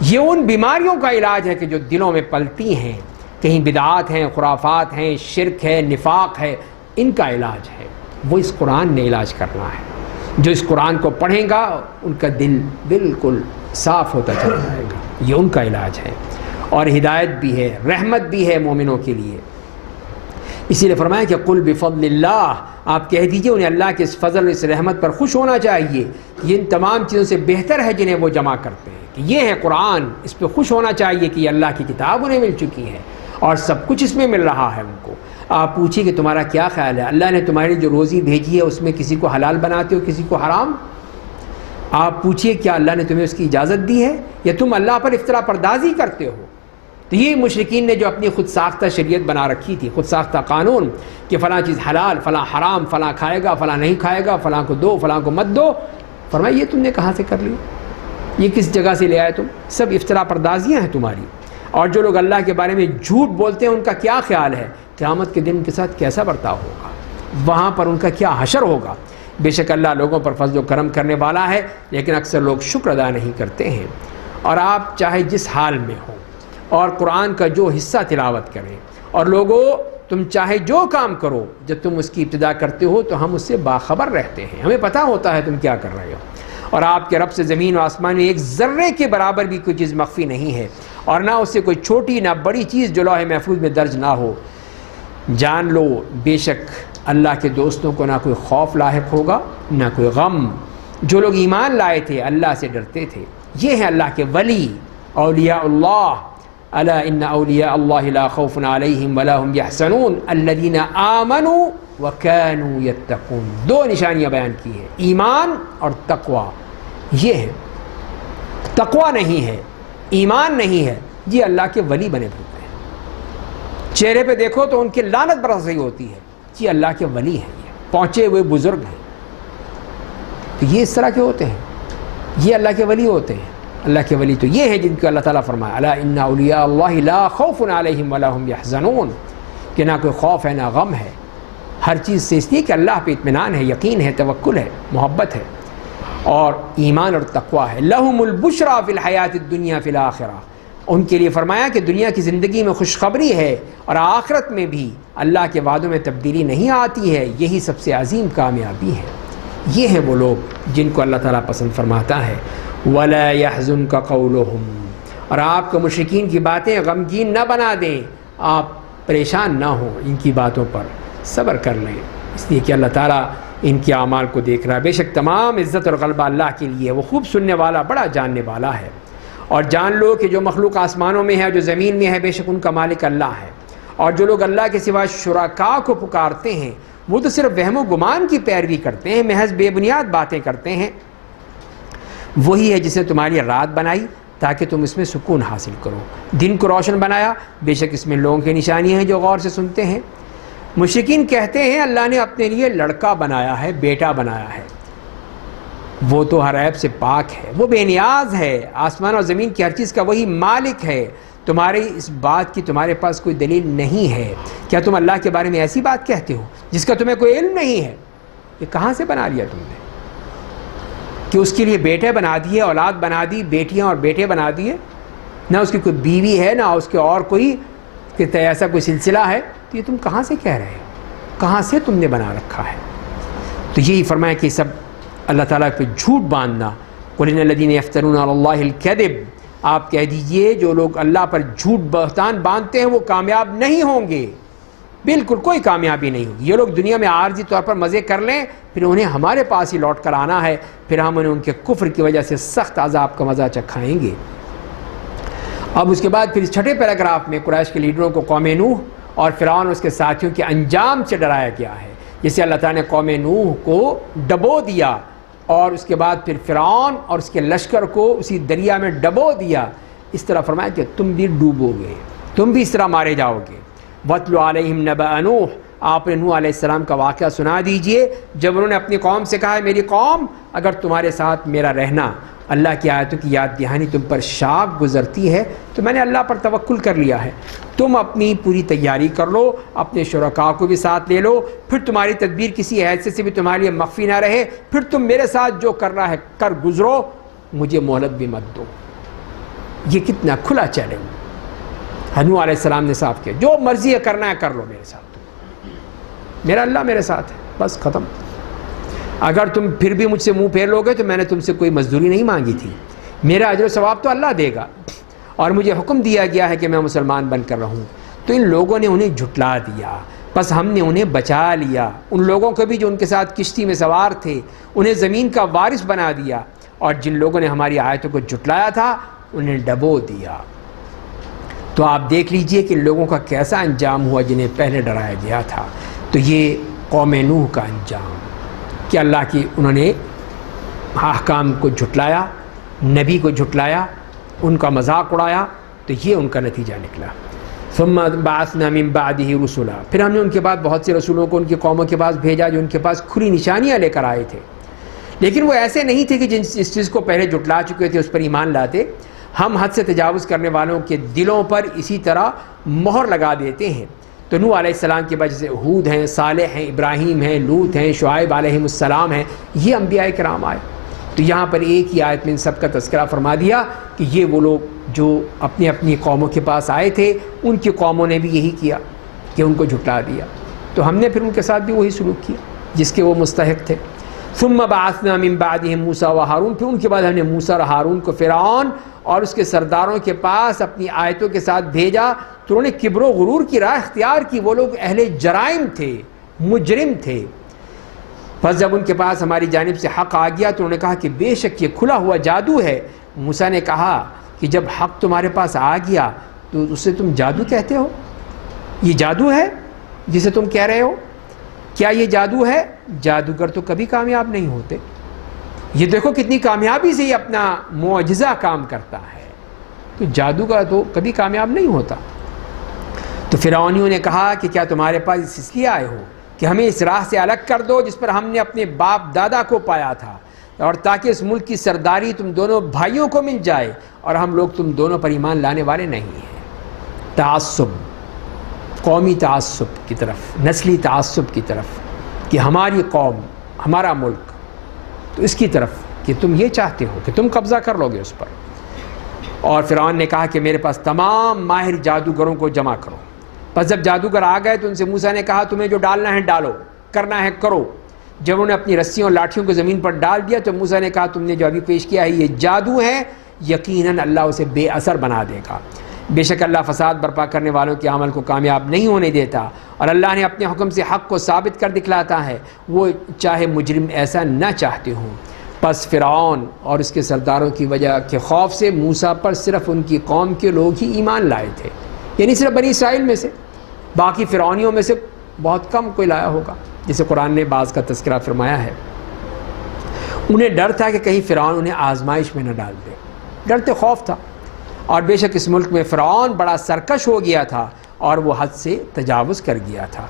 یہ ان بیماریوں کا علاج ہے کہ جو دلوں میں پلتی ہیں، کہیں بدعات ہیں، خرافات ہیں، شرک ہے، نفاق ہے، ان کا علاج ہے، وہ اس قرآن نے علاج کرنا ہے۔ جو اس قرآن کو پڑھیں گا ان کا دل بالکل صاف ہوتا چلا جائے گا، یہ ان کا علاج ہے، اور ہدایت بھی ہے، رحمت بھی ہے مومنوں کے لیے۔ اسی لیے فرمایا کہ قل بفضل اللہ، آپ کہہ دیجئے انہیں اللہ کے اس فضل اور اس رحمت پر خوش ہونا چاہیے کہ یہ ان تمام چیزوں سے بہتر ہے جنہیں وہ جمع کرتے ہیں، کہ یہ ہے قرآن، اس پہ خوش ہونا چاہیے کہ یہ اللہ کی کتاب انہیں مل چکی ہے اور سب کچھ اس میں مل رہا ہے ان کو۔ آپ پوچھیے کہ تمہارا کیا خیال ہے، اللہ نے تمہارے جو روزی بھیجی ہے اس میں کسی کو حلال بناتے ہو کسی کو حرام؟ آپ پوچھیے کیا اللہ نے تمہیں اس کی اجازت دی ہے، یا تم اللہ پر افطرا پردازی کرتے ہو؟ تو یہ مشرکین نے جو اپنی خود ساختہ شریعت بنا رکھی تھی، خود ساختہ قانون کہ فلاں چیز حلال، فلاں حرام، فلاں کھائے گا، فلاں نہیں کھائے گا، فلاں کو دو، فلاں کو مت دو، فرمایا یہ تم نے کہاں سے کر لیا؟ یہ کس جگہ سے لے آئے تم؟ سب افترا پردازیاں ہیں تمہاری۔ اور جو لوگ اللہ کے بارے میں جھوٹ بولتے ہیں ان کا کیا خیال ہے؟ قیامت کے دن ان کے ساتھ کیسا برتاؤ ہوگا، وہاں پر ان کا کیا حشر ہوگا۔ بے شک اللہ لوگوں پر فضل و کرم کرنے والا ہے، لیکن اکثر لوگ شکر ادا نہیں کرتے ہیں۔ اور آپ چاہے جس حال میں ہو اور قرآن کا جو حصہ تلاوت کریں، اور لوگوں تم چاہے جو کام کرو، جب تم اس کی ابتدا کرتے ہو تو ہم اس سے باخبر رہتے ہیں، ہمیں پتہ ہوتا ہے تم کیا کر رہے ہو۔ اور آپ کے رب سے زمین و آسمان میں ایک ذرے کے برابر بھی کوئی چیز مخفی نہیں ہے، اور نہ اس سے کوئی چھوٹی نہ بڑی چیز جو لوح محفوظ میں درج نہ ہو۔ جان لو بے شک اللہ کے دوستوں کو نہ کوئی خوف لاحق ہوگا نہ کوئی غم۔ جو لوگ ایمان لائے تھے اللہ سے ڈرتے تھے، یہ ہیں اللہ کے ولی، اولیاء اللہ۔ الا ان اولیاء اللہ لا خوف علیہم ولا هم یحزنون الذین آمنوا وکانوا یتقون۔ دو نشانیاں بیان کی ہیں، ایمان اور تقوی۔ یہ ہے، تقوی نہیں ہے، ایمان نہیں ہے، یہ اللہ کے ولی بنے پھرتے ہیں۔ چہرے پہ دیکھو تو ان کی لعنت برس رہی ہوتی ہے، یہ اللہ کے ولی ہیں، یہ پہنچے ہوئے بزرگ ہیں۔ تو یہ اس طرح کے ہوتے ہیں، یہ اللہ کے ولی ہوتے ہیں۔ اللہ کے ولی تو یہ ہیں جن کو اللہ تعالیٰ فرمایا الا ان اولیاء اللہ لا خوف علیہم ولا هم یحزنون، کہ نہ کوئی خوف ہے نہ غم ہے، ہر چیز سے اس لیے کہ اللہ پہ اطمینان ہے، یقین ہے، توکل ہے، محبت ہے، اور ایمان اور تقوی ہے۔ لہم البشریٰ فی الحیات الدنیا فی الآخرہ، ان کے لیے فرمایا کہ دنیا کی زندگی میں خوشخبری ہے اور آخرت میں بھی اللہ کے وعدوں میں تبدیلی نہیں آتی ہے، یہی سب سے عظیم کامیابی ہے۔ یہ ہیں وہ لوگ جن کو اللہ تعالیٰ پسند فرماتا ہے۔ وَلَا يَحْزُنْكَ قَوْلُهُمْ، اور آپ کو مشرکین کی باتیں غمگین نہ بنا دیں، آپ پریشان نہ ہوں ان کی باتوں پر، صبر کر لیں، اس لیے کہ اللہ تعالیٰ ان کے اعمال کو دیکھ رہا ہے۔ بے شک تمام عزت اور غلبہ اللہ کے لیے، وہ خوب سننے والا، بڑا جاننے والا ہے۔ اور جان لو کہ جو مخلوق آسمانوں میں ہے، جو زمین میں ہے، بے شک ان کا مالک اللہ ہے۔ اور جو لوگ اللہ کے سوا شرکاء کو پکارتے ہیں وہ تو صرف وہم و گمان کی پیروی کرتے ہیں، محض بے بنیاد باتیں کرتے ہیں۔ وہی ہے جس نے تمہاری رات بنائی تاکہ تم اس میں سکون حاصل کرو، دن کو روشن بنایا، بے شک اس میں لوگوں کی نشانیاں ہیں جو غور سے سنتے ہیں۔ مشرکین کہتے ہیں اللہ نے اپنے لیے لڑکا بنایا ہے، بیٹا بنایا ہے، وہ تو ہر عیب سے پاک ہے، وہ بے نیاز ہے، آسمان اور زمین کی ہر چیز کا وہی مالک ہے۔ تمہاری اس بات کی تمہارے پاس کوئی دلیل نہیں ہے، کیا تم اللہ کے بارے میں ایسی بات کہتے ہو جس کا تمہیں کوئی علم نہیں ہے؟ یہ کہاں سے بنا لیا تم نے کہ اس کے لیے بیٹے بنا دیے، اولاد بنا دی، بیٹیاں اور بیٹے بنا دیے، نہ اس کی کوئی بیوی ہے نہ اس کے اور کوئی ایسا کوئی سلسلہ ہے؟ تو یہ تم کہاں سے کہہ رہے ہو، کہاں سے تم نے بنا رکھا ہے؟ تو یہی فرمایا کہ سب اللہ تعالیٰ پہ جھوٹ باندھنا۔ قُلْ إِنَّ الَّذِينَ يَفْتَرُونَ عَلَى اللَّهِ الْكَذِبَ، آپ کہہ دیجئے جو لوگ اللہ پر جھوٹ بہتان باندھتے ہیں وہ کامیاب نہیں ہوں گے، بالکل کوئی کامیابی نہیں ہوگی۔ یہ لوگ دنیا میں عارضی طور پر مزے کر لیں، پھر انہیں ہمارے پاس ہی لوٹ کر آنا ہے، پھر ہم انہیں ان کے کفر کی وجہ سے سخت عذاب کا مزہ چکھائیں گے۔ اب اس کے بعد پھر چھٹے پیراگراف میں قریش کے لیڈروں کو قوم نوح اور فرعون اور اس کے ساتھیوں کے انجام سے ڈرایا گیا ہے، جسے اللہ تعالیٰ نے قوم نوح کو ڈبو دیا، اور اس کے بعد پھر فرعون اور اس کے لشکر کو اسی دریا میں ڈبو دیا۔ اس طرح فرمایا کہ تم بھی ڈوبو گے، تم بھی اس طرح مارے جاؤ گے۔ وَاتْلُ عَلَيْهِمْ نَبَأَ نُوحٍ، آپ نے نوح علیہ السلام کا واقعہ سنا دیجئے جب انہوں نے اپنی قوم سے کہا ہے میری قوم اگر تمہارے ساتھ میرا رہنا، اللہ کی آیتوں کی یاد دہانی تم پر شاق گزرتی ہے تو میں نے اللہ پر توکل کر لیا ہے، تم اپنی پوری تیاری کر لو، اپنے شرکاء کو بھی ساتھ لے لو، پھر تمہاری تدبیر کسی حیثیت سے بھی تمہارے لیے مخفی نہ رہے، پھر تم میرے ساتھ جو کرنا ہے کر گزرو، مجھے مہلت بھی مت دو۔ یہ کتنا کھلا چیلنج نوح علیہ السلام نے صاف کیا، جو مرضی ہے کرنا ہے کر لو میرے ساتھ، میرا اللہ میرے ساتھ ہے، بس ختم۔ اگر تم پھر بھی مجھ سے منہ پھیر لوگے تو میں نے تم سے کوئی مزدوری نہیں مانگی تھی، میرا اجر و ثواب تو اللہ دے گا، اور مجھے حکم دیا گیا ہے کہ میں مسلمان بن کر رہوں۔ تو ان لوگوں نے انہیں جھٹلا دیا، بس ہم نے انہیں بچا لیا، ان لوگوں کو بھی جو ان کے ساتھ کشتی میں سوار تھے انہیں زمین کا وارث بنا دیا، اور جن لوگوں نے ہماری آیتوں کو جھٹلایا تھا انہیں ڈبو دیا۔ تو آپ دیکھ لیجئے کہ ان لوگوں کا کیسا انجام ہوا جنہیں پہلے ڈرایا گیا تھا۔ تو یہ قوم نوح کا انجام کہ اللہ کی انہوں نے احکام کو جھٹلایا، نبی کو جھٹلایا، ان کا مذاق اڑایا، تو یہ ان کا نتیجہ نکلا. ثم بعثنا من بعده رسلا، پھر ہم نے ان کے بعد بہت سے رسولوں کو ان کی قوموں کے پاس بھیجا جو ان کے پاس کھلی نشانیاں لے کر آئے تھے، لیکن وہ ایسے نہیں تھے کہ جس چیز کو پہلے جھٹلا چکے تھے اس پر ایمان لاتے. ہم حد سے تجاوز کرنے والوں کے دلوں پر اسی طرح مہر لگا دیتے ہیں. تو نوح علیہ السلام کے بعد جیسے ہود ہیں، صالح ہیں، ابراہیم ہیں، لوط ہیں، شعیب علیہ السلام ہیں، یہ انبیاء کرام آئے. تو یہاں پر ایک ہی آیت میں ان سب کا تذکرہ فرما دیا کہ یہ وہ لوگ جو اپنی اپنی قوموں کے پاس آئے تھے، ان کی قوموں نے بھی یہی کیا کہ ان کو جھٹلا دیا. تو ہم نے پھر ان کے ساتھ بھی وہی سلوک کیا جس کے وہ مستحق تھے. ثم بعثنا من بعدهم موسیٰ و ہارون، پھر ان کے بعد ہم نے موسیٰ اور ہارون کو فرعون اور اس کے سرداروں کے پاس اپنی آیتوں کے ساتھ بھیجا. تو انہوں نے کبر و غرور کی راہ اختیار کی. وہ لوگ اہل جرائم تھے، مجرم تھے. بس جب ان کے پاس ہماری جانب سے حق آ گیا تو انہوں نے کہا کہ بے شک یہ کھلا ہوا جادو ہے. موسیٰ نے کہا کہ جب حق تمہارے پاس آ گیا تو اسے تم جادو کہتے ہو؟ یہ جادو ہے جسے تم کہہ رہے ہو؟ کیا یہ جادو ہے؟ جادوگر تو کبھی کامیاب نہیں ہوتے. یہ دیکھو کتنی کامیابی سے یہ اپنا معجزہ کام کرتا ہے. تو جادوگر تو کبھی کامیاب نہیں ہوتا. تو فرعونیوں نے کہا کہ کیا تمہارے پاس اس لیے آئے ہو کہ ہمیں اس راہ سے الگ کر دو جس پر ہم نے اپنے باپ دادا کو پایا تھا، اور تاکہ اس ملک کی سرداری تم دونوں بھائیوں کو مل جائے، اور ہم لوگ تم دونوں پر ایمان لانے والے نہیں ہیں. تعصب، قومی تعصب کی طرف، نسلی تعصب کی طرف کہ ہماری قوم، ہمارا ملک، تو اس کی طرف کہ تم یہ چاہتے ہو کہ تم قبضہ کر لو گے اس پر. اور فرعون نے کہا کہ میرے پاس تمام ماہر جادوگروں کو جمع کرو. بس جب جادوگر آ گئے تو ان سے موسیٰ نے کہا تمہیں جو ڈالنا ہے ڈالو، کرنا ہے کرو. جب انہوں نے اپنی رسیوں اور لاٹھیوں کو زمین پر ڈال دیا تو موسیٰ نے کہا تم نے جو ابھی پیش کیا ہے یہ جادو ہے، یقیناً اللہ اسے بے اثر بنا دے گا. بے شک اللہ فساد برپا کرنے والوں کے عمل کو کامیاب نہیں ہونے دیتا، اور اللہ نے اپنے حکم سے حق کو ثابت کر دکھلاتا ہے، وہ چاہے مجرم ایسا نہ چاہتے ہوں. پس فرعون اور اس کے سرداروں کی وجہ کے خوف سے موسیٰ پر صرف ان کی قوم کے لوگ ہی ایمان لائے تھے، یعنی صرف بنی اسرائیل میں سے. باقی فرعونیوں میں سے بہت کم کوئی لایا ہوگا، جسے قرآن نے بعض کا تذکرہ فرمایا ہے. انہیں ڈر تھا کہ کہیں فرعون انہیں آزمائش میں نہ ڈال دے، ڈرتے خوف تھا. اور بے شک اس ملک میں فرعون بڑا سرکش ہو گیا تھا اور وہ حد سے تجاوز کر گیا تھا.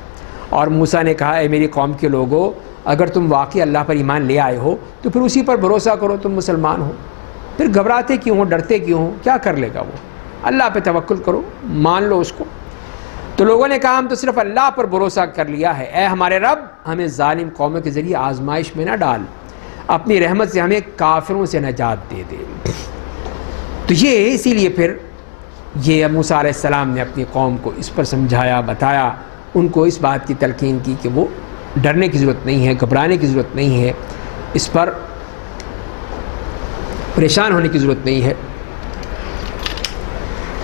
اور موسیٰ نے کہا اے میری قوم کے لوگوں، اگر تم واقعی اللہ پر ایمان لے آئے ہو تو پھر اسی پر بھروسہ کرو، تم مسلمان ہو. پھر گھبراتے کیوں ہو، ڈرتے کیوں ہو؟ کیا کر لے گا وہ؟ اللہ پہ توکل کرو، مان لو اس کو. تو لوگوں نے کہا ہم تو صرف اللہ پر بھروسہ کر لیا ہے، اے ہمارے رب ہمیں ظالم قوموں کے ذریعے آزمائش میں نہ ڈال، اپنی رحمت سے ہمیں کافروں سے نجات دے دے. تو یہ اسی لیے پھر یہ موسیٰ علیہ السلام نے اپنی قوم کو اس پر سمجھایا، بتایا، ان کو اس بات کی تلقین کی کہ وہ ڈرنے کی ضرورت نہیں ہے، گھبرانے کی ضرورت نہیں ہے، اس پر پریشان ہونے کی ضرورت نہیں ہے.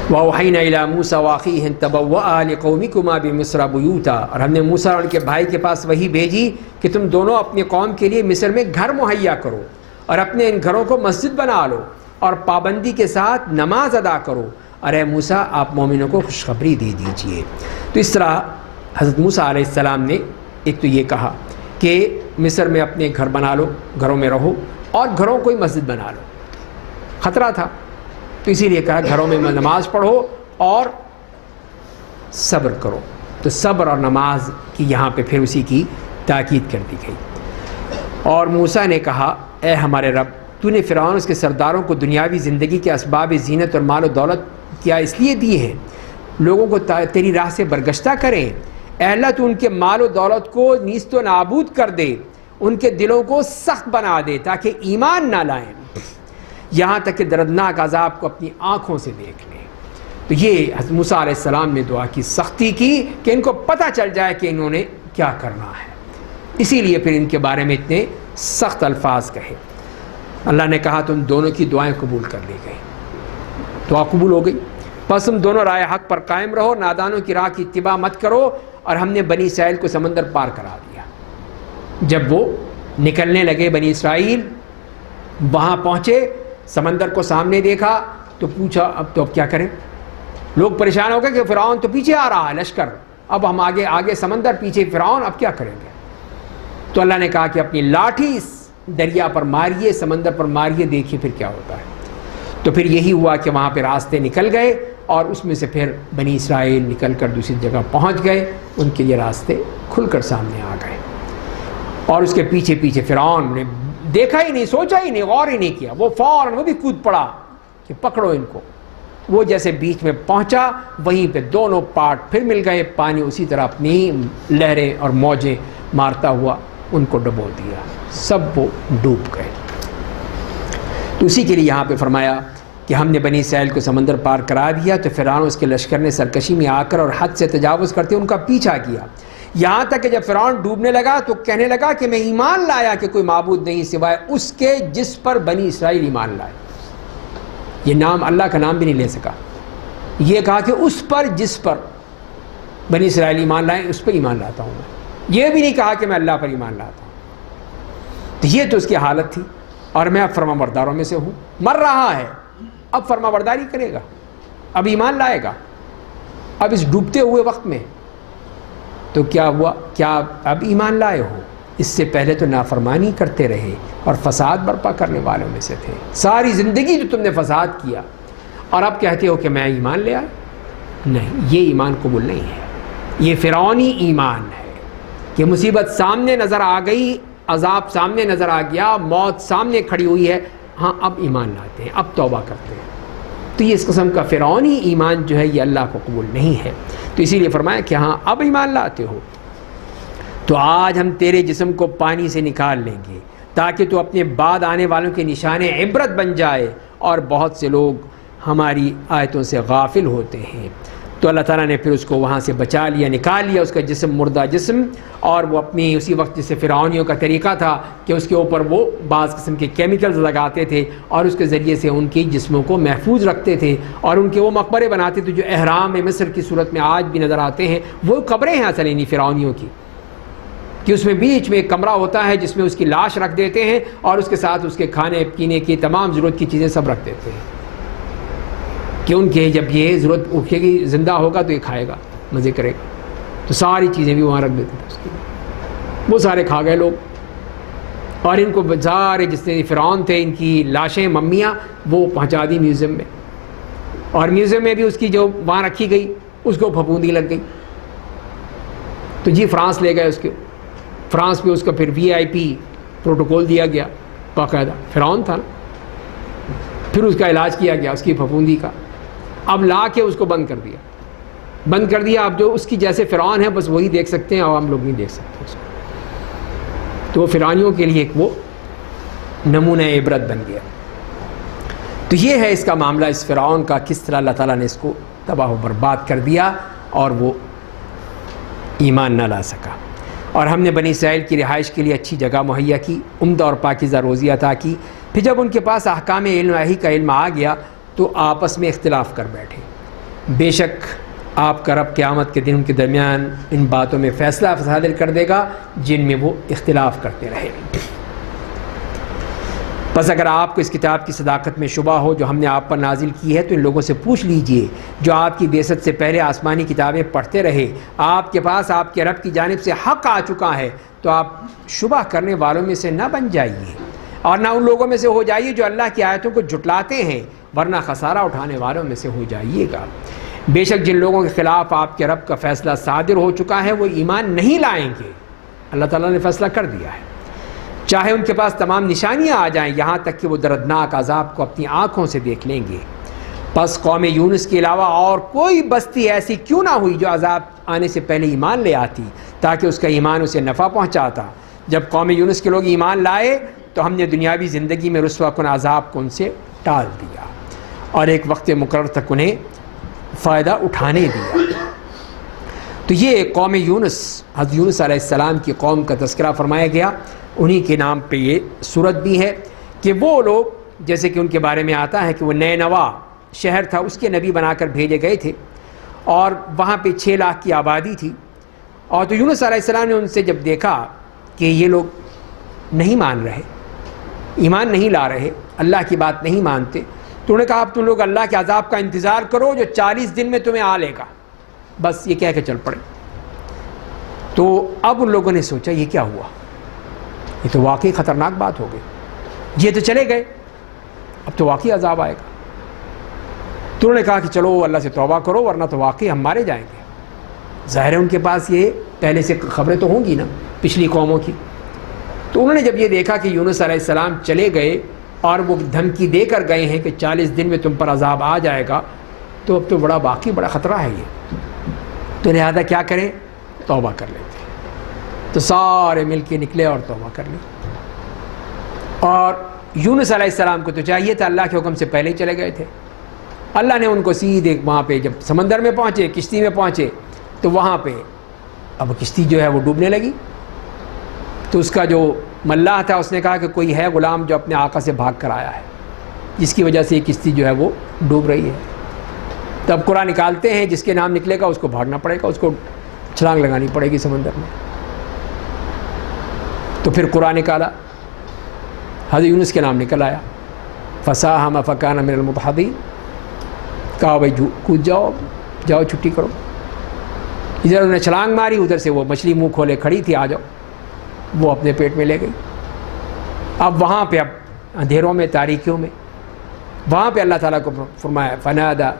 وَأَوْحَيْنَا إِلَىٰ مُوسَىٰ وَأَخِيهِ أَن تَبَوَّآ لِقَوْمِكُمَا بِمِصْرَ بُيُوتًا، اور ہم نے موسیٰ اور ان کے بھائی کے پاس وہی بھیجی کہ تم دونوں اپنی قوم کے لیے مصر میں گھر مہیا کرو، اور اپنے ان گھروں کو مسجد بنا لو، اور پابندی کے ساتھ نماز ادا کرو، اور اے موسیٰ آپ مومنوں کو خوشخبری دے دیجئے. تو اس طرح حضرت موسیٰ علیہ السلام نے ایک تو یہ کہا کہ مصر میں اپنے گھر بنا لو، گھروں میں رہو، اور گھروں کو ہی مسجد بنا لو. خطرہ تھا تو اسی لیے کہا گھروں میں نماز پڑھو اور صبر کرو. تو صبر اور نماز کی یہاں پہ پھر اسی کی تاکید کر دی گئی. اور موسیٰ نے کہا اے ہمارے رب، تو نے فرعون اس کے سرداروں کو دنیاوی زندگی کے اسباب زینت اور مال و دولت کیا اس لیے دی ہے لوگوں کو تیری راہ سے برگشتہ کریں؟ اے اللہ تو ان کے مال و دولت کو نیست و نابود کر دے، ان کے دلوں کو سخت بنا دے تاکہ ایمان نہ لائیں، یہاں تک کہ دردناک عذاب کو اپنی آنکھوں سے دیکھ لیں. تو یہ حضرت موسیٰ علیہ السلام نے دعا کی، سختی کی کہ ان کو پتہ چل جائے کہ انہوں نے کیا کرنا ہے. اسی لیے پھر ان کے بارے میں اتنے سخت الفاظ کہے. اللہ نے کہا تم دونوں کی دعائیں قبول کر لی گئی، دعا قبول ہو گئی. بس تم دونوں رائے حق پر قائم رہو، نادانوں کی راہ کی اتباع مت کرو. اور ہم نے بنی اسرائیل کو سمندر پار کرا دیا. جب وہ نکلنے لگے بنی اسرائیل، وہاں پہنچے، سمندر کو سامنے دیکھا تو پوچھا اب کیا کریں؟ لوگ پریشان ہو گئے کہ فرعون تو پیچھے آ رہا ہے لشکر، اب ہم آگے سمندر، پیچھے فرعون، اب کیا کریں گے؟ تو اللہ نے کہا کہ اپنی لاٹھی اس دریا پر ماریے، سمندر پر ماریے، دیکھیے پھر کیا ہوتا ہے. تو پھر یہی ہوا کہ وہاں پہ راستے نکل گئے اور اس میں سے پھر بنی اسرائیل نکل کر دوسری جگہ پہنچ گئے، ان کے لیے راستے کھل کر سامنے آ گئے، اور اس کے پیچھے پیچھے فرعون نے دیکھا ہی نہیں، سوچا ہی نہیں، غور ہی نہیں کیا، وہ فوراً وہ بھی کود پڑا کہ پکڑو ان کو۔ وہ جیسے بیچ میں پہنچا وہیں پہ دونوں پارٹ پھر مل گئے، پانی اسی طرح اپنی لہریں اور موجیں مارتا ہوا ان کو ڈبو دیا، سب وہ ڈوب گئے۔ تو اسی کے لیے یہاں پہ فرمایا کہ ہم نے بنی اسرائیل کو سمندر پار کرا دیا، تو فرعون اور اس کے لشکر نے سرکشی میں آ کر اور حد سے تجاوز کرتے ان کا پیچھا کیا، یہاں تک کہ جب فرعون ڈوبنے لگا تو کہنے لگا کہ میں ایمان لایا کہ کوئی معبود نہیں سوائے اس کے جس پر بنی اسرائیل ایمان لائے۔ یہ نام اللہ کا نام بھی نہیں لے سکا، یہ کہا کہ اس پر جس پر بنی اسرائیل ایمان لائے اس پر ایمان لاتا ہوں میں، یہ بھی نہیں کہا کہ میں اللہ پر ایمان لاتا ہوں۔ تو یہ تو اس کی حالت تھی، اور میں اب فرما برداروں میں سے ہوں، مر رہا ہے اب فرما برداری کرے گا، اب ایمان لائے گا، اب اس ڈوبتے ہوئے وقت میں۔ تو کیا ہوا؟ کیا اب ایمان لائے ہو؟ اس سے پہلے تو نافرمانی کرتے رہے اور فساد برپا کرنے والوں میں سے تھے، ساری زندگی جو تم نے فساد کیا، اور اب کہتے ہو کہ میں ایمان لے آیا؟ نہیں، یہ ایمان قبول نہیں ہے، یہ فرعونی ایمان ہے کہ مصیبت سامنے نظر آ گئی، عذاب سامنے نظر آ گیا، موت سامنے کھڑی ہوئی ہے، ہاں اب ایمان لاتے ہیں، اب توبہ کرتے ہیں۔ تو یہ اس قسم کا فرعونی ایمان جو ہے یہ اللہ کو قبول نہیں ہے۔ تو اسی لیے فرمایا کہ ہاں اب ایمان لاتے ہو تو آج ہم تیرے جسم کو پانی سے نکال لیں گے تاکہ تو اپنے بعد آنے والوں کے نشان عبرت بن جائے، اور بہت سے لوگ ہماری آیتوں سے غافل ہوتے ہیں۔ تو اللہ تعالیٰ نے پھر اس کو وہاں سے بچا لیا، نکال لیا اس کا جسم، مردہ جسم، اور وہ اپنی اسی وقت جسے فرعونیوں کا طریقہ تھا کہ اس کے اوپر وہ بعض قسم کے کیمیکلز لگاتے تھے اور اس کے ذریعے سے ان کے جسموں کو محفوظ رکھتے تھے، اور ان کے وہ مقبرے بناتے تھے جو احرام مصر کی صورت میں آج بھی نظر آتے ہیں۔ وہ قبریں ہیں اصل انہی فرعونیوں کی، کہ اس میں بیچ میں ایک کمرہ ہوتا ہے جس میں اس کی لاش رکھ دیتے ہیں، اور اس کے ساتھ اس کے کھانے پینے کی تمام ضرورت کی چیزیں سب رکھ دیتے ہیں کہ ان کے جب یہ ضرورت اٹھے گی، زندہ ہوگا تو یہ کھائے گا، مزے کرے گا، تو ساری چیزیں بھی وہاں رکھ دیتے تھے اس کی۔ وہ سارے کھا گئے لوگ، اور ان کو سارے جتنے فرعون تھے ان کی لاشیں، ممیاں، وہ پہنچا دی میوزیم میں، اور میوزیم میں بھی اس کی جو وہاں رکھی گئی اس کو پھپھوندی لگ گئی۔ تو جی فرانس لے گئے اس کے، فرانس میں اس کو پھر VIP پروٹوکول دیا گیا، باقاعدہ فرعون تھا نا، پھر اس کا علاج کیا گیا اس کی پھپھوندی کا، اب لا کے اس کو بند کر دیا، اب جو اس کی جیسے فرعون ہے بس وہی دیکھ سکتے ہیں، عوام لوگ نہیں دیکھ سکتے اس کو۔ تو وہ فرعونیوں کے لیے ایک وہ نمونہ عبرت بن گیا۔ تو یہ ہے اس کا معاملہ، اس فرعون کا، کس طرح اللہ تعالیٰ نے اس کو تباہ و برباد کر دیا اور وہ ایمان نہ لا سکا۔ اور ہم نے بنی اسرائیل کی رہائش کے لیے اچھی جگہ مہیا کی، عمدہ اور پاکیزہ روزی عطا کی۔ پھر جب ان کے پاس احکام علم الہی کا علم آ گیا تو آپس میں اختلاف کر بیٹھے۔ بے شک آپ کا رب قیامت کے دن ان کے درمیان ان باتوں میں فیصلہ صادر کر دے گا جن میں وہ اختلاف کرتے رہے۔ بس اگر آپ کو اس کتاب کی صداقت میں شبہ ہو جو ہم نے آپ پر نازل کی ہے تو ان لوگوں سے پوچھ لیجئے جو آپ کی بعثت سے پہلے آسمانی کتابیں پڑھتے رہے، آپ کے پاس آپ کے رب کی جانب سے حق آ چکا ہے، تو آپ شبہ کرنے والوں میں سے نہ بن جائیے اور نہ ان لوگوں میں سے ہو جائیے جو اللہ کی آیتوں کو جھٹلاتے ہیں، ورنہ خسارہ اٹھانے والوں میں سے ہو جائیے گا۔ بے شک جن لوگوں کے خلاف آپ کے رب کا فیصلہ صادر ہو چکا ہے وہ ایمان نہیں لائیں گے، اللہ تعالیٰ نے فیصلہ کر دیا ہے، چاہے ان کے پاس تمام نشانیاں آ جائیں، یہاں تک کہ وہ دردناک عذاب کو اپنی آنکھوں سے دیکھ لیں گے۔ پس قوم یونس کے علاوہ اور کوئی بستی ایسی کیوں نہ ہوئی جو عذاب آنے سے پہلے ایمان لے آتی تاکہ اس کا ایمان اسے نفع پہنچاتا۔ جب قوم یونس کے لوگ ایمان لائے تو ہم نے دنیاوی زندگی میں رسوا کن عذاب کو ان سے ٹال دیا اور ایک وقت مقرر تک انہیں فائدہ اٹھانے دیا۔ تو یہ قوم یونس، حضرت یونس علیہ السلام کی قوم کا تذکرہ فرمایا گیا، انہی کے نام پہ یہ صورت بھی ہے کہ وہ لوگ جیسے کہ ان کے بارے میں آتا ہے کہ وہ نینوا شہر تھا، اس کے نبی بنا کر بھیجے گئے تھے اور وہاں پہ 6 لاکھ کی آبادی تھی، اور تو یونس علیہ السلام نے ان سے جب دیکھا کہ یہ لوگ نہیں مان رہے، ایمان نہیں لا رہے، اللہ کی بات نہیں مانتے، تو انہوں نے کہا اب تم لوگ اللہ کے عذاب کا انتظار کرو جو 40 دن میں تمہیں آ لے گا، بس یہ کہہ کے چل پڑے۔ تو اب ان لوگوں نے سوچا یہ کیا ہوا، یہ تو واقعی خطرناک بات ہو گئی، یہ تو چلے گئے، اب تو واقعی عذاب آئے گا۔ تو انہوں نے کہا کہ چلو اللہ سے توبہ کرو ورنہ تو واقعی ہم مارے جائیں گے۔ ظاہر ہے ان کے پاس یہ پہلے سے خبریں تو ہوں گی نا پچھلی قوموں کی۔ تو انہوں نے جب یہ دیکھا کہ یونس علیہ السلام چلے گئے اور وہ دھمکی دے کر گئے ہیں کہ 40 دن میں تم پر عذاب آ جائے گا، تو اب تو واقعی بڑا خطرہ ہے یہ، تو لہذا کیا کریں، توبہ کر لیتے ہیں۔ تو سارے مل کے نکلے اور توبہ کر لی۔ اور یونس علیہ السلام کو تو چاہیے تھا، اللہ کے حکم سے پہلے ہی چلے گئے تھے۔ اللہ نے ان کو سیدھے وہاں پہ جب سمندر میں پہنچے، کشتی میں پہنچے، تو وہاں پہ اب کشتی جو ہے وہ ڈوبنے لگی۔ تو اس کا جو ملاح تھا اس نے کہا کہ کوئی ہے غلام جو اپنے آقا سے بھاگ کر آیا ہے، جس کی وجہ سے یہ کشتی جو ہے وہ ڈوب رہی ہے۔ تب قرآن نکالتے ہیں جس کے نام نکلے گا اس کو بھاگنا پڑے گا، اس کو چھلانگ لگانی پڑے گی سمندر میں۔ تو پھر قرآن نکالا، حضرت یونس کے نام نکل آیا، فساہم فکان من المدحضین، کہا بھائی کود جاؤ، جاؤ چھٹی کرو۔ ادھر انہوں نے چھلانگ ماری، ادھر سے وہ مچھلی منہ کھولے کھڑی تھی، آ جاؤ، وہ اپنے پیٹ میں لے گئی۔ اب وہاں پہ اب اندھیروں میں، تاریکیوں میں، وہاں پہ اللہ تعالیٰ کو فرمایا فنادا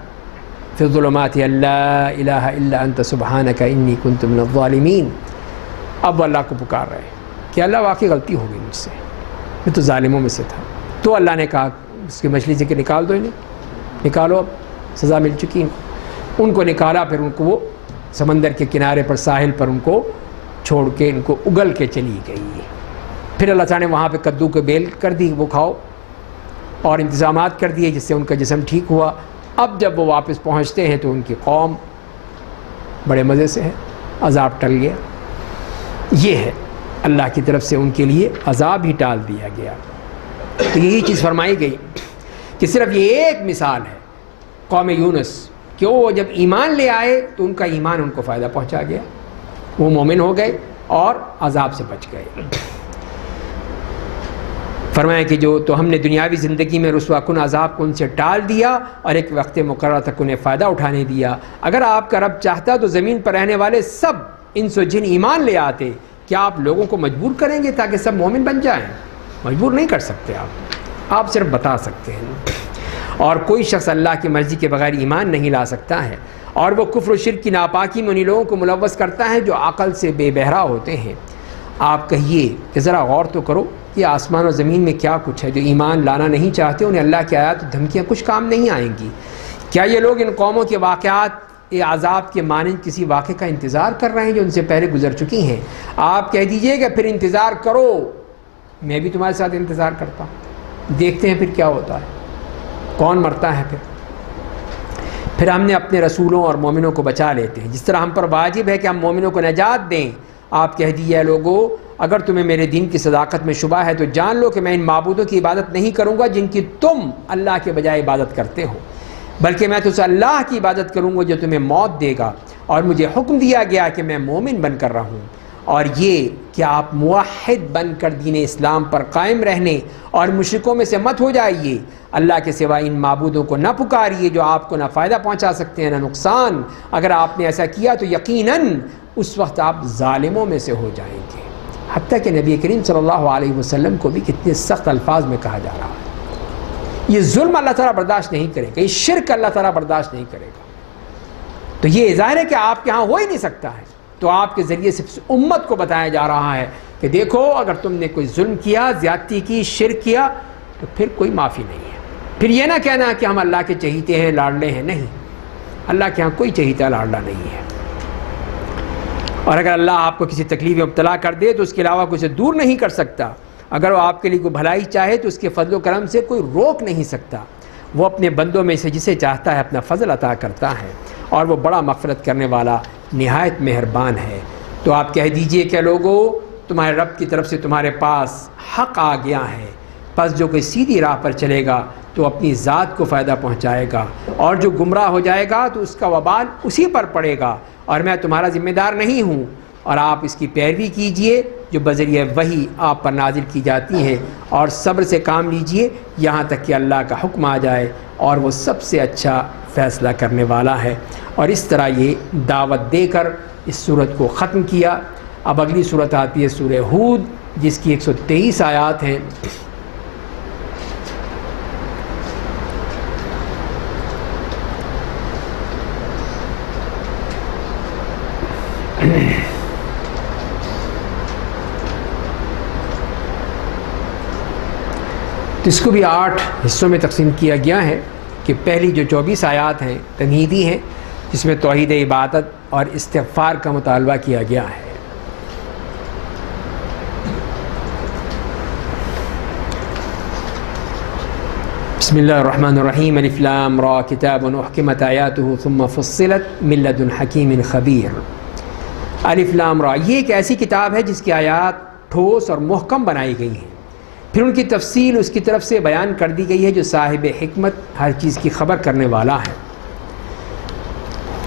فی الظلمات ان لا الہ الا انت سبحانک انی کنت من الظالمین۔ اب وہ اللہ کو پکار رہے کہ اللہ واقعی غلطی ہو گئی مجھ سے، میں تو ظالموں میں سے تھا۔ تو اللہ نے کہا اس کی مچھلی سے کہ نکال دو انہیں، نکالو، اب سزا مل چکی ان کو نکالا۔ پھر ان کو وہ سمندر کے کنارے پر، ساحل پر ان کو چھوڑ کے ان کو اگل کے چلی گئی۔ پھر اللہ تعالیٰ نے وہاں پہ کدو کے بیل کر دی، وہ کھاؤ، اور انتظامات کر دیے جس سے ان کا جسم ٹھیک ہوا۔ اب جب وہ واپس پہنچتے ہیں تو ان کی قوم بڑے مزے سے ہے، عذاب ٹل گیا۔ یہ ہے اللہ کی طرف سے ان کے لیے عذاب ہی ٹال دیا گیا۔ تو یہی چیز فرمائی گئی کہ صرف یہ ایک مثال ہے قوم یونس کہ وہ جب ایمان لے آئے تو ان کا ایمان ان کو فائدہ پہنچا گیا، وہ مومن ہو گئے اور عذاب سے بچ گئے۔ فرمایا کہ جو تو ہم نے دنیاوی زندگی میں رسوا کن عذاب کو ان سے ٹال دیا اور ایک وقت مقررہ تک انہیں فائدہ اٹھانے دیا۔ اگر آپ کا رب چاہتا تو زمین پر رہنے والے سب انس و جن ایمان لے آتے۔ کیا آپ لوگوں کو مجبور کریں گے تاکہ سب مومن بن جائیں؟ مجبور نہیں کر سکتے آپ صرف بتا سکتے ہیں۔ اور کوئی شخص اللہ کی مرضی کے بغیر ایمان نہیں لا سکتا ہے، اور وہ کفر و شرک کی ناپاکی میں انہی لوگوں کو ملوث کرتا ہے جو عقل سے بے بہرا ہوتے ہیں۔ آپ کہیے کہ ذرا غور تو کرو، یہ آسمان و زمین میں کیا کچھ ہے، جو ایمان لانا نہیں چاہتے انہیں اللہ کی آیات و دھمکیاں کچھ کام نہیں آئیں گی۔ کیا یہ لوگ ان قوموں کے واقعات عذاب کے مانند کسی واقعے کا انتظار کر رہے ہیں جو ان سے پہلے گزر چکی ہیں؟ آپ کہہ دیجئے کہ پھر انتظار کرو، میں بھی تمہارے ساتھ انتظار کرتا ہوں، دیکھتے ہیں پھر کیا ہوتا ہے، کون مرتا ہے۔ پھر ہم نے اپنے رسولوں اور مومنوں کو بچا لیتے ہیں، جس طرح ہم پر واجب ہے کہ ہم مومنوں کو نجات دیں۔ آپ کہہ دیجئے لوگو، اگر تمہیں میرے دین کی صداقت میں شبہ ہے تو جان لو کہ میں ان معبودوں کی عبادت نہیں کروں گا جن کی تم اللہ کے بجائے عبادت کرتے ہو، بلکہ میں تو اس اللہ کی عبادت کروں گا جو تمہیں موت دے گا، اور مجھے حکم دیا گیا کہ میں مومن بن کر رہوں، اور یہ کہ آپ موحد بن کر دین اسلام پر قائم رہنے اور مشرکوں میں سے مت ہو جائیے۔ اللہ کے سوا ان معبودوں کو نہ پکاریے جو آپ کو نہ فائدہ پہنچا سکتے ہیں نہ نقصان۔ اگر آپ نے ایسا کیا تو یقیناً اس وقت آپ ظالموں میں سے ہو جائیں گے۔ حتیٰ کہ نبی کریم صلی اللہ علیہ وسلم کو بھی کتنے سخت الفاظ میں کہا جا رہا ہے، یہ ظلم اللہ تعالیٰ برداشت نہیں کرے گا، یہ شرک اللہ تعالیٰ برداشت نہیں کرے گا۔ تو یہ ظاہر ہے کہ آپ کے ہاں ہو ہی نہیں سکتا ہے، تو آپ کے ذریعے سے امت کو بتایا جا رہا ہے کہ دیکھو اگر تم نے کوئی ظلم کیا، زیادتی کی، شرک کیا، تو پھر کوئی معافی نہیں ہے۔ پھر یہ نہ کہنا کہ ہم اللہ کے چہیتے ہیں، لاڈلے ہیں، نہیں، اللہ کے ہاں کوئی چہیتا لاڈلا نہیں ہے۔ اور اگر اللہ آپ کو کسی تکلیف میں مبتلا کر دے تو اس کے علاوہ کوئی اسے دور نہیں کر سکتا۔ اگر وہ آپ کے لیے کوئی بھلائی چاہے تو اس کے فضل و کرم سے کوئی روک نہیں سکتا۔ وہ اپنے بندوں میں سے جسے چاہتا ہے اپنا فضل عطا کرتا ہے، اور وہ بڑا مغفرت کرنے والا نہایت مہربان ہے۔ تو آپ کہہ دیجئے کہ لوگو، تمہارے رب کی طرف سے تمہارے پاس حق آ گیا ہے، پس جو کوئی سیدھی راہ پر چلے گا تو اپنی ذات کو فائدہ پہنچائے گا، اور جو گمراہ ہو جائے گا تو اس کا وبال اسی پر پڑے گا، اور میں تمہارا ذمہ دار نہیں ہوں۔ اور آپ اس کی پیروی کیجئے جو بذریعہ وحی آپ پر نازل کی جاتی ہے، اور صبر سے کام لیجئے یہاں تک کہ اللہ کا حکم آ جائے، اور وہ سب سے اچھا فیصلہ کرنے والا ہے۔ اور اس طرح یہ دعوت دے کر اس سورت کو ختم کیا۔ اب اگلی سورت آتی ہے سورہ ہود، جس کی 123 آیات ہیں۔ تو اس کو بھی 8 حصوں میں تقسیم کیا گیا ہے کہ پہلی جو 24 آیات ہیں تمہیدی ہیں، جس میں توحید عبادت اور استغفار کا مطالبہ کیا گیا ہے۔ بسم اللہ الرحمن الرحیم، الف لام را کتاب احکمت آیاتہ ثم فصلت من لدن حکیم خبیر۔ الف لام را، یہ ایک ایسی کتاب ہے جس کی آیات ٹھوس اور محکم بنائی گئی ہیں، پھر ان کی تفصیل اس کی طرف سے بیان کر دی گئی ہے جو صاحب حکمت ہر چیز کی خبر کرنے والا ہے۔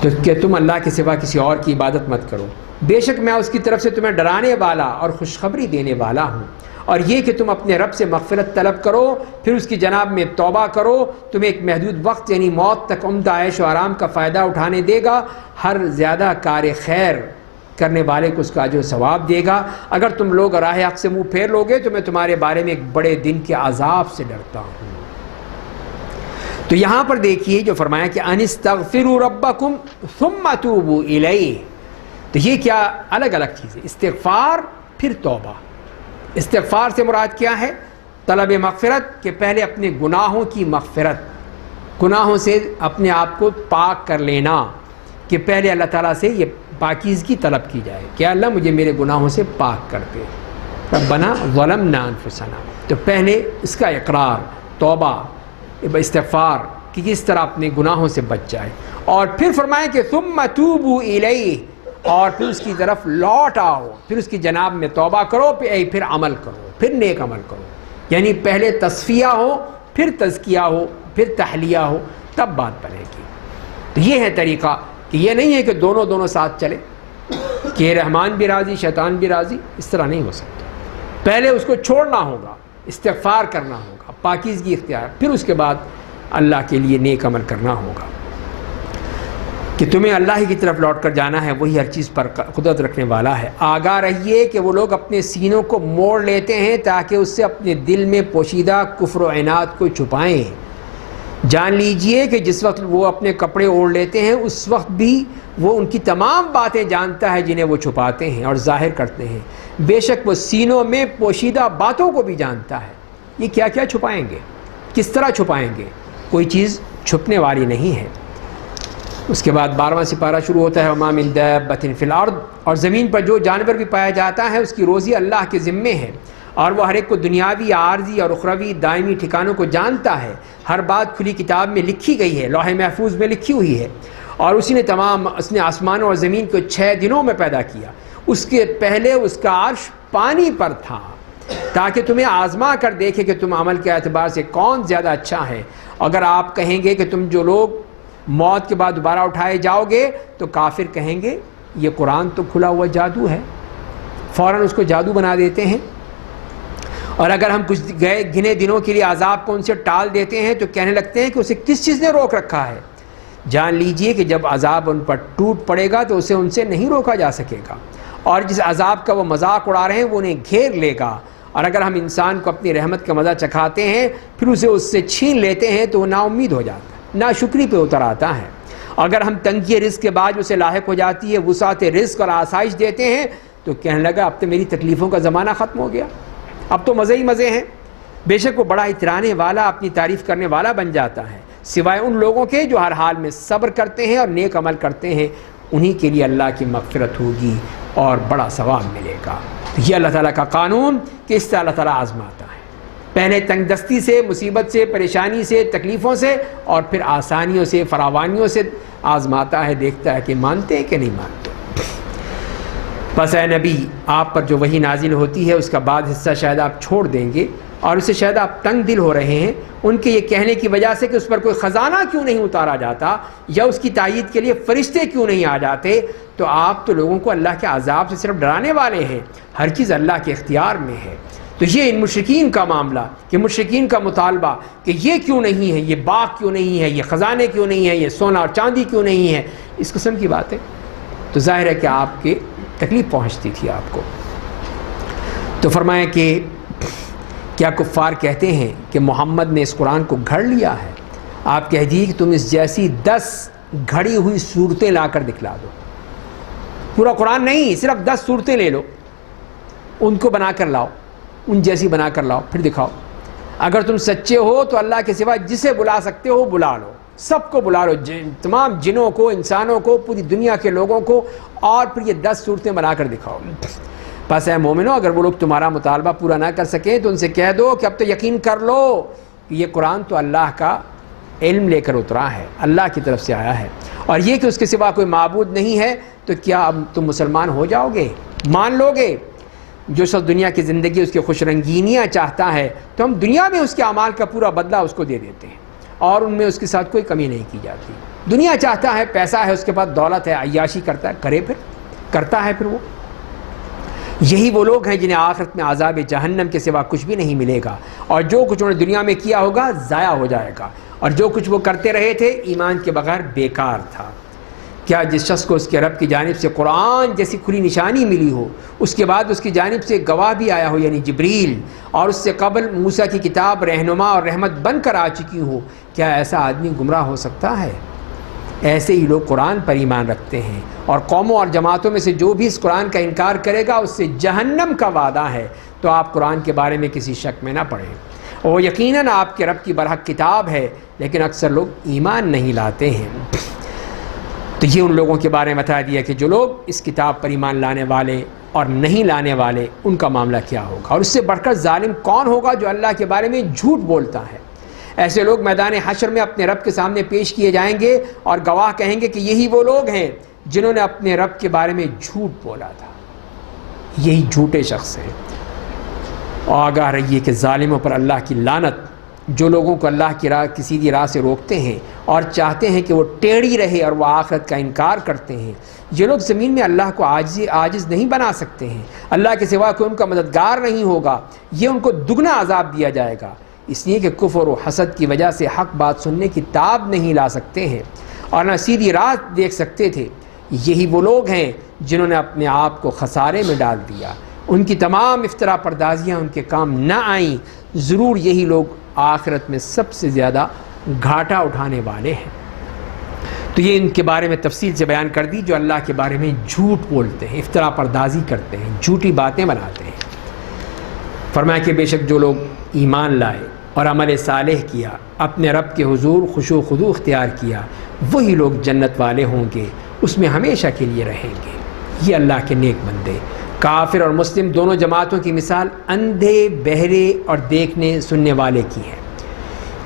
تو کہ تم اللہ کے سوا کسی اور کی عبادت مت کرو، بے شک میں اس کی طرف سے تمہیں ڈرانے والا اور خوشخبری دینے والا ہوں، اور یہ کہ تم اپنے رب سے مغفرت طلب کرو، پھر اس کی جناب میں توبہ کرو، تمہیں ایک محدود وقت یعنی موت تک عمدہ عیش و آرام کا فائدہ اٹھانے دے گا، ہر زیادہ کار خیر کرنے والے کو اس کا اجر و ثواب دے گا۔ اگر تم لوگ راہ حق سے منہ پھیر لوگے تو میں تمہارے بارے میں ایک بڑے دن کے عذاب سے ڈرتا ہوں۔ تو یہاں پر دیکھیے جو فرمایا کہ ان استغفروا ربکم ثم توبوا الیہ، تو یہ کیا الگ الگ چیزیں، استغفار پھر توبہ۔ استغفار سے مراد کیا ہے؟ طلب مغفرت، کہ پہلے اپنے گناہوں کی مغفرت، گناہوں سے اپنے آپ کو پاک کر لینا، کہ پہلے اللہ تعالیٰ سے یہ پاکیزگی طلب کی جائے کہ اللہ مجھے میرے گناہوں سے پاک کر دے، ربنا ظلمنا انفسنا۔ تو پہلے اس کا اقرار، توبہ، استغفار کہ کس طرح اپنے گناہوں سے بچ جائے، اور پھر فرمائیں کہ ثم توبوا الیہ، اور پھر اس کی طرف لوٹ آؤ، پھر اس کی جناب میں توبہ کرو، پھر عمل کرو، پھر نیک عمل کرو، یعنی پہلے تصفیہ ہو، پھر تزکیہ ہو، پھر تحلیہ ہو، تب بات بنے گی۔ تو یہ ہے طریقہ، کہ یہ نہیں ہے کہ دونوں ساتھ چلے، کہ رحمان بھی راضی شیطان بھی راضی، اس طرح نہیں ہو سکتا۔ پہلے اس کو چھوڑنا ہوگا، استغفار کرنا ہوگا، پاکیزگی اختیار، پھر اس کے بعد اللہ کے لیے نیک عمل کرنا ہوگا، کہ تمہیں اللہ ہی کی طرف لوٹ کر جانا ہے، وہی ہر چیز پر قدرت رکھنے والا ہے۔ آگاہ رہیے کہ وہ لوگ اپنے سینوں کو موڑ لیتے ہیں تاکہ اس سے اپنے دل میں پوشیدہ کفر و عناد کو چھپائیں۔ جان لیجئے کہ جس وقت وہ اپنے کپڑے اوڑھ لیتے ہیں اس وقت بھی وہ ان کی تمام باتیں جانتا ہے جنہیں وہ چھپاتے ہیں اور ظاہر کرتے ہیں، بے شک وہ سینوں میں پوشیدہ باتوں کو بھی جانتا ہے۔ یہ کیا کیا چھپائیں گے، کس طرح چھپائیں گے، کوئی چیز چھپنے والی نہیں ہے۔ اس کے بعد 12واں سپارہ شروع ہوتا ہے، وَمَا مِن دَابَّةٍ فِي الْأَرْضِ، اور زمین پر جو جانور بھی پایا جاتا ہے اس کی روزی اللہ کے ذمے ہے، اور وہ ہر ایک کو دنیاوی، عارضی اور اخروی دائمی ٹھکانوں کو جانتا ہے۔ ہر بات کھلی کتاب میں لکھی گئی ہے، لوح محفوظ میں لکھی ہوئی ہے، اور اس نے آسمانوں اور زمین کو 6 دنوں میں پیدا کیا۔ اس کے پہلے اس کا عرش پانی پر تھا، تاکہ تمہیں آزما کر دیکھے کہ تم عمل کے اعتبار سے کون زیادہ اچھا ہے۔ اگر آپ کہیں گے کہ تم جو لوگ موت کے بعد دوبارہ اٹھائے جاؤ گے، تو کافر کہیں گے یہ قرآن تو کھلا ہوا جادو ہے، فوراً اس کو جادو بنا دیتے ہیں۔ اور اگر ہم کچھ گنے دنوں کے لیے عذاب کو ان سے ٹال دیتے ہیں تو کہنے لگتے ہیں کہ اسے کس چیز نے روک رکھا ہے۔ جان لیجئے کہ جب عذاب ان پر ٹوٹ پڑے گا تو اسے ان سے نہیں روکا جا سکے گا، اور جس عذاب کا وہ مذاق اڑا رہے ہیں وہ انہیں گھیر لے گا۔ اور اگر ہم انسان کو اپنی رحمت کا مزہ چکھاتے ہیں پھر اسے اس سے چھین لیتے ہیں تو وہ نا امید ہو جاتا ہے، ناشکری پہ اتر آتا ہے۔ اگر ہم تنگی رزق کے بعد اسے لاحق ہو جاتی ہے وسعت رزق اور آسائش دیتے ہیں تو کہنے لگا اب تو میری تکلیفوں کا زمانہ ختم ہو گیا، اب تو مزے ہی مزے ہیں۔ بے شک وہ بڑا اترانے والا، اپنی تعریف کرنے والا بن جاتا ہے، سوائے ان لوگوں کے جو ہر حال میں صبر کرتے ہیں اور نیک عمل کرتے ہیں، انہی کے لیے اللہ کی مغفرت ہوگی اور بڑا ثواب ملے گا۔ یہ اللہ تعالیٰ کا قانون کہ اس سے اللہ تعالیٰ آزماتا ہے، پہلے تنگ دستی سے، مصیبت سے، پریشانی سے، تکلیفوں سے، اور پھر آسانیوں سے، فراوانیوں سے آزماتا ہے، دیکھتا ہے کہ مانتے ہیں کہ نہیں مانتے۔ بس اے نبی، آپ پر جو وحی نازل ہوتی ہے اس کا بعض حصہ شاید آپ چھوڑ دیں گے، اور اسے شاید آپ تنگ دل ہو رہے ہیں ان کے یہ کہنے کی وجہ سے کہ اس پر کوئی خزانہ کیوں نہیں اتارا جاتا، یا اس کی تائید کے لیے فرشتے کیوں نہیں آ جاتے۔ تو آپ تو لوگوں کو اللہ کے عذاب سے صرف ڈرانے والے ہیں، ہر چیز اللہ کے اختیار میں ہے۔ تو یہ ان مشرکین کا معاملہ، کہ مشرکین کا مطالبہ کہ یہ کیوں نہیں ہے، یہ باغ کیوں نہیں ہے، یہ خزانے کیوں نہیں ہے، یہ سونا اور چاندی کیوں نہیں ہے، اس قسم کی باتیں، تو ظاہر ہے کہ آپ کے تکلیف پہنچتی تھی آپ کو۔ تو فرمایا کہ کیا کفار کہتے ہیں کہ محمد نے اس قرآن کو گھڑ لیا ہے؟ آپ کہہ دیجیے کہ تم اس جیسی 10 گھڑی ہوئی صورتیں لا کر دکھلا دو، پورا قرآن نہیں، صرف 10 صورتیں لے لو، ان کو بنا کر لاؤ، ان جیسی بنا کر لاؤ، پھر دکھاؤ۔ اگر تم سچے ہو تو اللہ کے سوا جسے بلا سکتے ہو بلا لو، سب کو بلا لو، تمام جنوں کو، انسانوں کو، پوری دنیا کے لوگوں کو، اور پھر یہ 10 صورتیں بنا کر دکھاؤ۔ بس اے مومنو، اگر وہ لوگ تمہارا مطالبہ پورا نہ کر سکیں تو ان سے کہہ دو کہ اب تو یقین کر لو کہ یہ قرآن تو اللہ کا علم لے کر اترا ہے، اللہ کی طرف سے آیا ہے، اور یہ کہ اس کے سوا کوئی معبود نہیں ہے، تو کیا اب تم مسلمان ہو جاؤ گے، مان لو گے؟ جو شخص دنیا کی زندگی اس کی خوش رنگینیاں چاہتا ہے تو ہم دنیا میں اس کے اعمال کا پورا بدلہ اس کو دے دیتے ہیں، اور ان میں اس کے ساتھ کوئی کمی نہیں کی جاتی۔ دنیا چاہتا ہے، پیسہ ہے، اس کے پاس دولت ہے، عیاشی کرتا ہے، کرتا ہے پھر وہ۔ یہی وہ لوگ ہیں جنہیں آخرت میں عذاب جہنم کے سوا کچھ بھی نہیں ملے گا، اور جو کچھ انہوں نے دنیا میں کیا ہوگا ضائع ہو جائے گا، اور جو کچھ وہ کرتے رہے تھے ایمان کے بغیر بیکار تھا۔ کیا جس شخص کو اس کے رب کی جانب سے قرآن جیسی کھلی نشانی ملی ہو، اس کے بعد اس کی جانب سے گواہ بھی آیا ہو یعنی جبریل، اور اس سے قبل موسیٰ کی کتاب رہنما اور رحمت بن کر آ چکی ہو، کیا ایسا آدمی گمراہ ہو سکتا ہے؟ ایسے ہی لوگ قرآن پر ایمان رکھتے ہیں، اور قوموں اور جماعتوں میں سے جو بھی اس قرآن کا انکار کرے گا اس سے جہنم کا وعدہ ہے، تو آپ قرآن کے بارے میں کسی شک میں نہ پڑیں۔ اور یقیناً آپ کے رب کی برحق کتاب ہے، لیکن اکثر لوگ ایمان نہیں لاتے ہیں۔ تو یہ ان لوگوں کے بارے میں بتا دیا کہ جو لوگ اس کتاب پر ایمان لانے والے اور نہیں لانے والے، ان کا معاملہ کیا ہوگا، اور اس سے بڑھ کر ظالم کون ہوگا جو اللہ کے بارے میں جھوٹ بولتا ہے۔ ایسے لوگ میدان حشر میں اپنے رب کے سامنے پیش کیے جائیں گے اور گواہ کہیں گے کہ یہی وہ لوگ ہیں جنہوں نے اپنے رب کے بارے میں جھوٹ بولا تھا، یہی جھوٹے شخص ہیں۔ اور آگاہ رہیے کہ ظالموں پر اللہ کی لعنت، جو لوگوں کو اللہ کی راہ کی سیدھی راہ سے روکتے ہیں اور چاہتے ہیں کہ وہ ٹیڑھی رہے اور وہ آخرت کا انکار کرتے ہیں۔ یہ لوگ زمین میں اللہ کو عاجز نہیں بنا سکتے ہیں، اللہ کے سوا کوئی ان کا مددگار نہیں ہوگا، یہ ان کو دگنا عذاب دیا جائے گا، اس لیے کہ کفر و حسد کی وجہ سے حق بات سننے کی تاب نہیں لا سکتے ہیں اور نہ سیدھی راہ دیکھ سکتے تھے۔ یہی وہ لوگ ہیں جنہوں نے اپنے آپ کو خسارے میں ڈال دیا، ان کی تمام افترا پردازیاں ان کے کام نہ آئیں، ضرور یہی لوگ آخرت میں سب سے زیادہ گھاٹا اٹھانے والے ہیں۔ تو یہ ان کے بارے میں تفصیل سے بیان کر دی جو اللہ کے بارے میں جھوٹ بولتے ہیں، افترا پردازی کرتے ہیں، جھوٹی باتیں بناتے ہیں۔ فرمایا کہ بے شک جو لوگ ایمان لائے اور عمل صالح کیا، اپنے رب کے حضور خشوع و خضوع اختیار کیا، وہی لوگ جنت والے ہوں گے، اس میں ہمیشہ کے لیے رہیں گے۔ یہ اللہ کے نیک بندے۔ کافر اور مسلم دونوں جماعتوں کی مثال اندھے، بہرے اور دیکھنے سننے والے کی ہے۔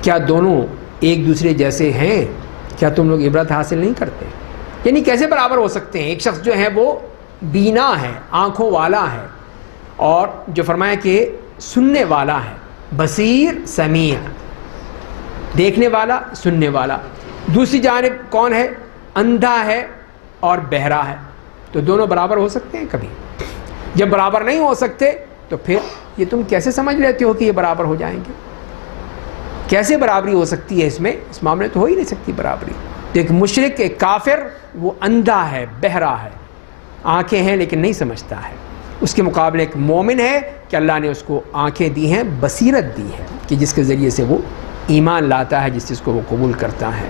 کیا دونوں ایک دوسرے جیسے ہیں؟ کیا تم لوگ عبرت حاصل نہیں کرتے؟ یعنی کیسے برابر ہو سکتے ہیں؟ ایک شخص جو ہے وہ بینا ہے، آنکھوں والا ہے، اور جو فرمایا کہ سننے والا ہے، بصیر سمیع، دیکھنے والا سننے والا۔ دوسری جانب کون ہے؟ اندھا ہے اور بہرا ہے۔ تو دونوں برابر ہو سکتے ہیں کبھی؟ جب برابر نہیں ہو سکتے تو پھر یہ تم کیسے سمجھ لیتے ہو کہ یہ برابر ہو جائیں گے؟ کیسے برابری ہو سکتی ہے اس میں؟ اس معاملے تو ہو ہی نہیں سکتی برابری۔ ایک مشرک، ایک کافر، وہ اندھا ہے، بہرا ہے، آنکھیں ہیں لیکن نہیں سمجھتا ہے۔ اس کے مقابلے ایک مومن ہے کہ اللہ نے اس کو آنکھیں دی ہیں، بصیرت دی ہے، کہ جس کے ذریعے سے وہ ایمان لاتا ہے، جس چیز کو وہ قبول کرتا ہے۔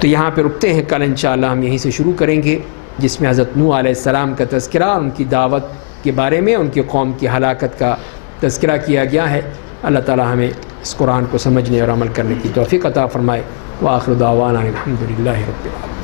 تو یہاں پہ رکتے ہیں، کل انشاءاللہ ہم یہیں سے شروع کریں گے، جس میں حضرت نوح علیہ السلام کا تذکرہ، ان کی دعوت کے بارے میں، ان کی قوم کی ہلاکت کا تذکرہ کیا گیا ہے۔ اللہ تعالی ہمیں اس قرآن کو سمجھنے اور عمل کرنے کی توفیق عطا فرمائے۔ وآخر دعوانا الحمد للہ رب العالمین۔